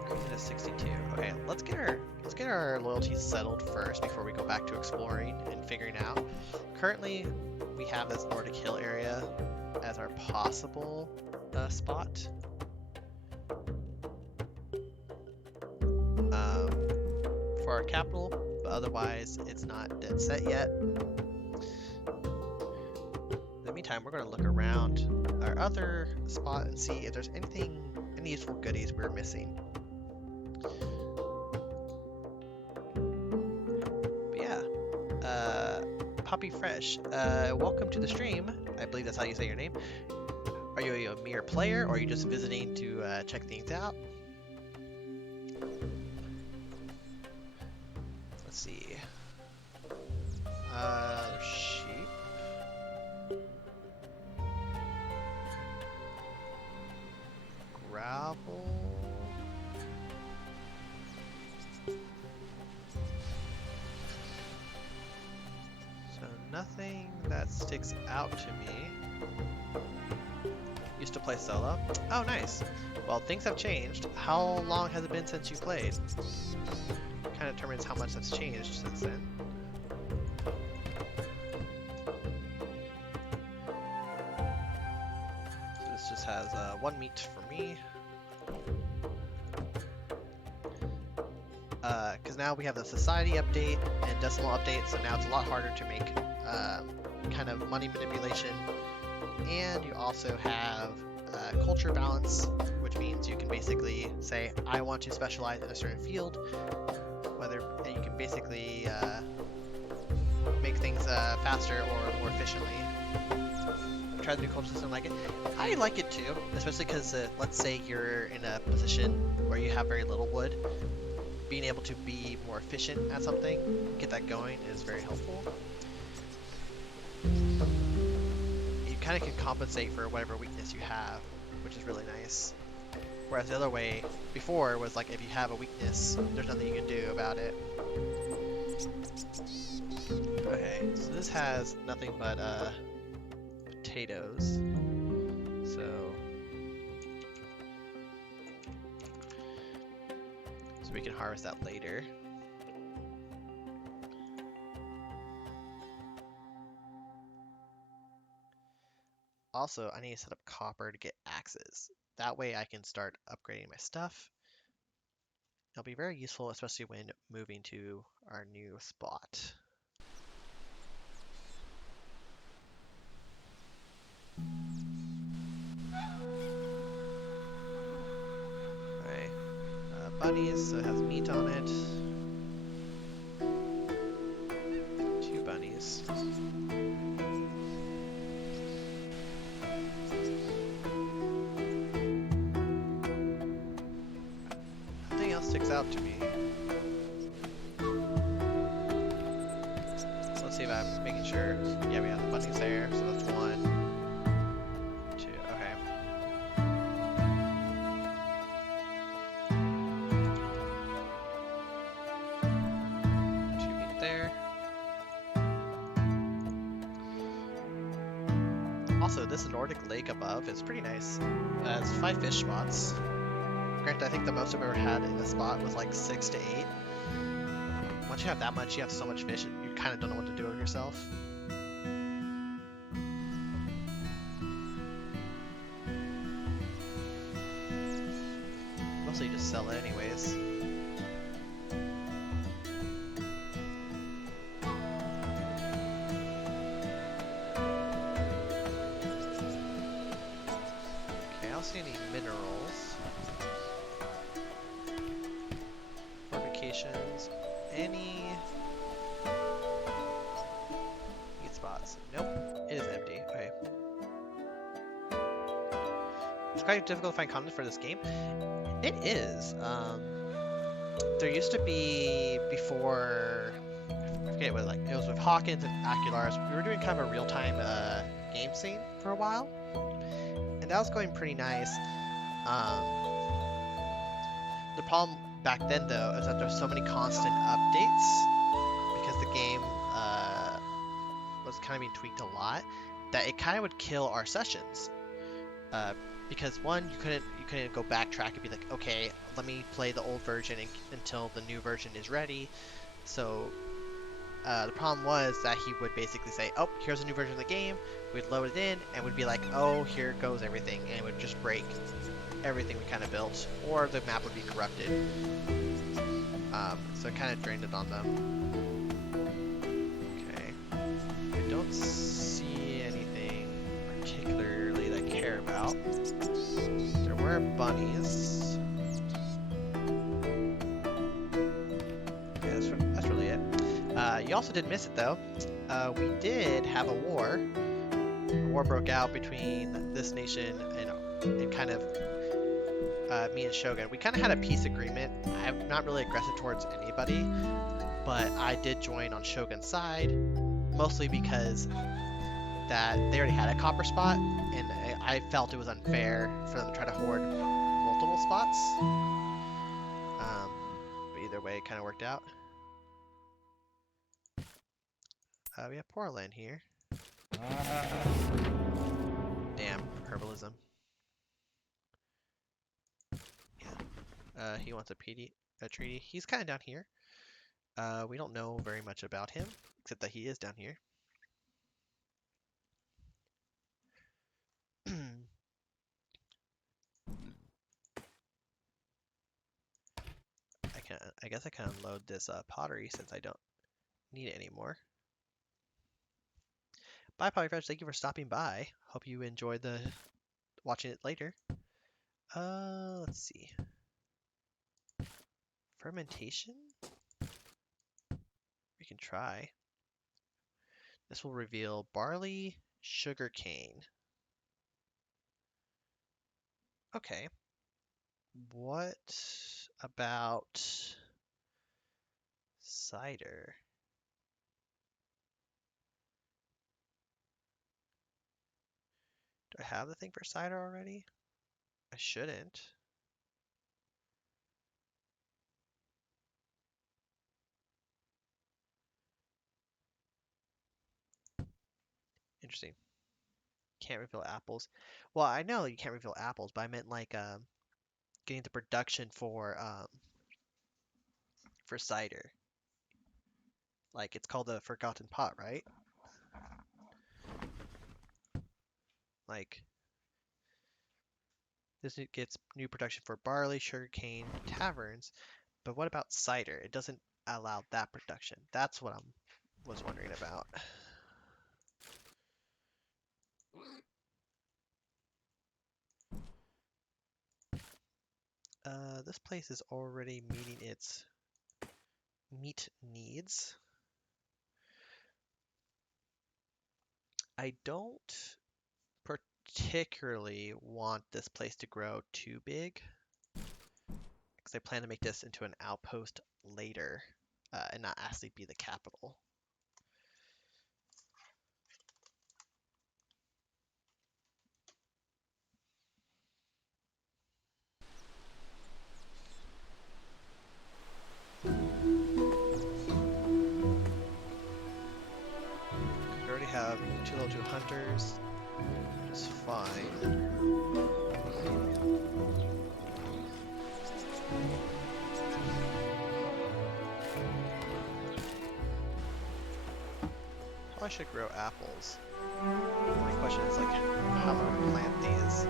Cruising to 62. Okay, let's get our loyalties settled first before we go back to exploring and figuring out. Currently, we have this Nordic Hill area as our possible spot. For our capital, but otherwise it's not dead set yet. In the meantime, we're going to look around our other spot and see if there's any useful goodies we're missing. But yeah, Poppy Fresh, welcome to the stream. I believe that's how you say your name. Are you a Ymir player, or are you just visiting to check things out? Let's see. Sheep. Gravel. So nothing that sticks out to me. Used to play solo. Oh, nice. Well, things have changed. How long has it been since you played? Kind of determines how much that's changed since then. So this just has one meat for me. Because now we have the society update and decimal update, so now it's a lot harder to make kind of money manipulation. And you also have culture balance, which means you can basically say, I want to specialize in a certain field, and you can basically make things faster or more efficiently. Try the new culture system, like it. I like it too, especially because let's say you're in a position where you have very little wood. Being able to be more efficient at something, get that going, is very helpful. You kind of can compensate for whatever weakness you have, which is really nice. Whereas the other way before was like, if you have a weakness, there's nothing you can do about it. Okay, so this has nothing but potatoes. So we can harvest that later. Also, I need to set up copper to get axes. That way I can start upgrading my stuff. It'll be very useful, especially when moving to our new spot. Alright, bunnies, so it has meat on it. 2 bunnies. Nothing else sticks out to me. So let's see if I'm making sure. Yeah, we have the bunnies there, so that's 1. Also, this Nordic lake above is pretty nice. It's 5 fish spots. Granted, I think the most I've ever had in a spot was like 6 to 8. Once you have that much, you have so much fish, you kind of don't know what to do with yourself. Mostly you just sell it anyways. Okay, I don't see any minerals. Fortifications. Any need spots? Nope. It is empty. Okay. It's quite difficult to find content for this game. It is. There used to be before. I forget what it was with Hawkins and Aculars. We were doing kind of a real-time game scene for a while, and that was going pretty nice. The problem back then, though, is that there's so many constant updates because the game was kind of being tweaked a lot that it kind of would kill our sessions. Because one, you couldn't go backtrack and be like, okay, let me play the old version until the new version is ready. So the problem was that he would basically say, oh, here's a new version of the game. We'd load it in and we'd be like, oh, here goes everything, and it would just break everything we kind of built, or the map would be corrupted. So it kind of drained it on them. Okay, I don't see anything particularly that I care about. There were bunnies. Okay, that's really it. You also didn't miss it though. We did have a war. A war broke out between this nation and kind of me and Shogun. We kind of had a peace agreement. I'm not really aggressive towards anybody, but I did join on Shogun's side, mostly because that they already had a copper spot, and I felt it was unfair for them to try to hoard multiple spots. But either way, it kind of worked out. We have Portland here. Damn, herbalism. Yeah. He wants a treaty. He's kind of down here. We don't know very much about him, except that he is down here. I guess I can unload this pottery since I don't need it anymore. Bye, Polyfresh. Thank you for stopping by. Hope you enjoyed watching it later. Let's see. Fermentation? We can try. This will reveal barley, sugarcane. Okay. What about cider? Do I have the thing for cider already? I shouldn't. Interesting. Can't refill apples. Well, I know you can't refill apples, but I meant like getting the production for cider. Like it's called the Forgotten Pot, right? Like this gets new production for barley, sugarcane, taverns, but what about cider? It doesn't allow that production. That's what I was wondering about. This place is already meeting its meat needs. I don't particularly want this place to grow too big, because I plan to make this into an outpost later and not actually be the capital. We already have 2 level 2 hunters. It's fine. Probably should grow apples. My question is like, how am I gonna plant these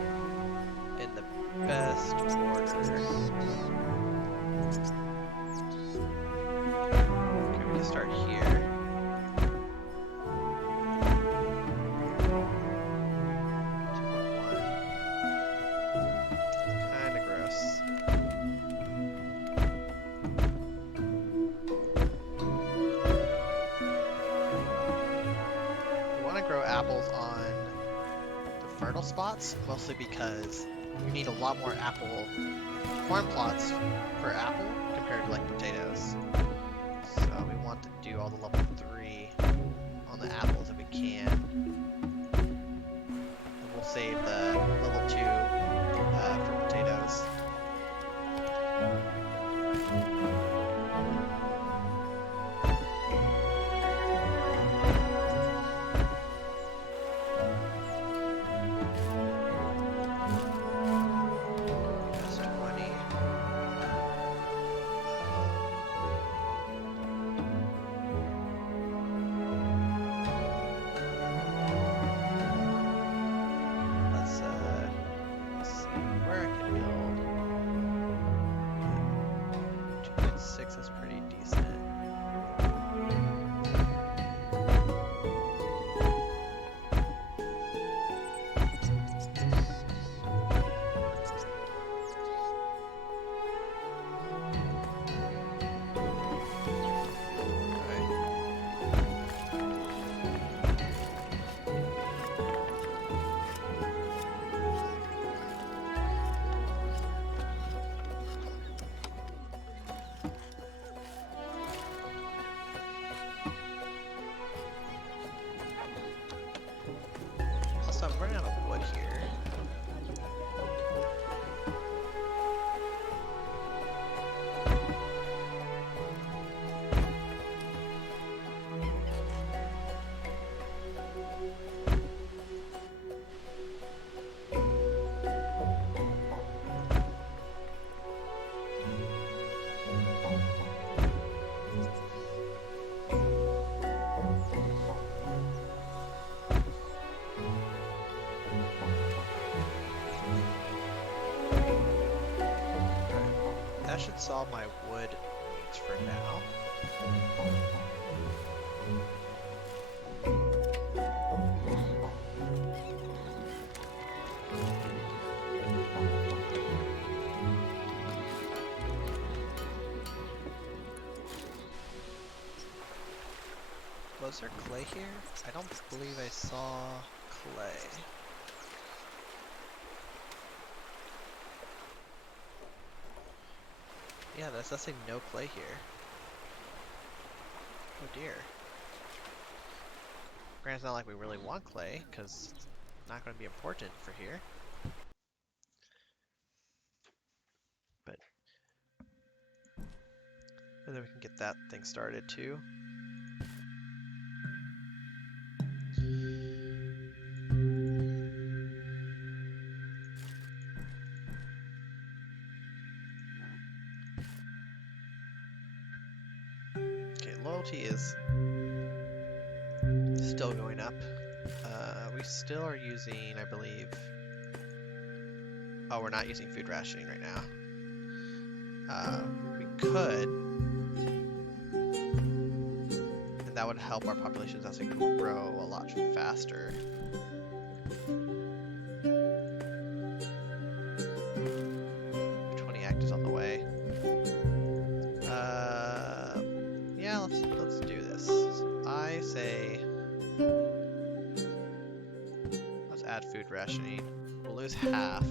in the best order? Okay, we can start here. 2.1. Kinda gross. We want to grow apples on the fertile spots, mostly because you need a lot more apple farm plots per apple compared to like potatoes. So we want to do all the level 3 on the apples if we can. And we'll save the level 2 for potatoes. That's 20. Let's see where I can build. 2.6 is pretty decent. Also, I'm running out of wood here. That should solve my wood needs for now. Was there clay here? I don't believe I saw clay. Yeah, that's saying no clay here. Oh dear. Granted, it's not like we really want clay, because it's not going to be important for here. But... and then we can get that thing started too. Okay, loyalty is still going up. We still are using, I believe... oh, we're not using food rationing right now. We could. And that would help our populations as they grow a lot faster. Act is on the way. Yeah, let's do this. I say let's add food rationing. We'll lose half,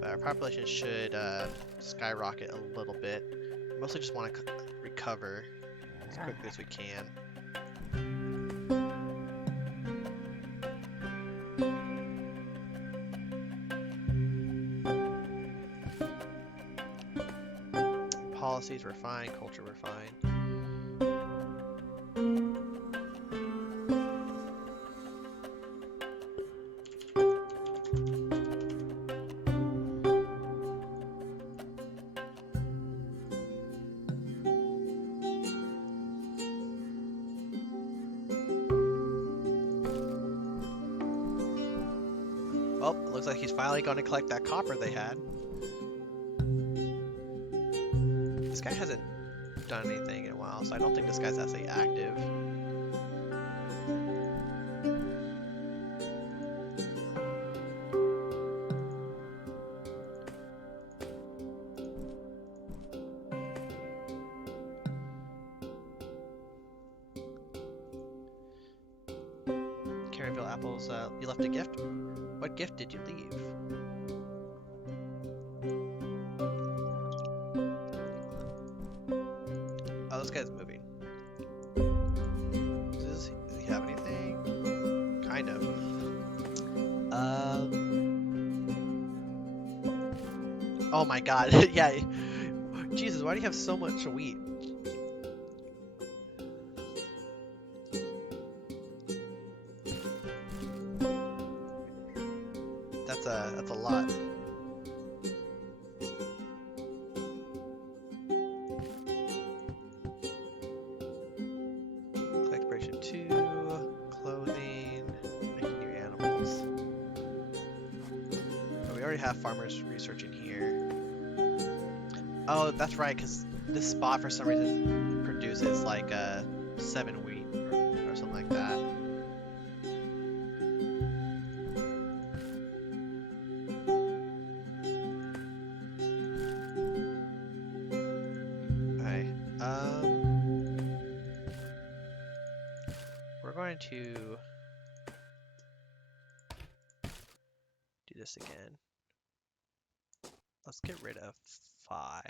but our population should skyrocket a little bit. We mostly just want to recover as quickly as we can. Policies were fine, culture were fine. Well, looks like he's finally going to collect that copper they had. This guy hasn't done anything in a while, so I don't think this guy's actually active. Caryville Apples, you left a gift? What gift did you leave? Oh, this guy's moving. Does he have anything? Kind of. Oh my god, yeah. Jesus, why do you have so much wheat? That's a lot. Exploration 2, clothing, making new animals. Oh, we already have farmers researching here. Oh, that's right, because this spot for some reason produces like 7 wheat or something like that. Okay. We're going to do this again. Let's get rid of 5.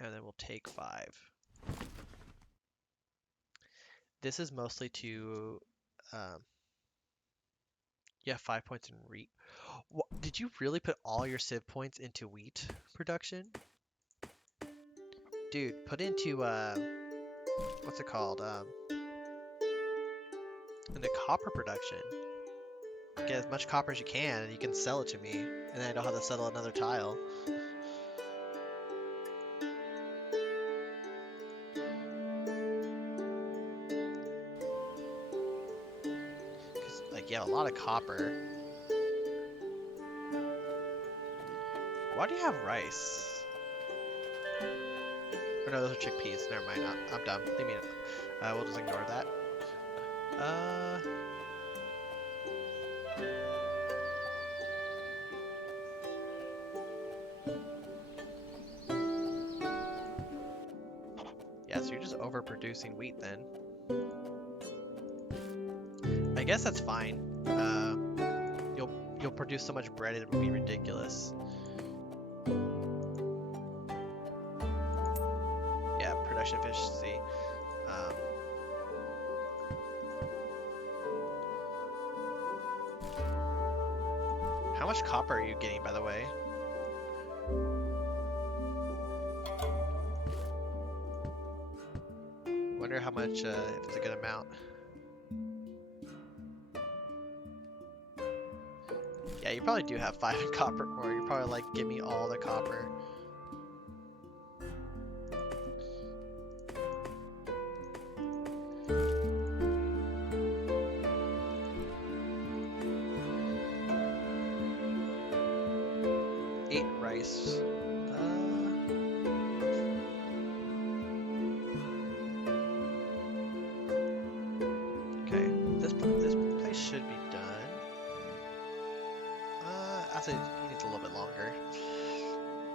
And then we'll take 5. This is mostly to, yeah, 5 points in wheat. Did you really put all your civ points into wheat production? Dude, put into, what's it called? Into copper production. Get as much copper as you can, and you can sell it to me, and then I don't have to settle another tile. Like, yeah, a lot of copper. Why do you have rice? Or no, those are chickpeas. Never mind. I'm dumb. Leave me. We'll just ignore that. Yeah, so you're just overproducing wheat then. I guess that's fine. You'll produce so much bread it would be ridiculous. Yeah, production efficiency. How much copper are you getting, by the way? Wonder how much, if it's a good amount. Yeah, you probably do have 5 in copper, or you're probably like, give me all the copper. Rice. Okay, this place should be done. Actually, he needs a little bit longer,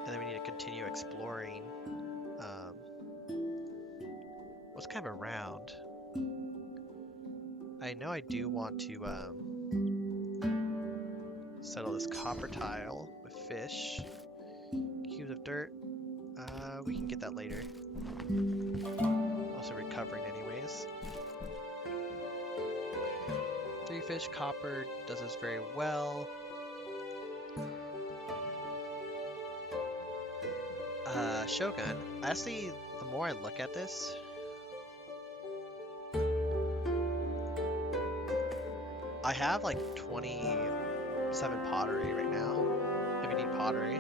and then we need to continue exploring. What's kind of around? I know I do want to settle this copper tile with fish. Cubes of dirt. We can get that later. Also recovering anyways. 3 fish copper does this very well. Shogun. Actually, the more I look at this, I have like 27 pottery right now. If you need pottery.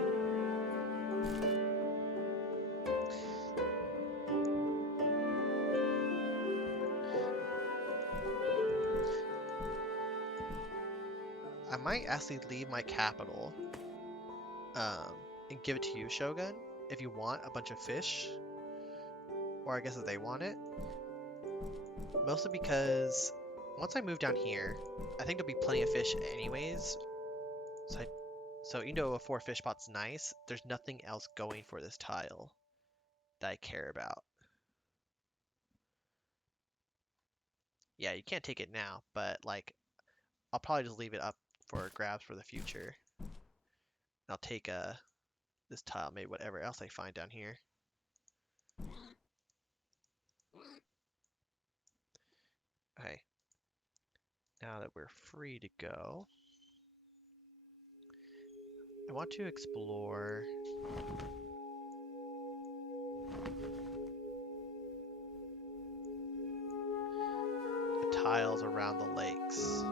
might actually leave my capital and give it to you, Shogun, if you want a bunch of fish. Or I guess if they want it. Mostly because once I move down here, I think there'll be plenty of fish anyways. So even though a 4 fish spot's nice, there's nothing else going for this tile that I care about. Yeah, you can't take it now, but like I'll probably just leave it up for grabs for the future. I'll take this tile, maybe whatever else I find down here. Okay. Now that we're free to go, I want to explore the tiles around the lakes.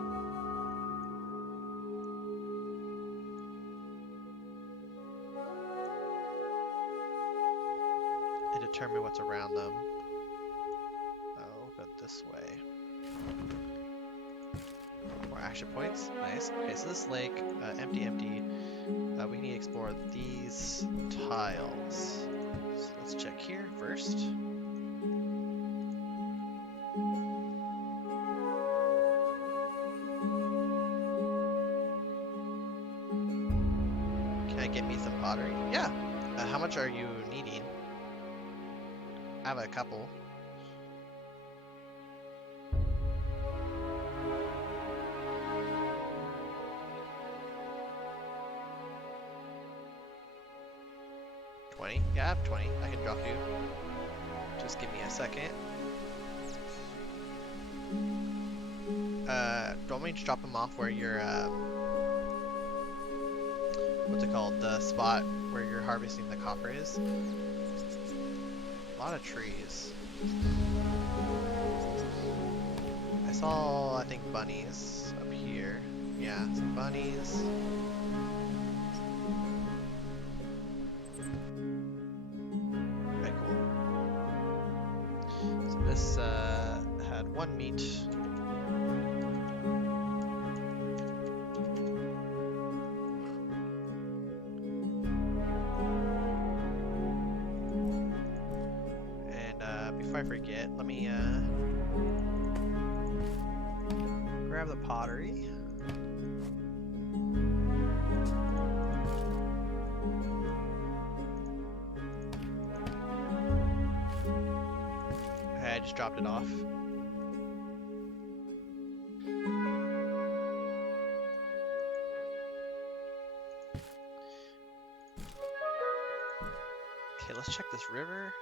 And determine what's around them. Oh, go this way. More action points. Nice. Okay, so this lake, empty, empty. We need to explore these tiles. So let's check here first. Can I get me some pottery? Yeah. How much are you needing? I have a couple. Yeah, I have 20. I can drop you. Just give me a second. Do you want me to drop them off where you're, what's it called? The spot where you're harvesting the copper is? A lot of trees. I saw, I think, bunnies up here. Yeah, some bunnies. Had one meat. And before I forget, let me grab the pottery. I just dropped it off. Okay, let's check this river.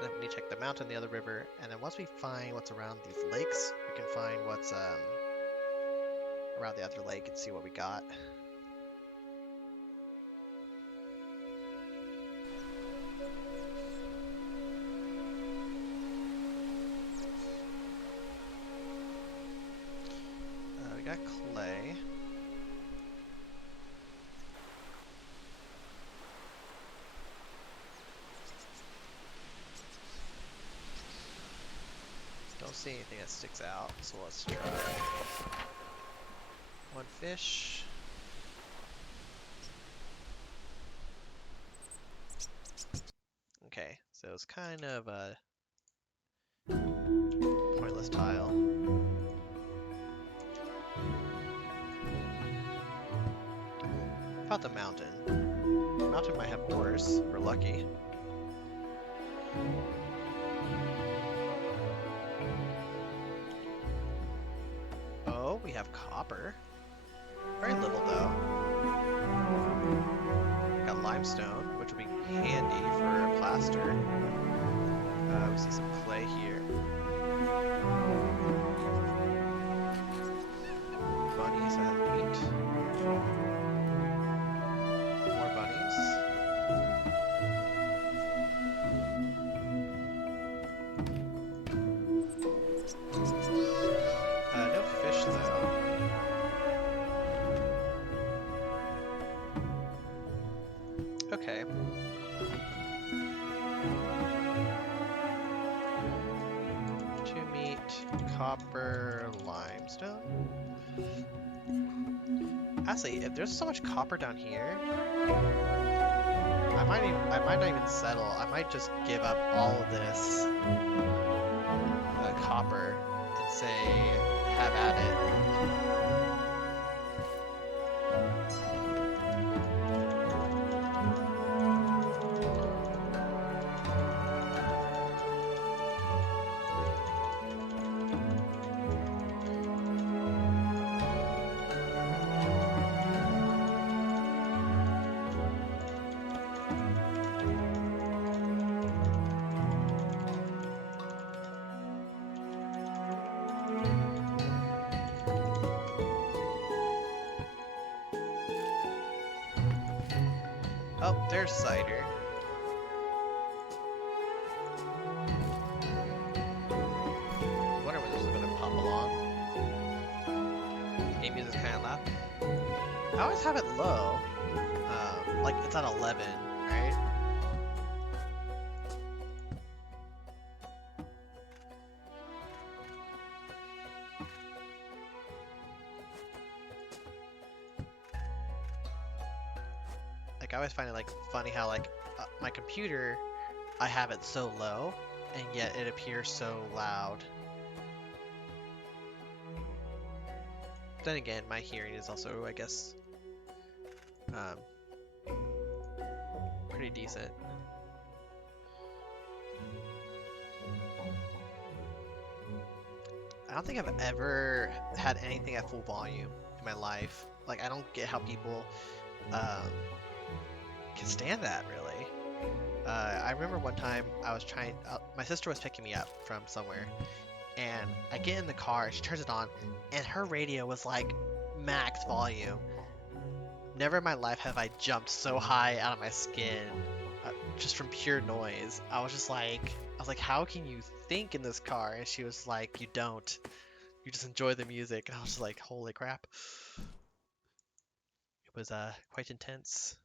Then we need to check the mountain, the other river, and then once we find what's around these lakes, we can find what's around the other lake and see what we got. We got clay. Don't see anything that sticks out, so let's try one fish. Okay, so it's kind of a pointless tile. How about the mountain? The mountain might have ores. We're lucky. Oh, we have copper. Very little though. Got limestone, which would be handy for a plaster. We see some clay here. Bunnies that have meat. More bunnies. No fish though. Okay. limestone. Actually, if there's so much copper down here, I might not even settle. I might just give up all of this copper and say, have at it. Oh, there's cider. I wonder when this is gonna pop along. Game music's kind of loud. I always have it low. Like it's at 11, right? Like I always find it like funny how like my computer, I have it so low, and yet it appears so loud. Then again, my hearing is also, I guess, pretty decent. I don't think I've ever had anything at full volume in my life. Like I don't get how people can stand that really. I remember one time I was trying, my sister was picking me up from somewhere, and I get in the car, she turns it on, and her radio was like max volume. Never in my life have I jumped so high out of my skin just from pure noise. I was like, how can you think in this car? And she was like, you don't. You just enjoy the music. And I was just like, holy crap. It was quite intense.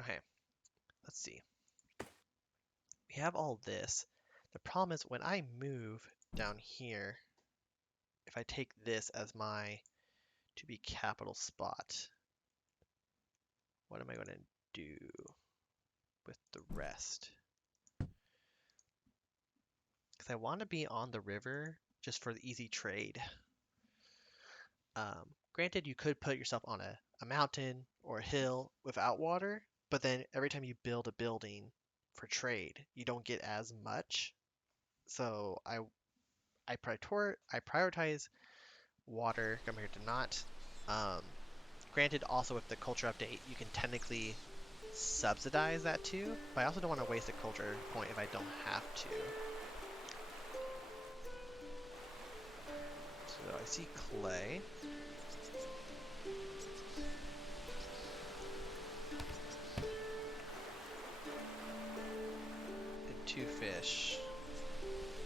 Okay, let's see. We have all this. The problem is when I move down here, if I take this as my to be capital spot, what am I going to do with the rest? Because I want to be on the river just for the easy trade. Granted, you could put yourself on a mountain or a hill without water, but then every time you build a building for trade, you don't get as much. So I prioritize water compared to not. Granted, also with the culture update, you can technically subsidize that too, but I also don't want to waste a culture point if I don't have to. So I see clay. And 2 fish.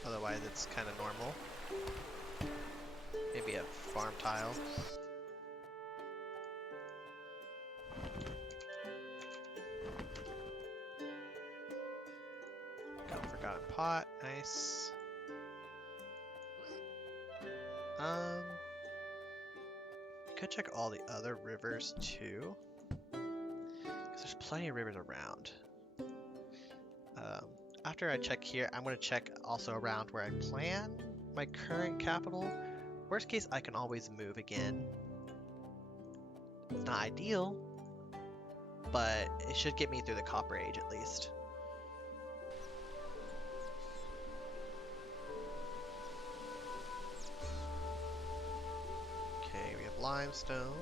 Otherwise it's kind of normal. Maybe a farm tile. Got a forgotten pot. Nice. Could check all the other rivers too, because there's plenty of rivers around. After I check here, I'm going to check also around where I plan my current capital. Worst case, I can always move again. It's not ideal, but it should get me through the Copper Age at least. Okay, we have limestone.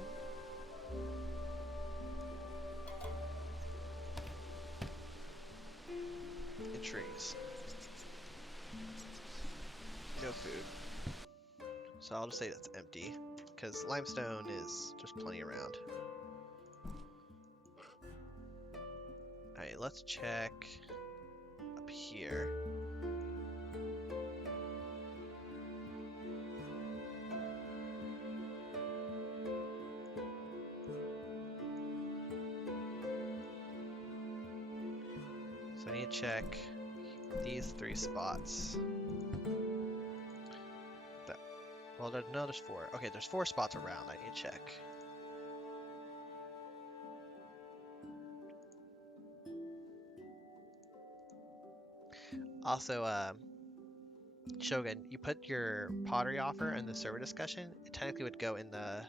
And trees. No food. So I'll just say that's empty, because limestone is just plenty around. Alright, let's check up here. need to check these 3 spots. Well, no, there's 4. Okay, there's 4 spots around I need to check. Also, Shogun, you put your pottery offer in the server discussion. It technically would go in the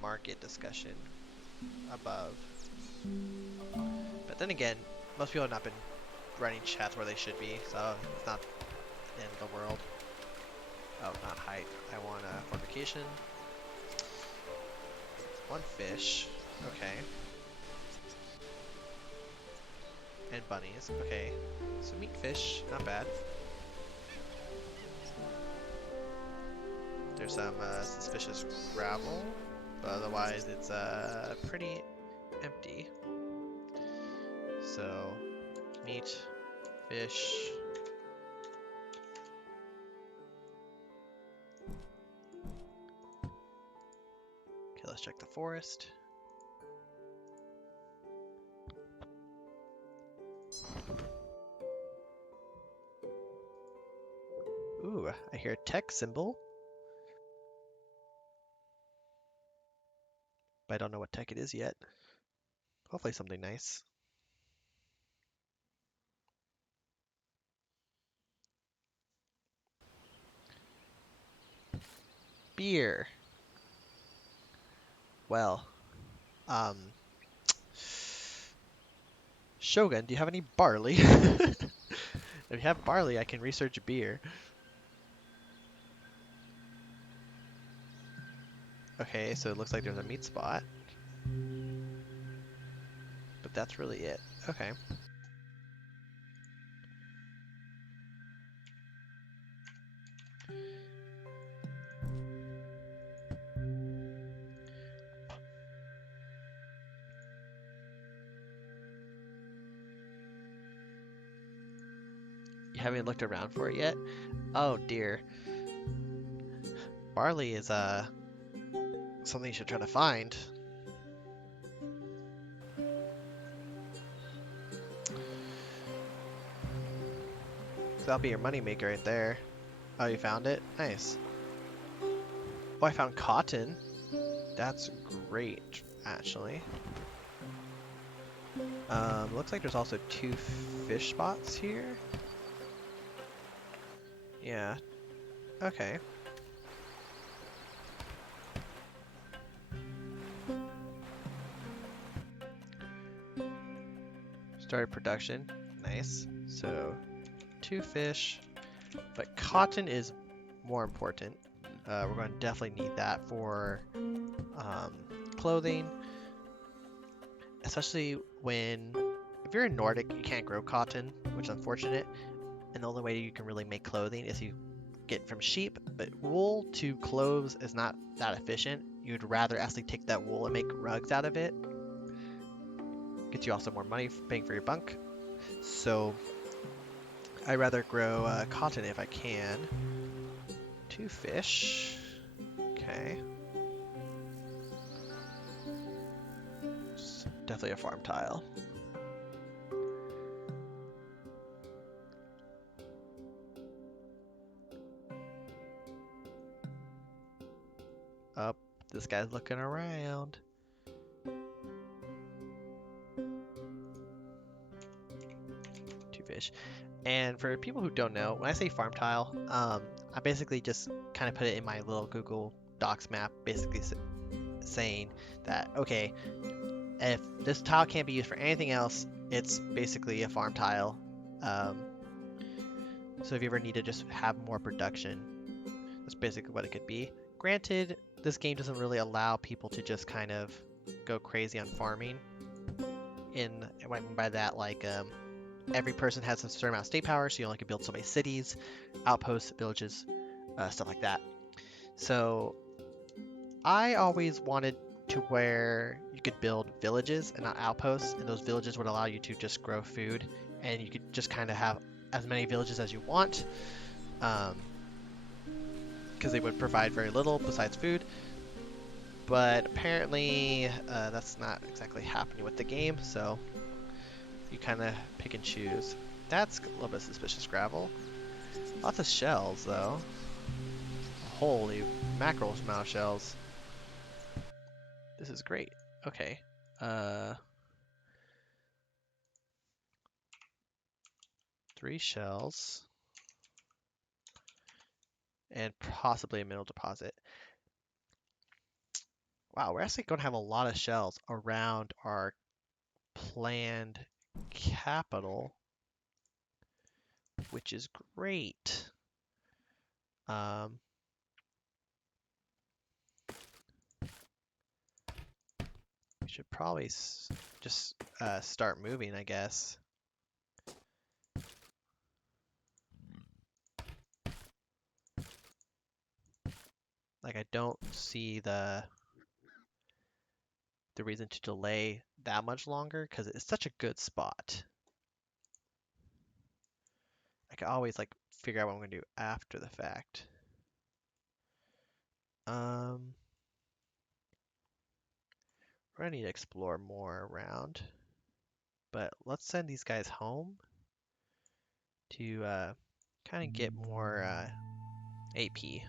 market discussion above. But then again, most people have not been running chats where they should be, so it's not the end of the world. Oh, not height. I want a fortification. 1 fish. Okay. And bunnies. Okay. So meat fish, not bad. There's some suspicious gravel, but otherwise it's pretty empty. So meat, fish. Okay, let's check the forest. Ooh, I hear a tech symbol. But I don't know what tech it is yet. Hopefully something nice. Beer. Well, Shogun, do you have any barley? If you have barley, I can research beer. Okay, so it looks like there's a meat spot. But that's really it. Okay. You haven't looked around for it yet? Oh dear. Barley is something you should try to find. So that'll be your moneymaker right there. Oh, you found it? Nice. Oh, I found cotton. That's great, actually. Looks like there's also 2 fish spots here. Yeah. Okay. Started production. Nice. So 2 fish, but cotton is more important. We're going to definitely need that for clothing, especially if you're in Nordic, you can't grow cotton, which is unfortunate. And the only way you can really make clothing is you get from sheep, but wool to clothes is not that efficient. You'd rather actually take that wool and make rugs out of it. Gets you also more money paying for your bunk. So I'd rather grow cotton if I can. 2 fish. Okay. It's definitely a farm tile. Up, this guy's looking around. 2 fish. And for people who don't know, when I say farm tile, I basically just kind of put it in my little Google Docs map, basically saying that, okay, if this tile can't be used for anything else, it's basically a farm tile. So if you ever need to just have more production, that's basically what it could be. Granted, this game doesn't really allow people to just kind of go crazy on farming. What I mean by that, like, every person has a certain amount of state power, so you only can build so many cities, outposts, villages, stuff like that. So I always wanted to where you could build villages and not outposts, and those villages would allow you to just grow food, and you could just kind of have as many villages as you want, because they would provide very little besides food. But apparently that's not exactly happening with the game, so You kind of pick and choose. That's a little bit suspicious gravel. Lots of shells, though. Holy mackerel amount of shells. This is great. Okay. 3 shells. And possibly a mineral deposit. Wow, we're actually going to have a lot of shells around our planned capital, which is great. We should probably just start moving, I guess. Like, I don't see the reason to delay that much longer because it's such a good spot. I can always like figure out what I'm gonna do after the fact. We're gonna need to explore more around, but let's send these guys home to kind of get more AP.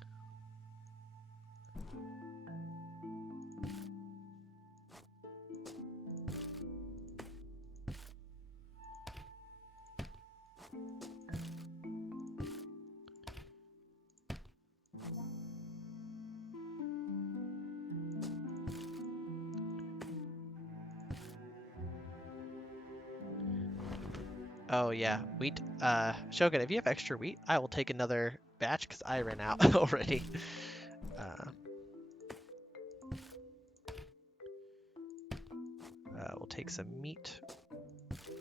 Oh yeah, wheat. Shogun, if you have extra wheat, I will take another batch because I ran out already. We'll take some meat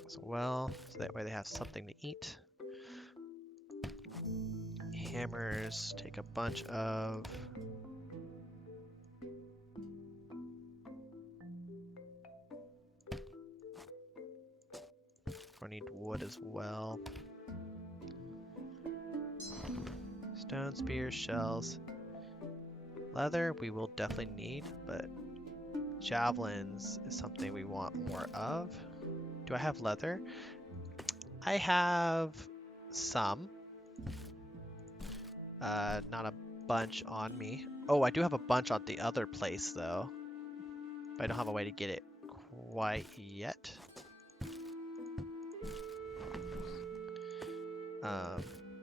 as well, so that way they have something to eat. Hammers, take a bunch of. I need wood as well. Stone spears, shells. Leather we will definitely need, but javelins is something we want more of. Do I have leather? I have some. Not a bunch on me. Oh, I do have a bunch on the other place though. But I don't have a way to get it quite yet.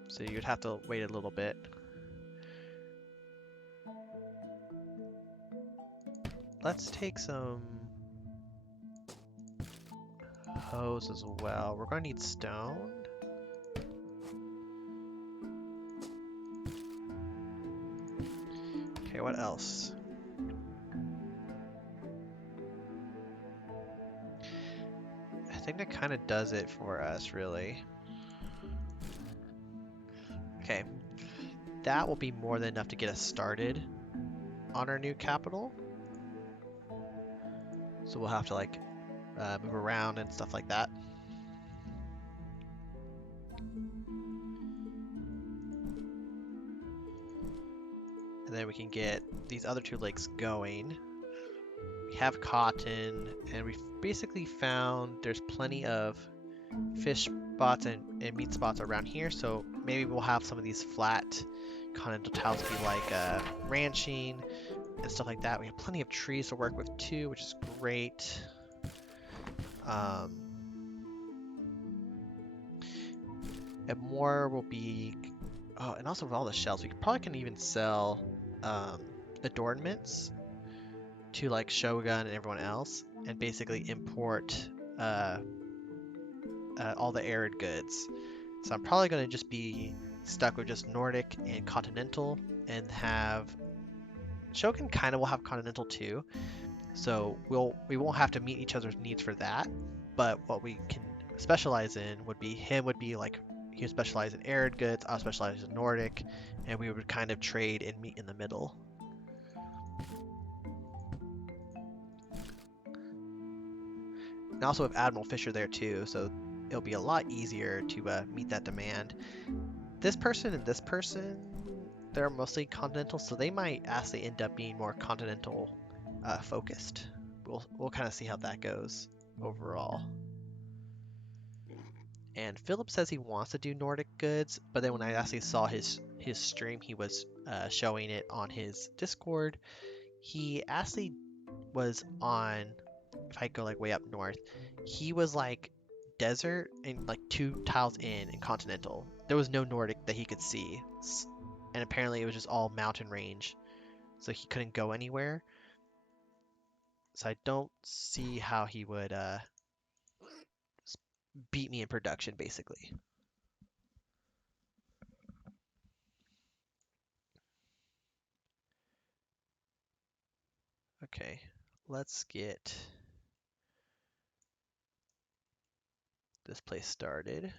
So you'd have to wait a little bit. Let's take some hose as well. We're gonna need stone. Okay, what else? I think that kind of does it for us, really. Okay, that will be more than enough to get us started on our new capital. So we'll have to like move around and stuff like that. And then we can get these other 2 lakes going. We have cotton, and we've basically found there's plenty of fish spots and meat spots around here, so maybe we'll have some of these flat continental tiles be like ranching and stuff like that. We have plenty of trees to work with too, which is great. And more will be, oh, and also with all the shells, we probably can even sell adornments to like Shogun and everyone else, and basically import all the arid goods. So I'm probably going to just be stuck with just Nordic and Continental, and have Shogun kind of will have Continental too. So we won't have to meet each other's needs for that. But what we can specialize in would be like he would specialize in arid goods, I'll specialize in Nordic, and we would kind of trade and meet in the middle. And also have Admiral Fisher there too, so it'll be a lot easier to meet that demand. This person and this person, they're mostly continental, so they might actually end up being more continental focused. We'll kind of see how that goes overall. And Philip says he wants to do Nordic goods, but then when I actually saw his stream, he was showing it on his Discord. He actually was on, if I go like way up north, he was like desert and like 2 tiles in continental. There was no Nordic that he could see, and apparently it was just all mountain range, so he couldn't go anywhere. So I don't see how he would beat me in production, basically. Okay, let's get this place started.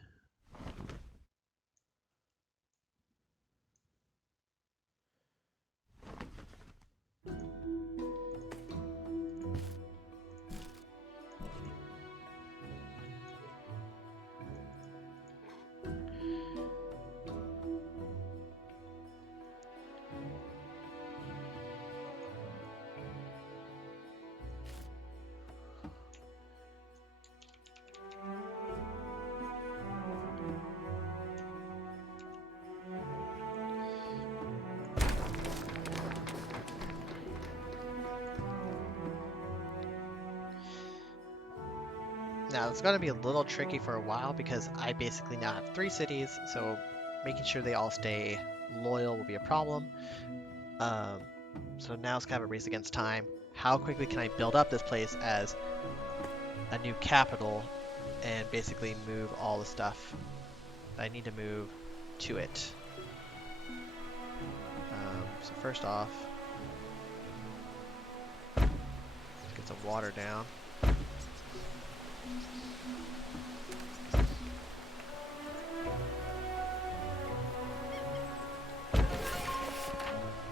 Now it's going to be a little tricky for a while because I basically now have 3 cities, so making sure they all stay loyal will be a problem. So now it's kind of a race against time. How quickly can I build up this place as a new capital and basically move all the stuff that I need to move to it? So first off, let's get some water down.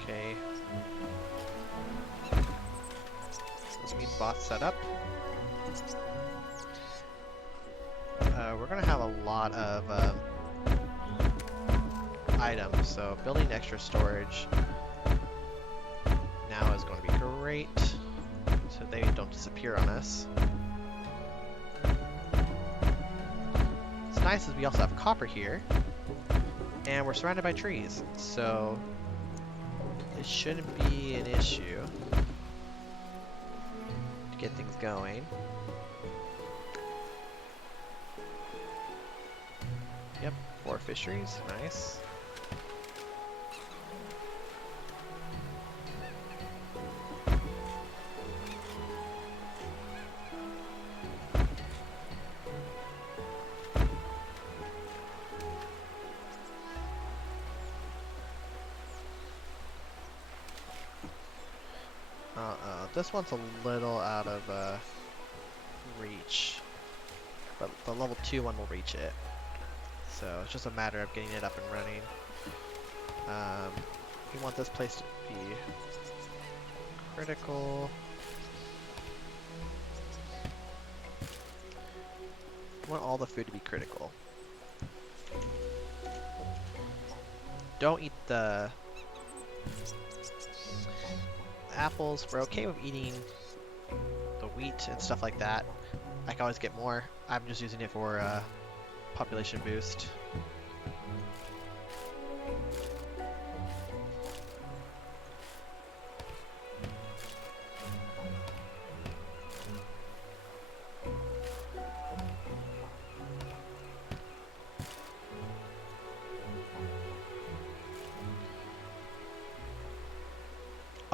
Okay. Let's meet bots set up. We're gonna have a lot of items, so building extra storage now is going to be great, so they don't disappear on us. What's nice is we also have copper here, and we're surrounded by trees, so it shouldn't be an issue to get things going. Yep, 4 fisheries, nice. This one's a little out of reach, but the level 2 one will reach it. So it's just a matter of getting it up and running. We want this place to be critical. We want all the food to be critical. Don't eat the apples. We're okay with eating the wheat and stuff like that. I can always get more. I'm just using it for population boost.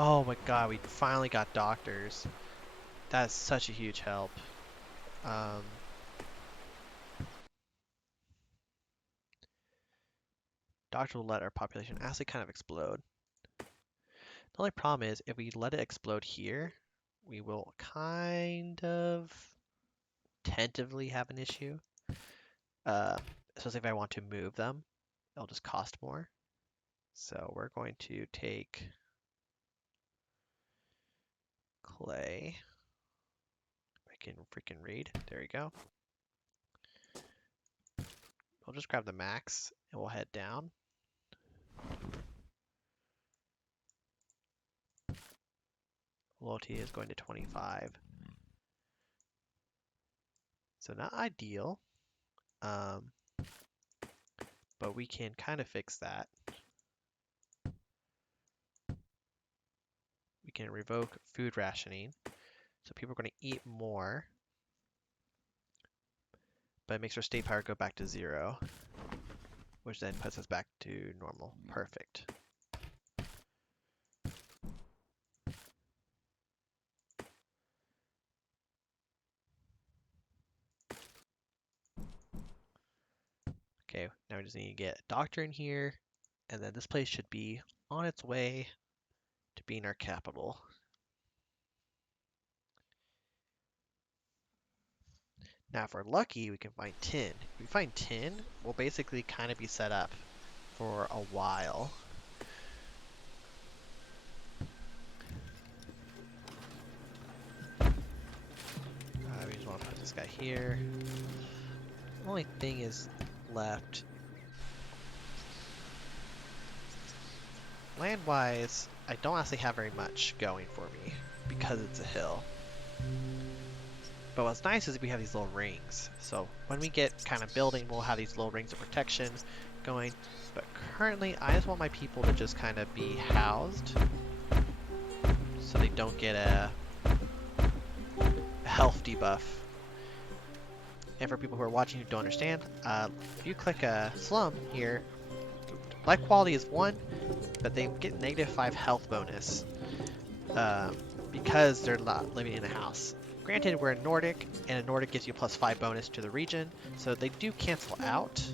Oh my god, we finally got doctors. That's such a huge help. Doctor will let our population actually kind of explode. The only problem is if we let it explode here, we will kind of tentatively have an issue. Especially if I want to move them, it'll just cost more. So we're going to take clay. I can freaking read. There we go. We'll just grab the max and we'll head down. Loyalty is going to 25. So not ideal. Um, but we can kind of fix that. We can revoke food rationing. So people are going to eat more. But it makes our state power go back to 0. Which then puts us back to normal. Perfect. Okay, now we just need to get a doctor in here, and then this place should be on its way to being our capital. Now, if we're lucky, we can find tin. If we find tin, we'll basically kind of be set up for a while. We just want to put this guy here. The only thing is left. Land-wise, I don't actually have very much going for me because it's a hill. But what's nice is we have these little rings. So when we get kind of building, we'll have these little rings of protection going. But currently, I just want my people to just kind of be housed so they don't get a health debuff. And for people who are watching who don't understand, if you click a slum here, life quality is 1, but they get -5 health bonus because they're not living in a house. Granted, we're in Nordic, and a Nordic gives you a +5 bonus to the region, so they do cancel out.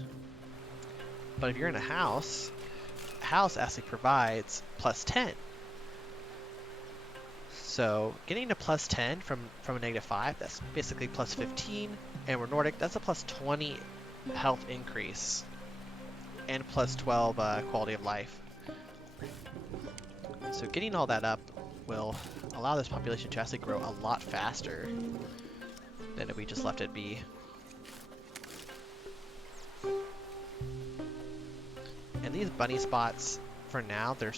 But if you're in a house actually provides +10. So getting to +10 from a -5, that's basically +15, and we're Nordic, that's a +20 health increase, and +12 quality of life. So getting all that up will allow this population to actually grow a lot faster than if we just left it be. And these bunny spots, for now, they're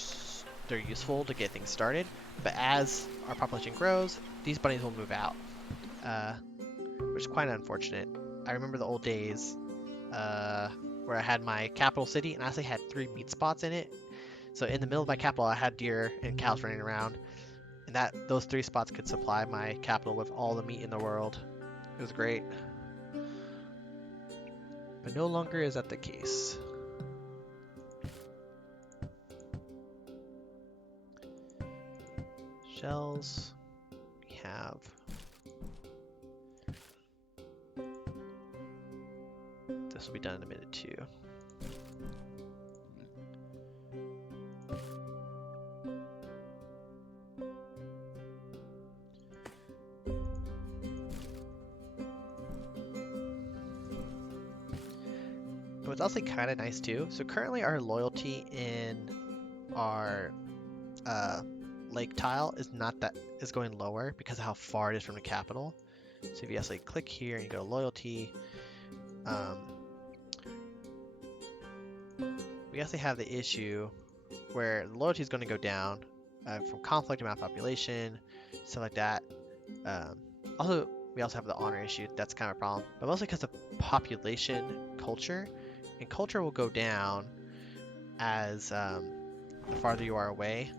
useful to get things started, but as our population grows, these bunnies will move out, which is quite unfortunate. I remember the old days where I had my capital city and I actually had 3 meat spots in it. So in the middle of my capital, I had deer and cows running around, and those 3 spots could supply my capital with all the meat in the world. It was great. But no longer is that the case. Shells, we have this will be done in a minute too. But what's also kind of nice too, so currently our loyalty in our lake tile is going lower because of how far it is from the capital. So if you actually click here and you go loyalty, we actually have the issue where the loyalty is going to go down from conflict, amount of population, stuff like that. We also have the honor issue. That's kind of a problem, but mostly because of population, culture, and culture will go down as the farther you are away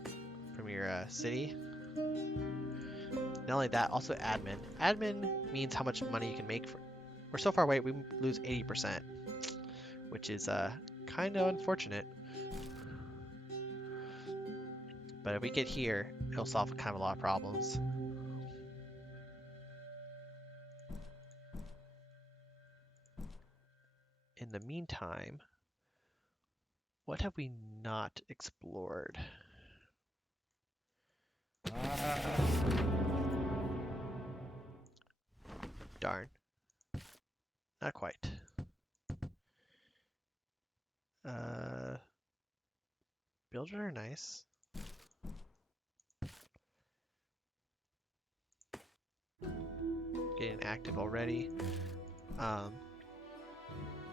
from your city. Not only that, also admin. Admin means how much money you can make. We're so far away, we lose 80%, which is kind of unfortunate. But if we get here, it'll solve kind of a lot of problems. In the meantime, what have we not explored? Darn. Not quite. Builders are nice. Getting active already.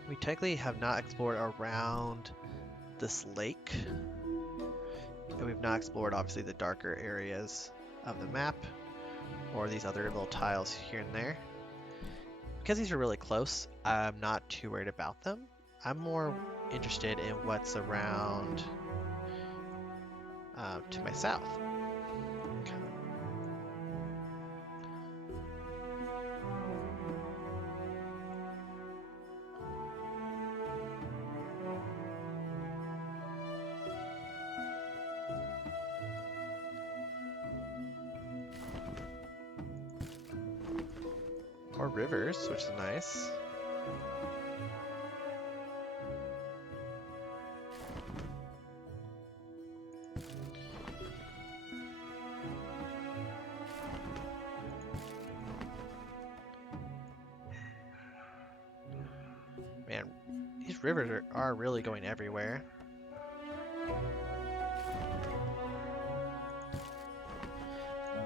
We technically have not explored around this lake. And we've not explored, obviously, the darker areas of the map, or these other little tiles here and there. because these are really close, I'm not too worried about them. I'm more interested in what's around to my south. Or rivers, which is nice. Man, these rivers are really going everywhere.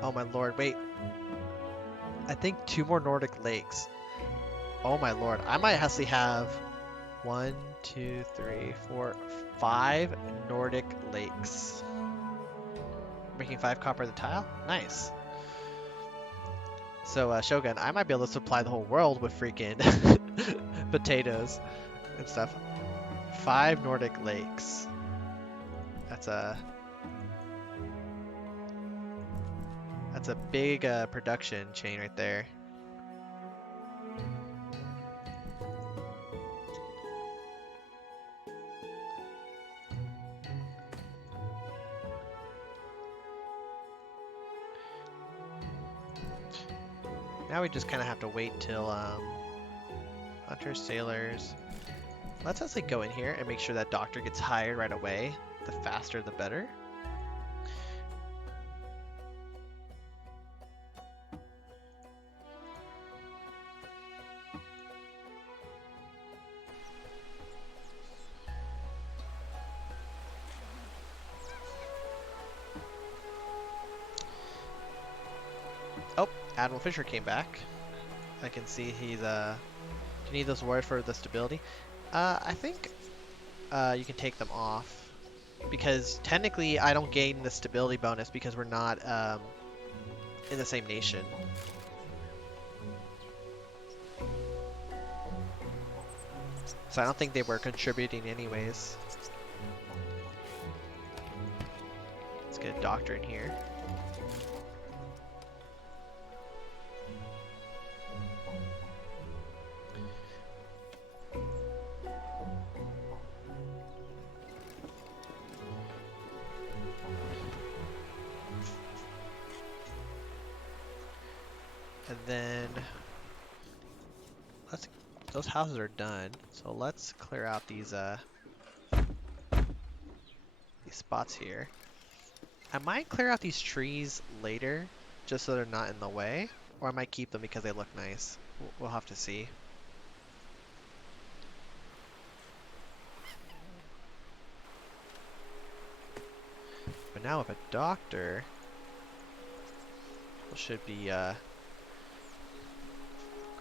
Oh my lord, wait. I think 2 more Nordic lakes. Oh my lord, I might actually have 1, 2, 3, 4, 5 Nordic lakes. Making 5 copper the tile? Nice. So, Shogun, I might be able to supply the whole world with freaking potatoes and stuff. 5 Nordic lakes. That's a big production chain right there. Now we just kind of have to wait till hunters, sailors. Let's actually go in here and make sure that doctor gets hired right away. The faster, the better. Oh, Admiral Fisher came back. I can see he's do you need those words for the stability? I think you can take them off because technically I don't gain the stability bonus because we're not in the same nation. So I don't think they were contributing anyways. Let's get a doctor in here. And then those houses are done. So let's clear out these spots here. I might clear out these trees later just so they're not in the way, or I might keep them because they look nice. We'll have to see. But now with a doctor, we should be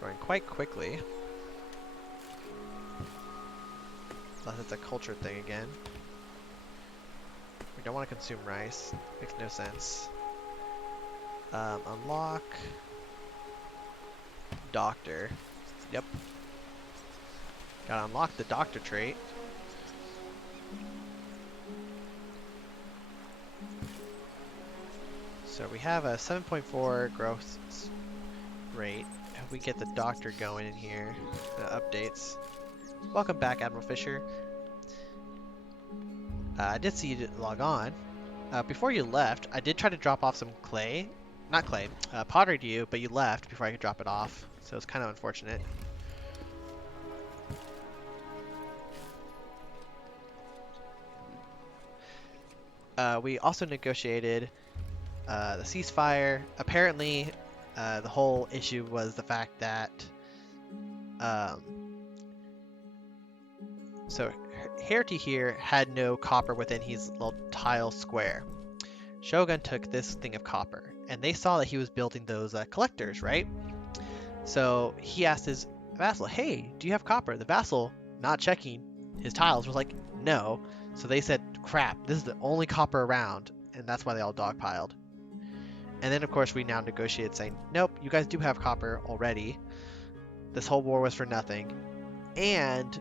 going quite quickly. Unless it's a culture thing again. We don't want to consume rice. Makes no sense. Unlock. Doctor. Yep. Gotta unlock the doctor trait. So we have a 7.4 growth rate. If we get the doctor going in here, updates. Welcome back, Admiral Fisher. I did see you didn't log on. Before you left, I did try to drop off some clay. Not clay, pottery to you, but you left before I could drop it off. So it's kind of unfortunate. We also negotiated the ceasefire. Apparently, the whole issue was the fact that so Herty here had no copper within his little tile square. Shogun took this thing of copper, and they saw that he was building those collectors, right? So he asked his vassal, "Hey, do you have copper?" The vassal, not checking his tiles, was like, "No." So they said, "Crap, this is the only copper around," and that's why they all dogpiled. And then, of course, we now negotiated saying, "Nope, you guys do have copper already." This whole war was for nothing. And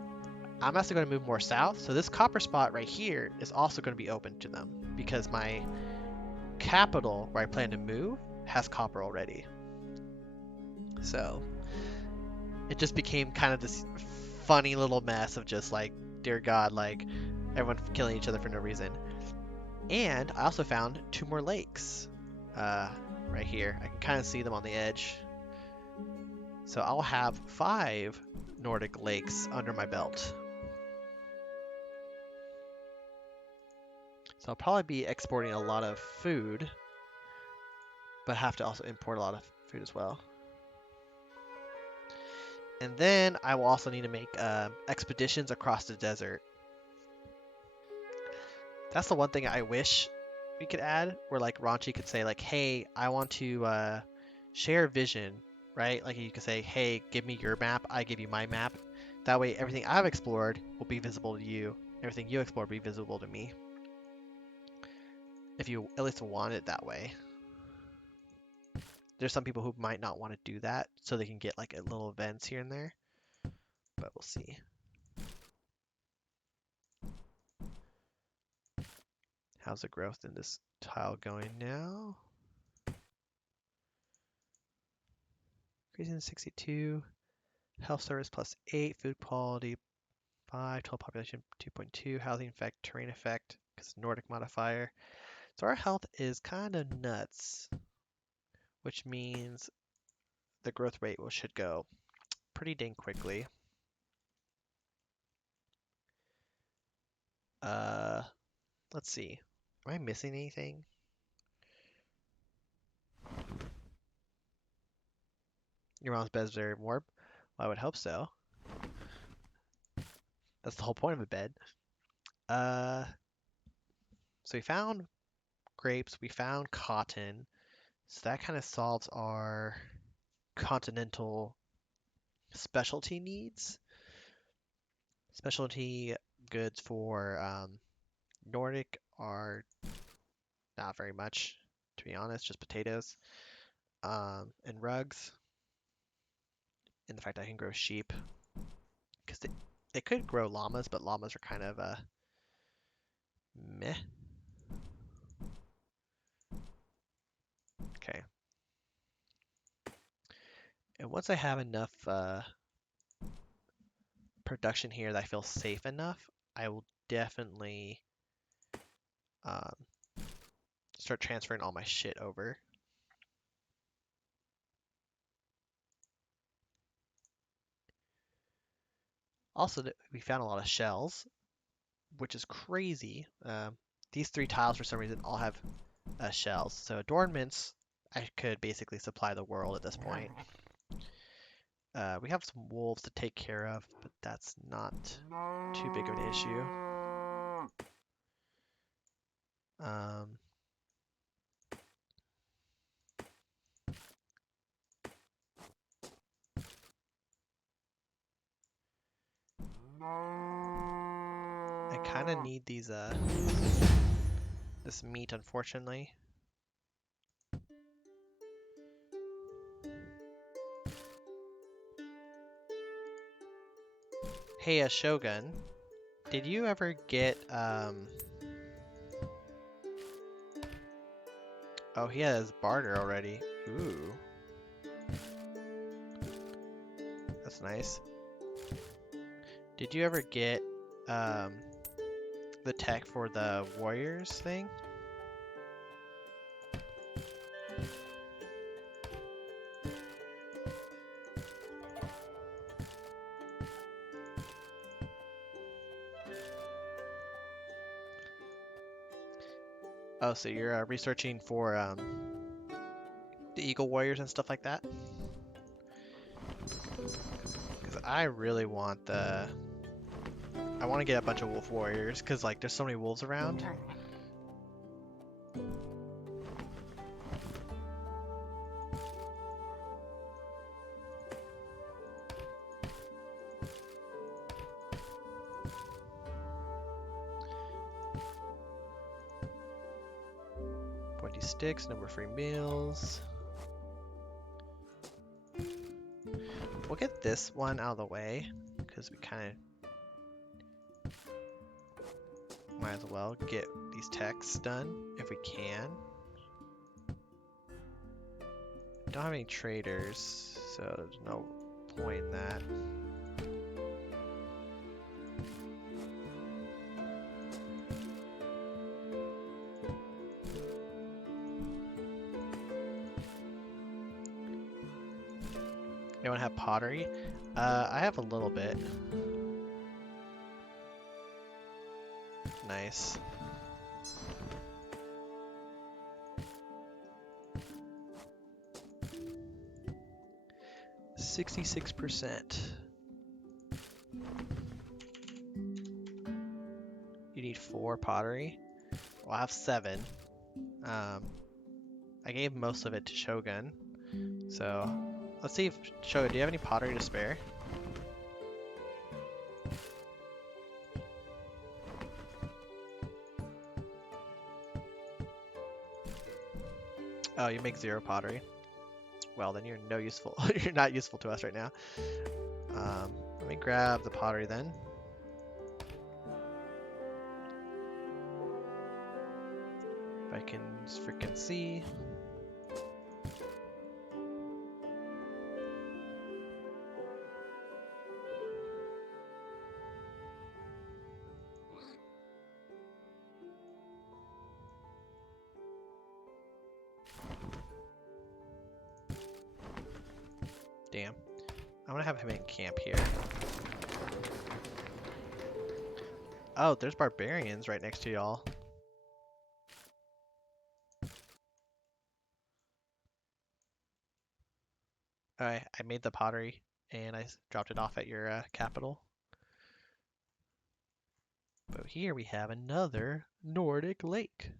I'm also going to move more south, so this copper spot right here is also going to be open to them because my capital, where I plan to move, has copper already. So it just became kind of this funny little mess of just like, dear God, like everyone killing each other for no reason. And I also found 2 more lakes right here. I can kind of see them on the edge. So I'll have 5 Nordic lakes under my belt. So I'll probably be exporting a lot of food, but have to also import a lot of food as well. And then I will also need to make expeditions across the desert. That's the one thing I wish we could add, where like Raunchy could say like, hey, I want to share vision, right? Like you could say, hey, give me your map, I give you my map. That way everything I've explored will be visible to you. Everything you explore will be visible to me. If you at least want it that way. There's some people who might not want to do that, so they can get like little events here and there. But we'll see. How's the growth in this tile going now? Increasing 62. Health service +8. Food quality 5. Total population 2.2. Housing effect, terrain effect, because Nordic modifier. So our health is kind of nuts, which means the growth rate should go pretty dang quickly. Let's see. Am I missing anything? Your mom's bed's very warm. Well, I would hope so. That's the whole point of a bed. So we found grapes, we found cotton. So that kind of solves our continental specialty needs. Specialty goods for Nordic are not very much, to be honest, just potatoes and rugs. And the fact I can grow sheep. Because they could grow llamas, but llamas are kind of meh. Okay. And once I have enough production here that I feel safe enough, I will definitely start transferring all my shit over. Also, we found a lot of shells, which is crazy. These 3 tiles, for some reason, all have shells. So adornments, I could basically supply the world at this point. We have some wolves to take care of, but that's not too big of an issue. I kind of need these this meat, unfortunately. Hey, Shogun, did you ever get Oh, he has barter already. Ooh. That's nice. Did you ever get the tech for the warriors thing? Oh, so you're researching for the eagle warriors and stuff like that? Because I really want I want to get a bunch of wolf warriors, because like there's so many wolves around. Pointy sticks, number of free meals. We'll get this one out of the way, because we kind of might as well get these texts done if we can. Don't have any traders, so there's no point in that. Anyone have pottery? I have a little bit. Nice. $66%. You need 4 pottery. Well, I have 7. I gave most of it to Shogun. So let's see if Shogun, do you have any pottery to spare? Oh, you make 0 pottery. Well, then you're no useful. You're not useful to us right now. Let me grab the pottery then. If I can freaking see. Damn. I'm gonna have him in camp here. Oh, there's barbarians right next to y'all. Alright, I made the pottery and I dropped it off at your capital. But here we have another Nordic lake.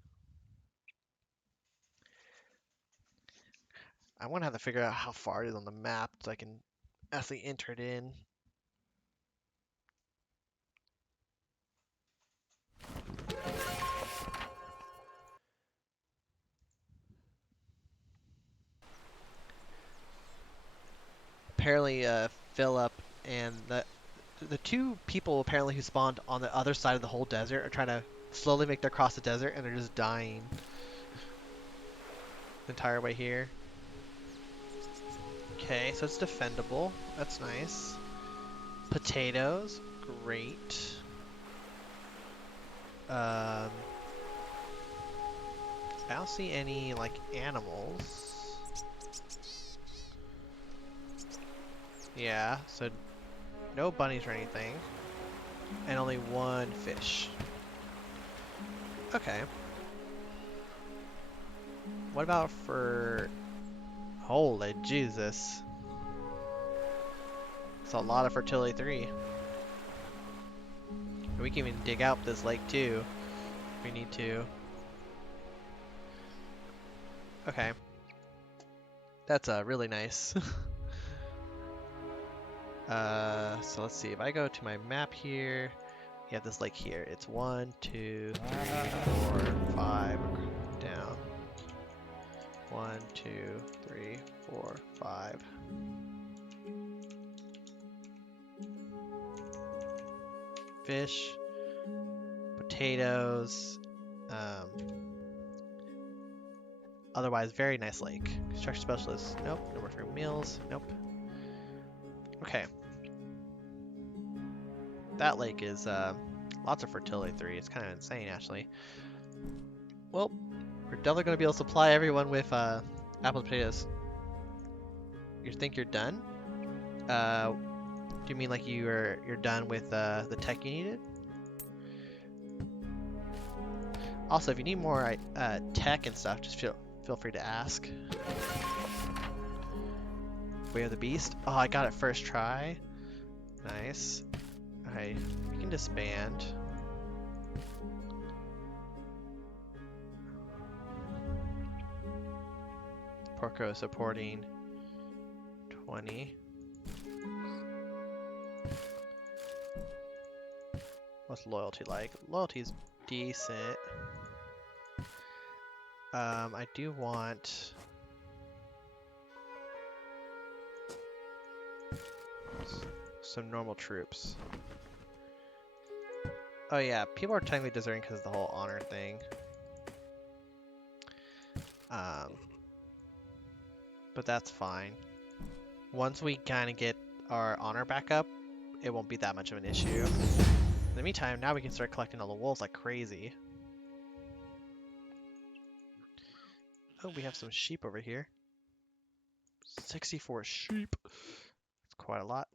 I want to have to figure out how far it is on the map so I can actually enter it in. Apparently, Philip and the 2 people apparently who spawned on the other side of the whole desert are trying to slowly make their cross the desert, and they're just dying the entire way here. Okay, so it's defendable. That's nice. Potatoes, great. I don't see any like animals. Yeah, so no bunnies or anything. And only 1 fish. Okay. What about for... Holy Jesus. It's a lot of fertility 3. We can even dig out this lake too, if we need to. Okay. That's really nice. So let's see, if I go to my map here, you have this lake here. It's 1, 2, 3, 4, 5, down. 1, 2, 3, 4, 5. Fish, potatoes, otherwise very nice lake. Construction specialist, nope. No more for meals, nope. Okay. That lake is lots of fertility 3. It's kind of insane actually. Well, we're definitely going to be able to supply everyone with apple potatoes. You think you're done? Do you mean like you're done with the tech you needed? Also, if you need more tech and stuff, just feel free to ask. Way of the Beast. Oh, I got it first try. Nice. Alright, we can disband. Porco supporting 20. What's loyalty like? Loyalty's decent. I do want... some normal troops. Oh yeah, people are technically deserting because of the whole honor thing. But that's fine. Once we kind of get our honor back up, it won't be that much of an issue. In the meantime, now we can start collecting all the wolves like crazy. Oh, we have some sheep over here. 64 sheep. That's quite a lot.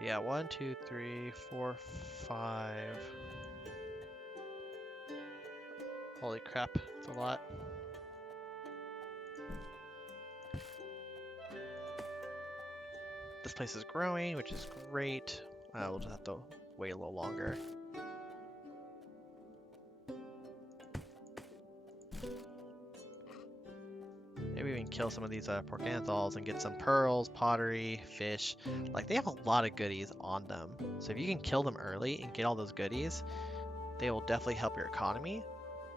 Yeah, 1, 2, 3, 4, 5. Holy crap, it's a lot. This place is growing, which is great. We'll just have to wait a little longer. Maybe we can kill some of these porcanthals and get some pearls, pottery, fish. Like, they have a lot of goodies on them. So if you can kill them early and get all those goodies, they will definitely help your economy.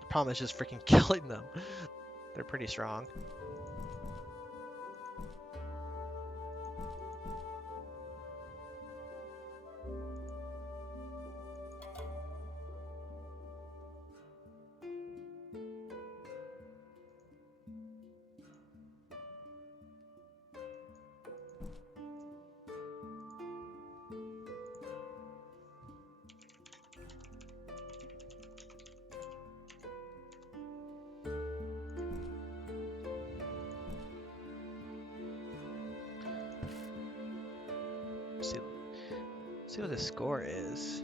The problem is just freaking killing them. They're pretty strong. See what the score is.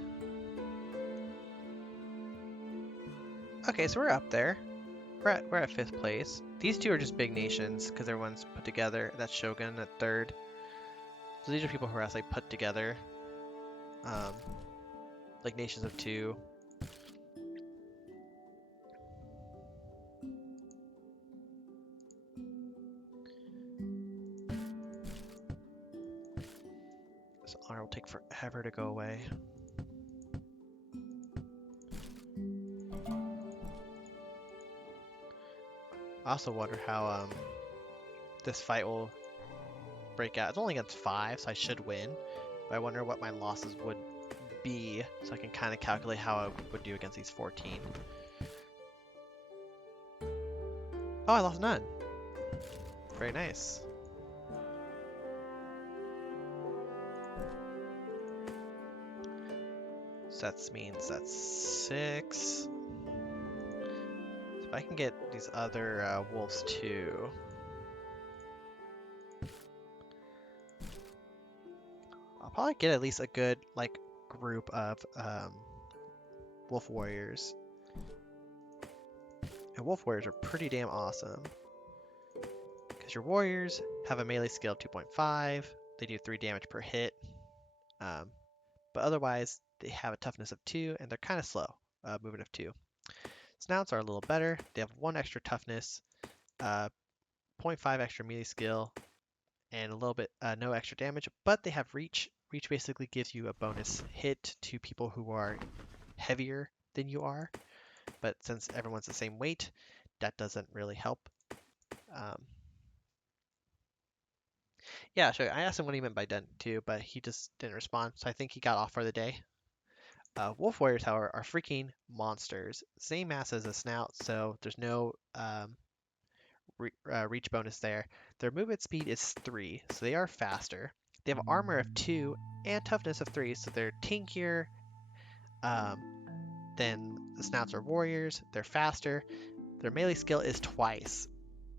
Okay, so we're up there. We're at 5th place. These two are just big nations because everyone's put together. That's Shogun at 3rd. So these are people who are actually put together. Like nations of 2. This honor will take forever to go away. I also wonder how this fight will break out. It's only against 5, so I should win. But I wonder what my losses would be, so I can kind of calculate how I would do against these 14. Oh, I lost none. Very nice. So that means that's 6. So if I can get these other wolves too. I'll probably get at least a good like group of wolf warriors. And wolf warriors are pretty damn awesome. Because your warriors have a melee skill of 2.5. They do 3 damage per hit. But otherwise, they have a toughness of 2, and they're kind of slow, movement of 2. Snouts are a little better. They have 1 extra toughness, 0.5 extra melee skill, and a little bit no extra damage. But they have reach. Reach basically gives you a bonus hit to people who are heavier than you are. But since everyone's the same weight, that doesn't really help. Yeah, sure. I asked him what he meant by done too, but he just didn't respond. So I think he got off for the day. Wolf warriors, however, are freaking monsters. Same mass as a snout, so there's no reach bonus there. Their movement speed is 3, so they are faster. They have armor of 2 and toughness of 3, so they're tankier than the snouts or warriors. They're faster. Their melee skill is twice.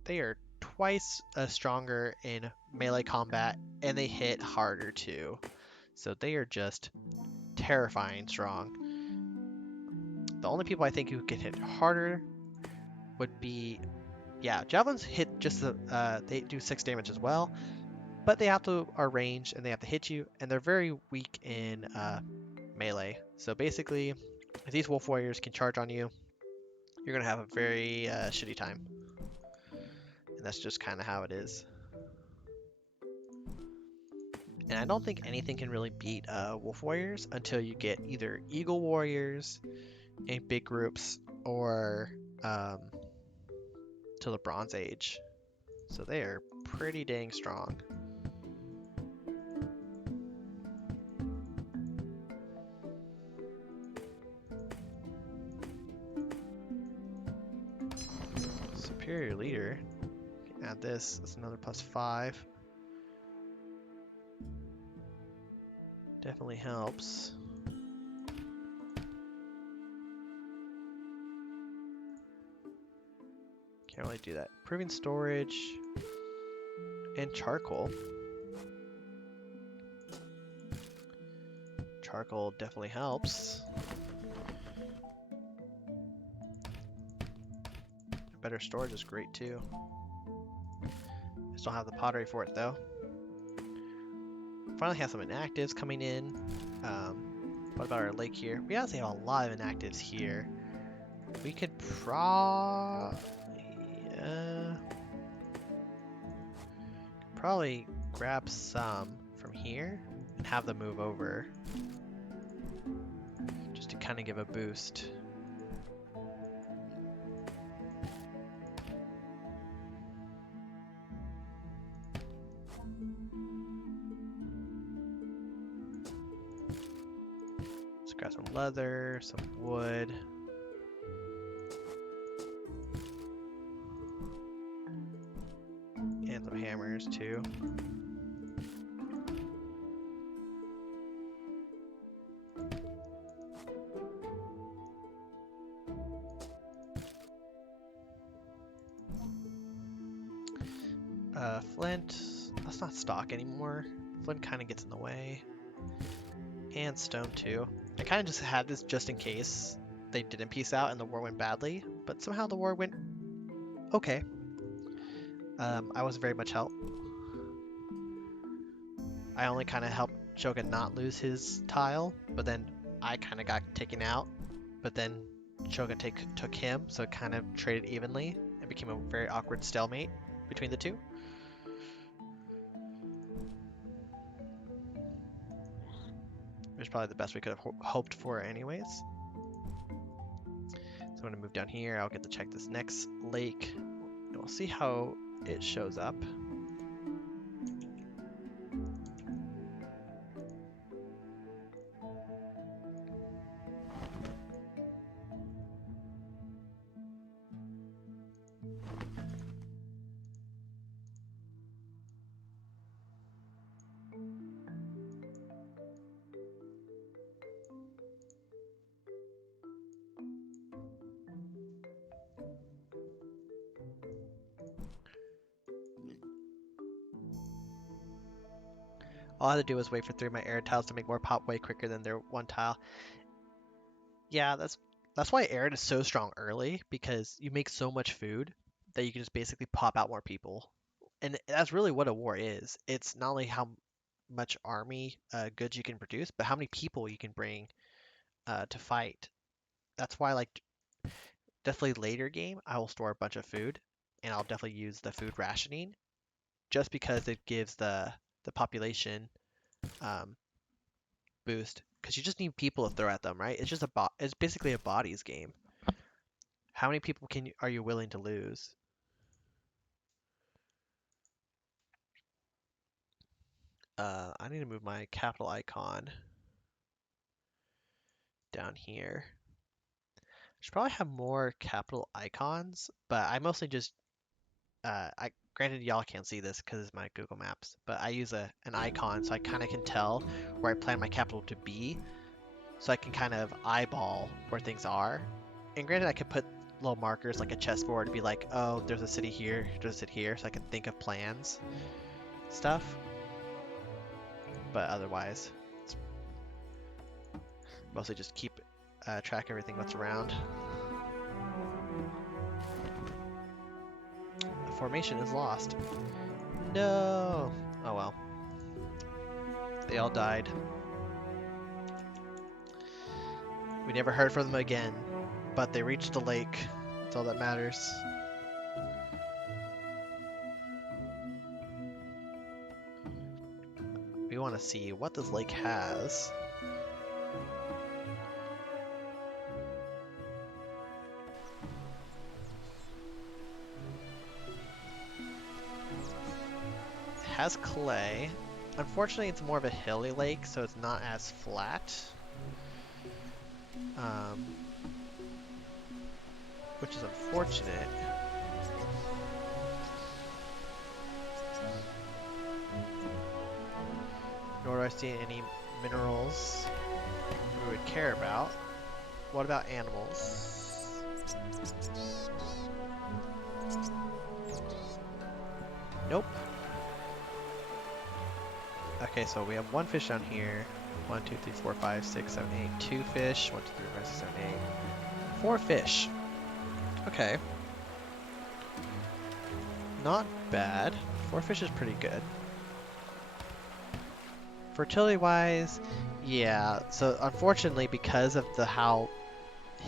They are twice stronger in melee combat, and they hit harder too. So they are just terrifying strong. The only people I think who can hit harder would be, yeah, javelins hit just they do 6 damage as well, but they have to are ranged and they have to hit you, and they're very weak in melee. So basically, if these wolf warriors can charge on you, you're gonna have a very shitty time, and that's just kind of how it is. And I don't think anything can really beat wolf warriors until you get either eagle warriors in big groups or to the Bronze Age. So they are pretty dang strong. Superior leader. Add this. That's another +5. Definitely helps. Can't really do that. Improving storage and charcoal. Charcoal definitely helps. Better storage is great too. Just don't have the pottery for it though. Finally have some inactives coming in. What about our lake here? We actually have a lot of inactives here. We could probably grab some from here and have them move over. Just to kind of give a boost. Let's grab some leather, some wood. And some hammers too. Flint, that's not stock anymore. Flint kind of gets in the way. And stone too. I kind of just had this just in case they didn't peace out and the war went badly, but somehow the war went okay. I was very much help. I only kind of helped Shogun not lose his tile, but then I kind of got taken out, but then Shogun took him, so it kind of traded evenly and became a very awkward stalemate between the two. It was probably the best we could have hoped for anyways. So I'm going to move down here. I'll get to check this next lake, and we'll see how it shows up. All I had to do was wait for 3 of my arid tiles to make more pop way quicker than their 1 tile. Yeah, that's why arid is so strong early, because you make so much food that you can just basically pop out more people. And that's really what a war is. It's not only how much army goods you can produce, but how many people you can bring to fight. That's why, like, definitely later game, I will store a bunch of food, and I'll definitely use the food rationing, just because it gives the population boost, because you just need people to throw at them, right? It's just it's basically a bodies game. How many people are you willing to lose? I need to move my capital icon down here. I should probably have more capital icons, but I mostly just granted y'all can't see this because it's my Google Maps, but I use an icon so I kind of can tell where I plan my capital to be, so I can kind of eyeball where things are. And granted, I could put little markers like a chessboard to be like, oh, there's a city here, there's a city here, so I can think of plans, stuff. But otherwise, it's mostly just keep track of everything that's around. The formation is lost. No! Oh well. They all died. We never heard from them again, but they reached the lake. That's all that matters. We want to see what this lake has. It has clay. Unfortunately, it's more of a hilly lake, so it's not as flat. Which is unfortunate. Nor do I see any minerals we would care about. What about animals? Nope. Okay, so we have one fish down here. 1, 2, 3, 4, 5, 6, 7, 8. 2 fish. 1, 2, 3, 4, 5, 6, 7, 8. 4 fish. Okay. Not bad. 4 fish is pretty good. Fertility-wise, yeah. So unfortunately, because of how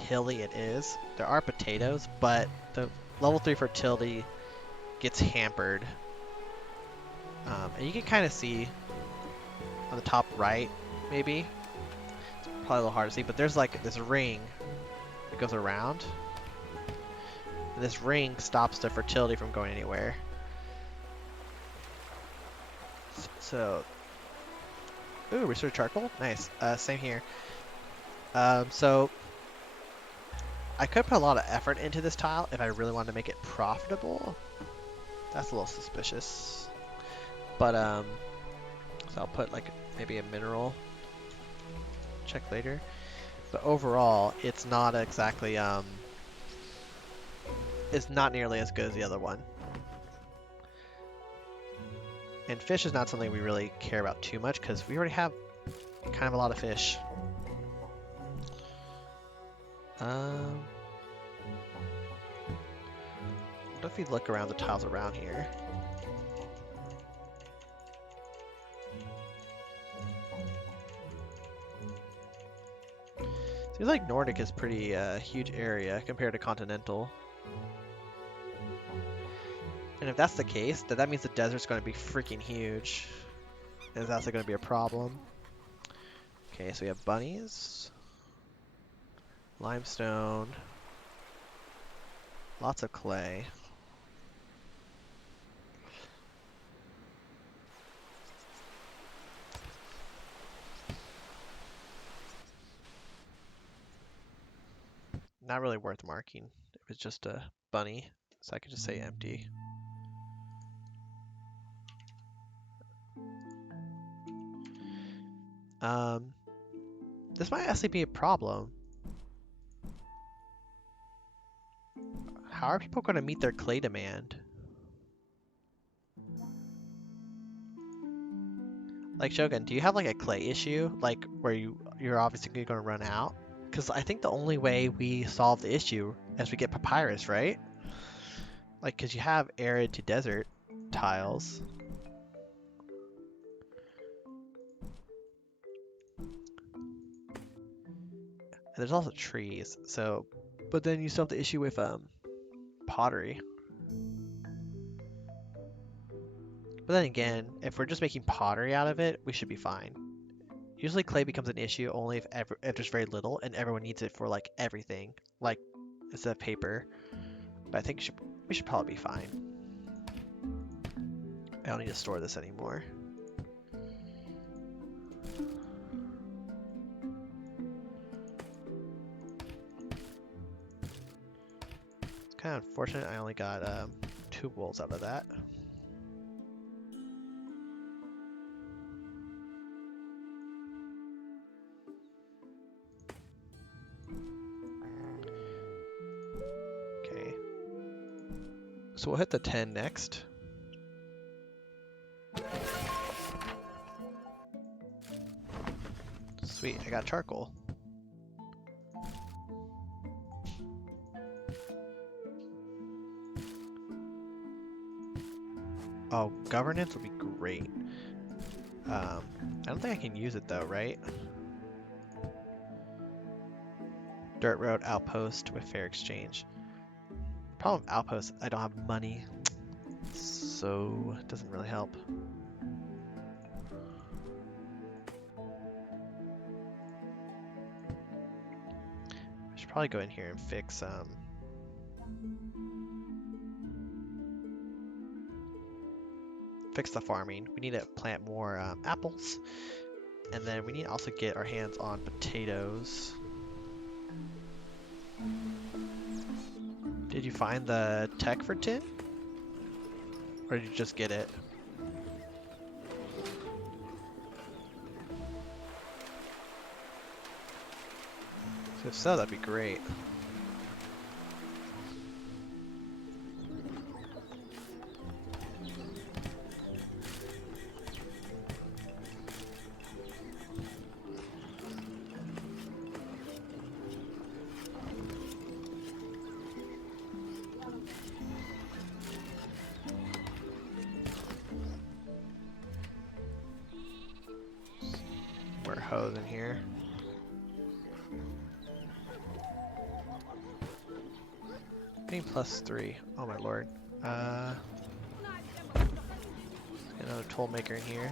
hilly it is, there are potatoes, but the level 3 fertility gets hampered. And you can kind of see on the top right, maybe. It's probably a little hard to see, but there's like this ring that goes around. And this ring stops the fertility from going anywhere. So, ooh, restored charcoal? Nice. Same here. So, I could put a lot of effort into this tile if I really wanted to make it profitable. That's a little suspicious. But, so I'll put like maybe a mineral. Check later. But overall, it's not exactly, it's not nearly as good as the other one. And fish is not something we really care about too much because we already have kind of a lot of fish. What if we look around the tiles around here? Seems like Nordic is pretty huge area compared to continental. And if that's the case, then that means the desert's going to be freaking huge. And that's going to be a problem. Okay, so we have bunnies. Limestone. Lots of clay. Not really worth marking. It was just a bunny, so I could just say empty. This might actually be a problem. How are people going to meet their clay demand? Like, Shogun, do you have like a clay issue? Like, where you're obviously going to run out? Because I think the only way we solve the issue is we get papyrus, right? Like, because you have arid to desert tiles. And there's also trees, so... But then you still have the issue with, pottery. But then again, if we're just making pottery out of it, we should be fine. Usually clay becomes an issue only if there's very little and everyone needs it for like everything, like instead of paper. But I think we should probably be fine. I don't need to store this anymore. It's kind of unfortunate I only got 2 wools out of that. Okay. So we'll hit the 10 next. Sweet, I got charcoal. Oh, governance would be great. I don't think I can use it though, right? Dirt road outpost with fair exchange. Problem with outpost, I don't have money, so it doesn't really help. I should probably go in here and fix fix the farming. We need to plant more apples, and then we need to also get our hands on potatoes. Did you find the tech for tin? Or did you just get it? If so, that'd be great. More hose in here. Being +3. Oh my lord. Another tool maker in here.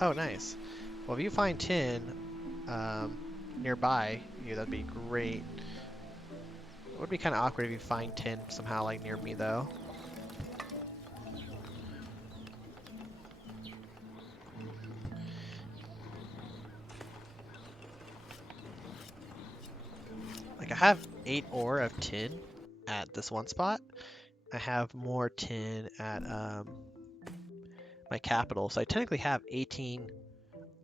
Oh, nice. Well, if you find tin nearby you, that'd be great. It would be kind of awkward if you find tin somehow like near me, though. Like, I have 8 ore of tin at this one spot. I have more tin at my capital, so I technically have 18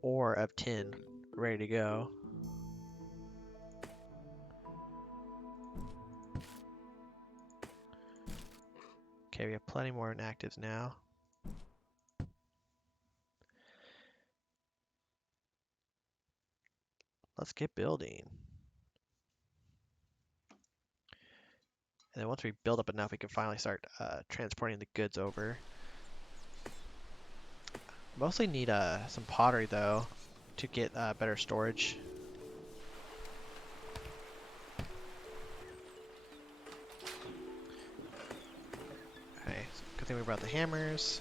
ore of tin ready to go. Okay, we have plenty more inactives now. Let's get building. And then once we build up enough, we can finally start transporting the goods over. Mostly need some pottery though to get better storage. Okay, so good thing we brought the hammers.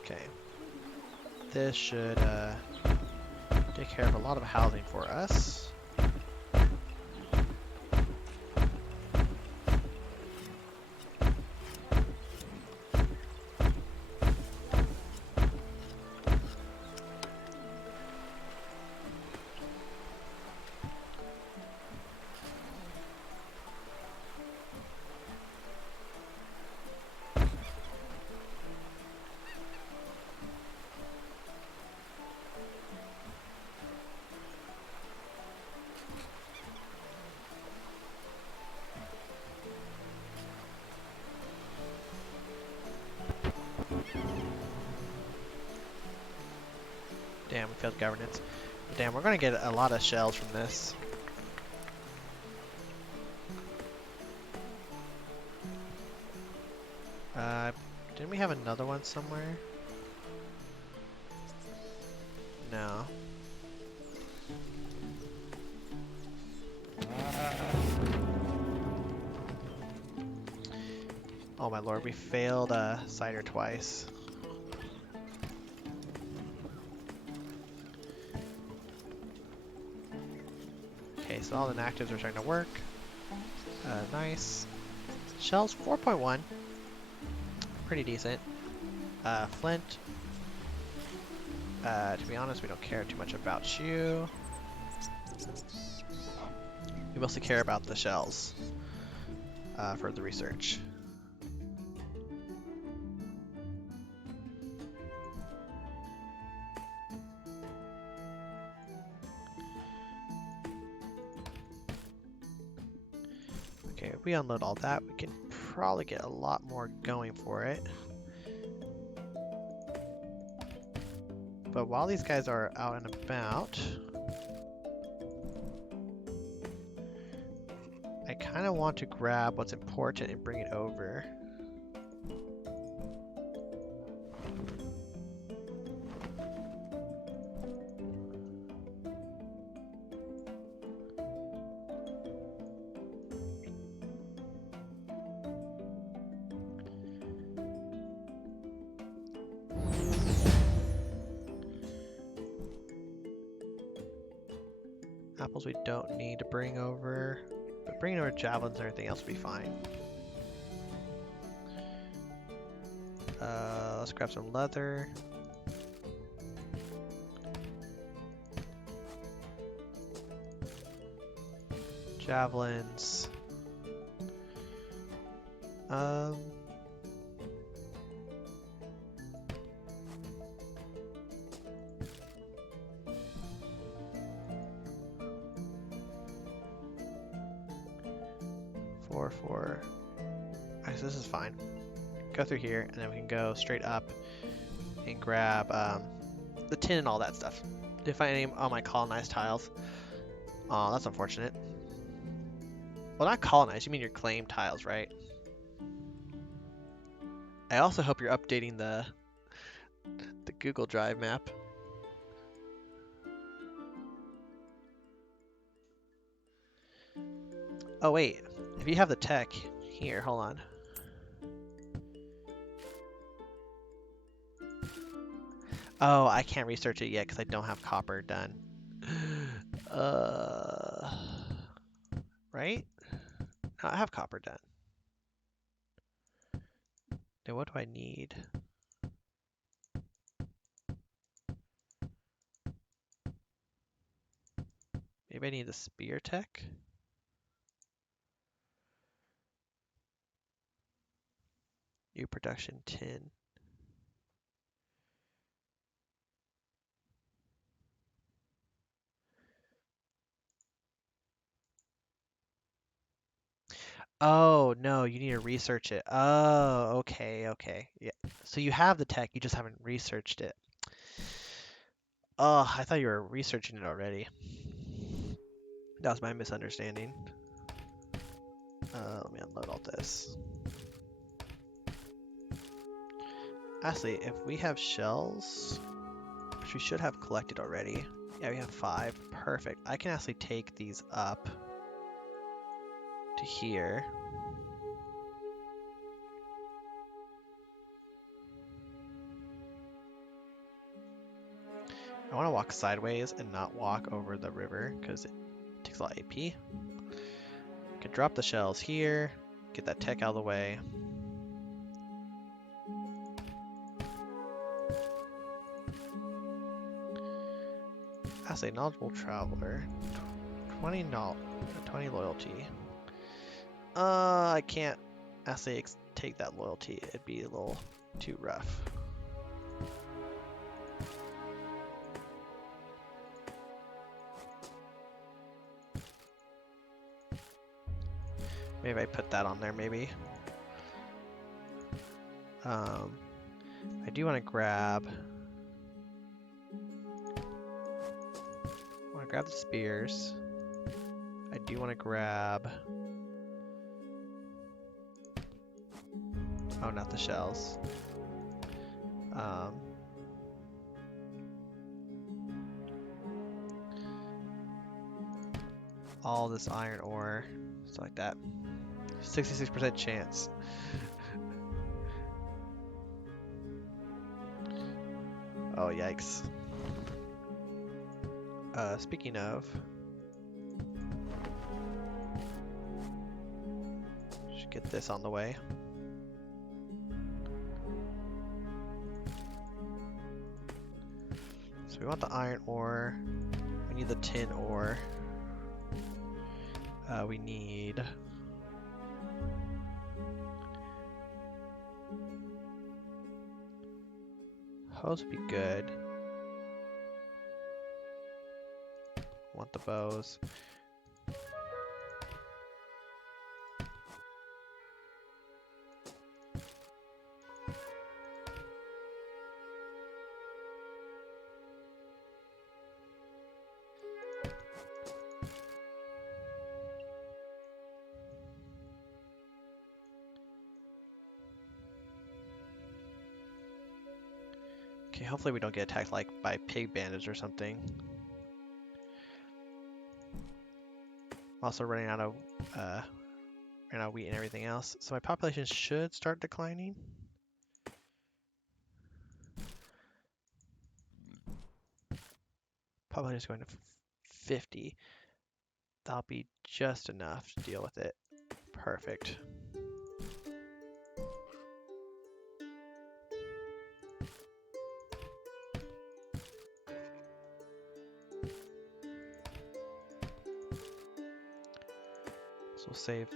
Okay, this should take care of a lot of housing for us. Damn, we failed governance. But damn, we're gonna get a lot of shells from this. Didn't we have another one somewhere? No. Oh my lord, we failed cider twice. Okay, so all the inactives are starting to work. Nice. Shells 4.1. Pretty decent. Flint. To be honest, we don't care too much about you. We mostly care about the shells for the research. Okay, if we unload all that, we can probably get a lot more going for it. But while these guys are out and about, I kind of want to grab what's important and bring it over. Apples we don't need to bring over, but bringing over javelins and everything else will be fine. Let's grab some leather. Javelins. Four. Alright, so this is fine. Go through here, and then we can go straight up and grab the tin and all that stuff. Didn't find any on my colonized tiles. Oh, that's unfortunate. Well, not colonized, you mean your claim tiles, right? I also hope you're updating the Google Drive map. Oh wait, if you have the tech, here, hold on. Oh, I can't research it yet because I don't have copper done. Right? No, I have copper done. Then what do I need? Maybe I need the spear tech? New production tin. Oh, no, you need to research it. Oh, okay. Yeah. So you have the tech, you just haven't researched it. Oh, I thought you were researching it already. That was my misunderstanding. Let me unload all this. Actually, if we have shells, which we should have collected already. Yeah, we have 5. Perfect. I can actually take these up to here. I want to walk sideways and not walk over the river because it takes a lot of AP. I can drop the shells here, get that tech out of the way. As a knowledgeable traveler, 20 loyalty. I can't actually take that loyalty. It'd be a little too rough. Maybe I put that on there, maybe. I do want to grab... the spears. I do want to grab... Oh, not the shells. All this iron ore, stuff like that. 66% chance. Oh, yikes. Speaking of, should get this on the way. So we want the iron ore. We need the tin ore. We need... Hose would be good. Want the bows. Okay, hopefully we don't get attacked like by pig bandits or something. Also running out of wheat and everything else, so my population should start declining. Population is going to 50. That'll be just enough to deal with it. Perfect. So we'll save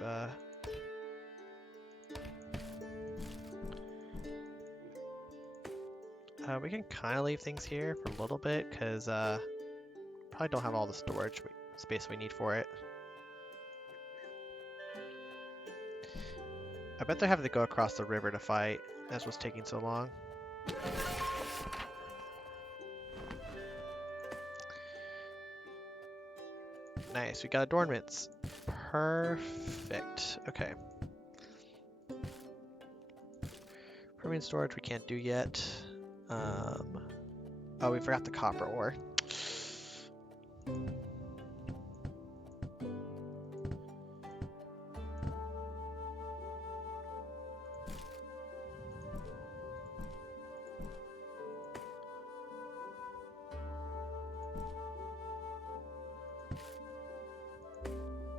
we can kind of leave things here for a little bit because probably don't have all the storage space we need for it. I bet they're having to go across the river to fight. That's what's taking so long. Nice, we got adornments. Perfect. Okay. Permanent storage we can't do yet. Oh, we forgot the copper ore.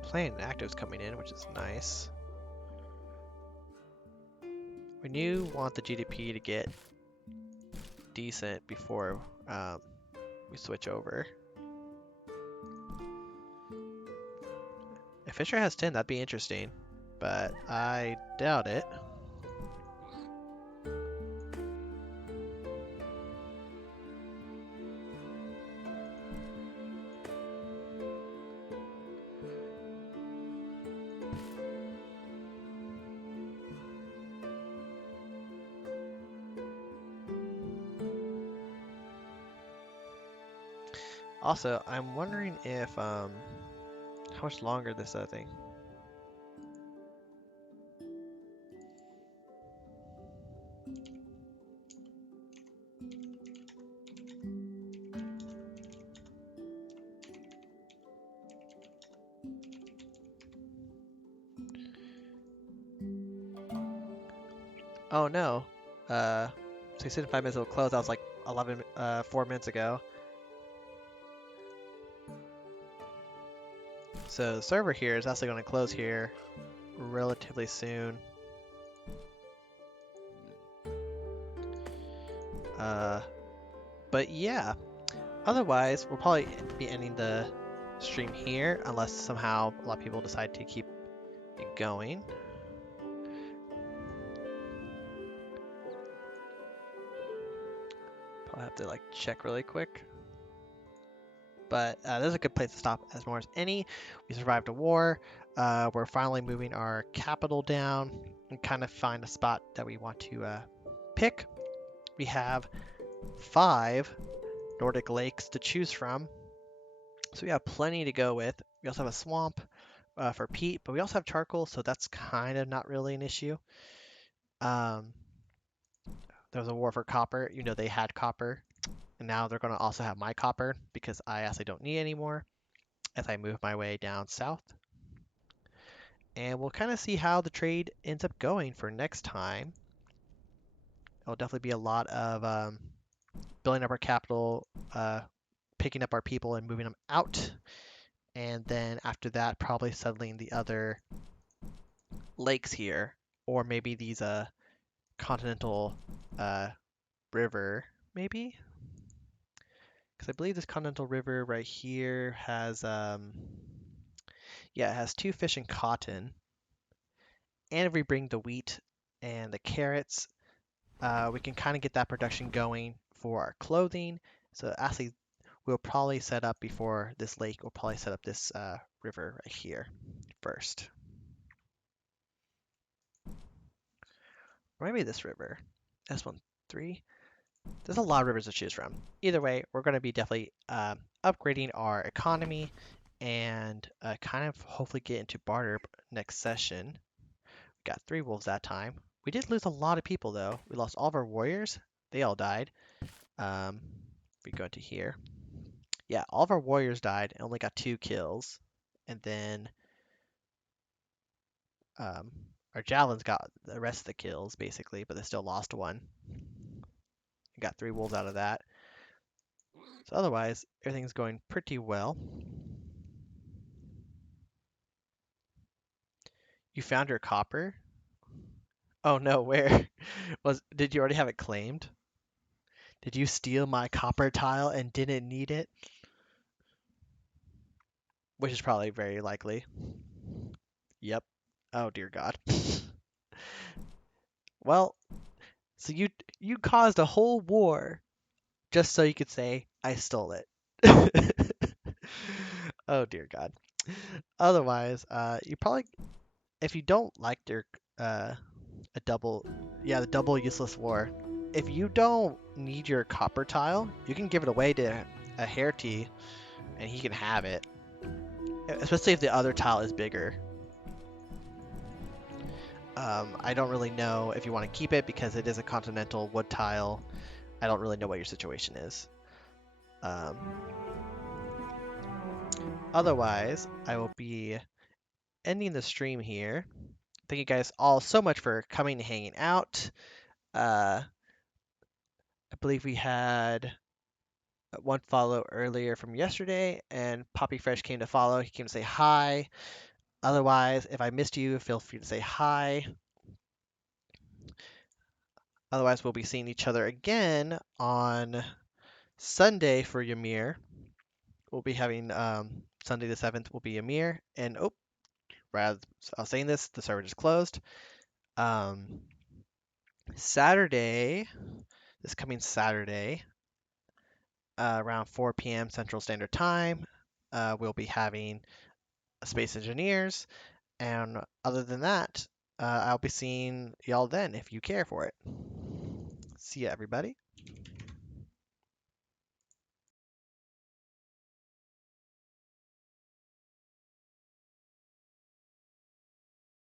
Playing active's coming in, which is nice. We do want the GDP to get decent before we switch over. If Fisher has 10, that'd be interesting, but I doubt it. Also, I'm wondering if how much longer this thing. Oh no. So you said in 5 minutes it'll close. That was like 4 minutes ago. So the server here is actually going to close here relatively soon. But yeah, otherwise we'll probably be ending the stream here unless somehow a lot of people decide to keep it going. Probably have to like check really quick. But this is a good place to stop as more as any. We survived a war. We're finally moving our capital down and kind of find a spot that we want to pick. We have 5 Nordic lakes to choose from. So we have plenty to go with. We also have a swamp for peat, but we also have charcoal, so that's kind of not really an issue. There was a war for copper. You know, they had copper. And now they're going to also have my copper because I actually don't need any more as I move my way down south. And we'll kind of see how the trade ends up going for next time. It'll definitely be a lot of building up our capital, picking up our people and moving them out. And then after that, probably settling the other lakes here. Or maybe these continental river, maybe? Because I believe this continental river right here has, yeah, it has 2 fish and cotton. And if we bring the wheat and the carrots, we can kind of get that production going for our clothing. So actually, we'll probably set up before this lake, we'll probably set up this river right here first. Or maybe this river, S13. There's a lot of rivers to choose from. Either way, we're going to be definitely upgrading our economy and kind of hopefully get into barter next session. We got 3 wolves that time. We did lose a lot of people though. We lost all of our warriors. They all died. We go to here. Yeah, all of our warriors died and only got 2 kills. And then um, our javelins got the rest of the kills, basically, but they still lost 1. We got 3 wolves out of that. So otherwise, everything's going pretty well. You found your copper? Oh no, where? Did you already have it claimed? Did you steal my copper tile and didn't need it? Which is probably very likely. Yep. Oh dear God. Well, so you caused a whole war just so you could say I stole it. Oh dear God. Otherwise, you probably if you don't like your a double yeah, the double useless war. If you don't need your copper tile, you can give it away to a Hairty and he can have it. Especially if the other tile is bigger. I don't really know if you want to keep it because it is a continental wood tile. I don't really know what your situation is. Um, Otherwise, I will be ending the stream here. Thank you guys all so much for coming and hanging out. I believe we had one follow earlier from yesterday, and Poppy Fresh came to follow. He came to say hi. Otherwise, if I missed you, feel free to say hi. Otherwise, we'll be seeing each other again on Sunday for Ymir. We'll be having Sunday the 7th will be Ymir. And oh, rather, I was saying this, the server just closed. Saturday, this coming Saturday, around 4 p.m. Central Standard Time, we'll be having Space Engineers. And other than that, I'll be seeing y'all then if you care for it. See ya, everybody.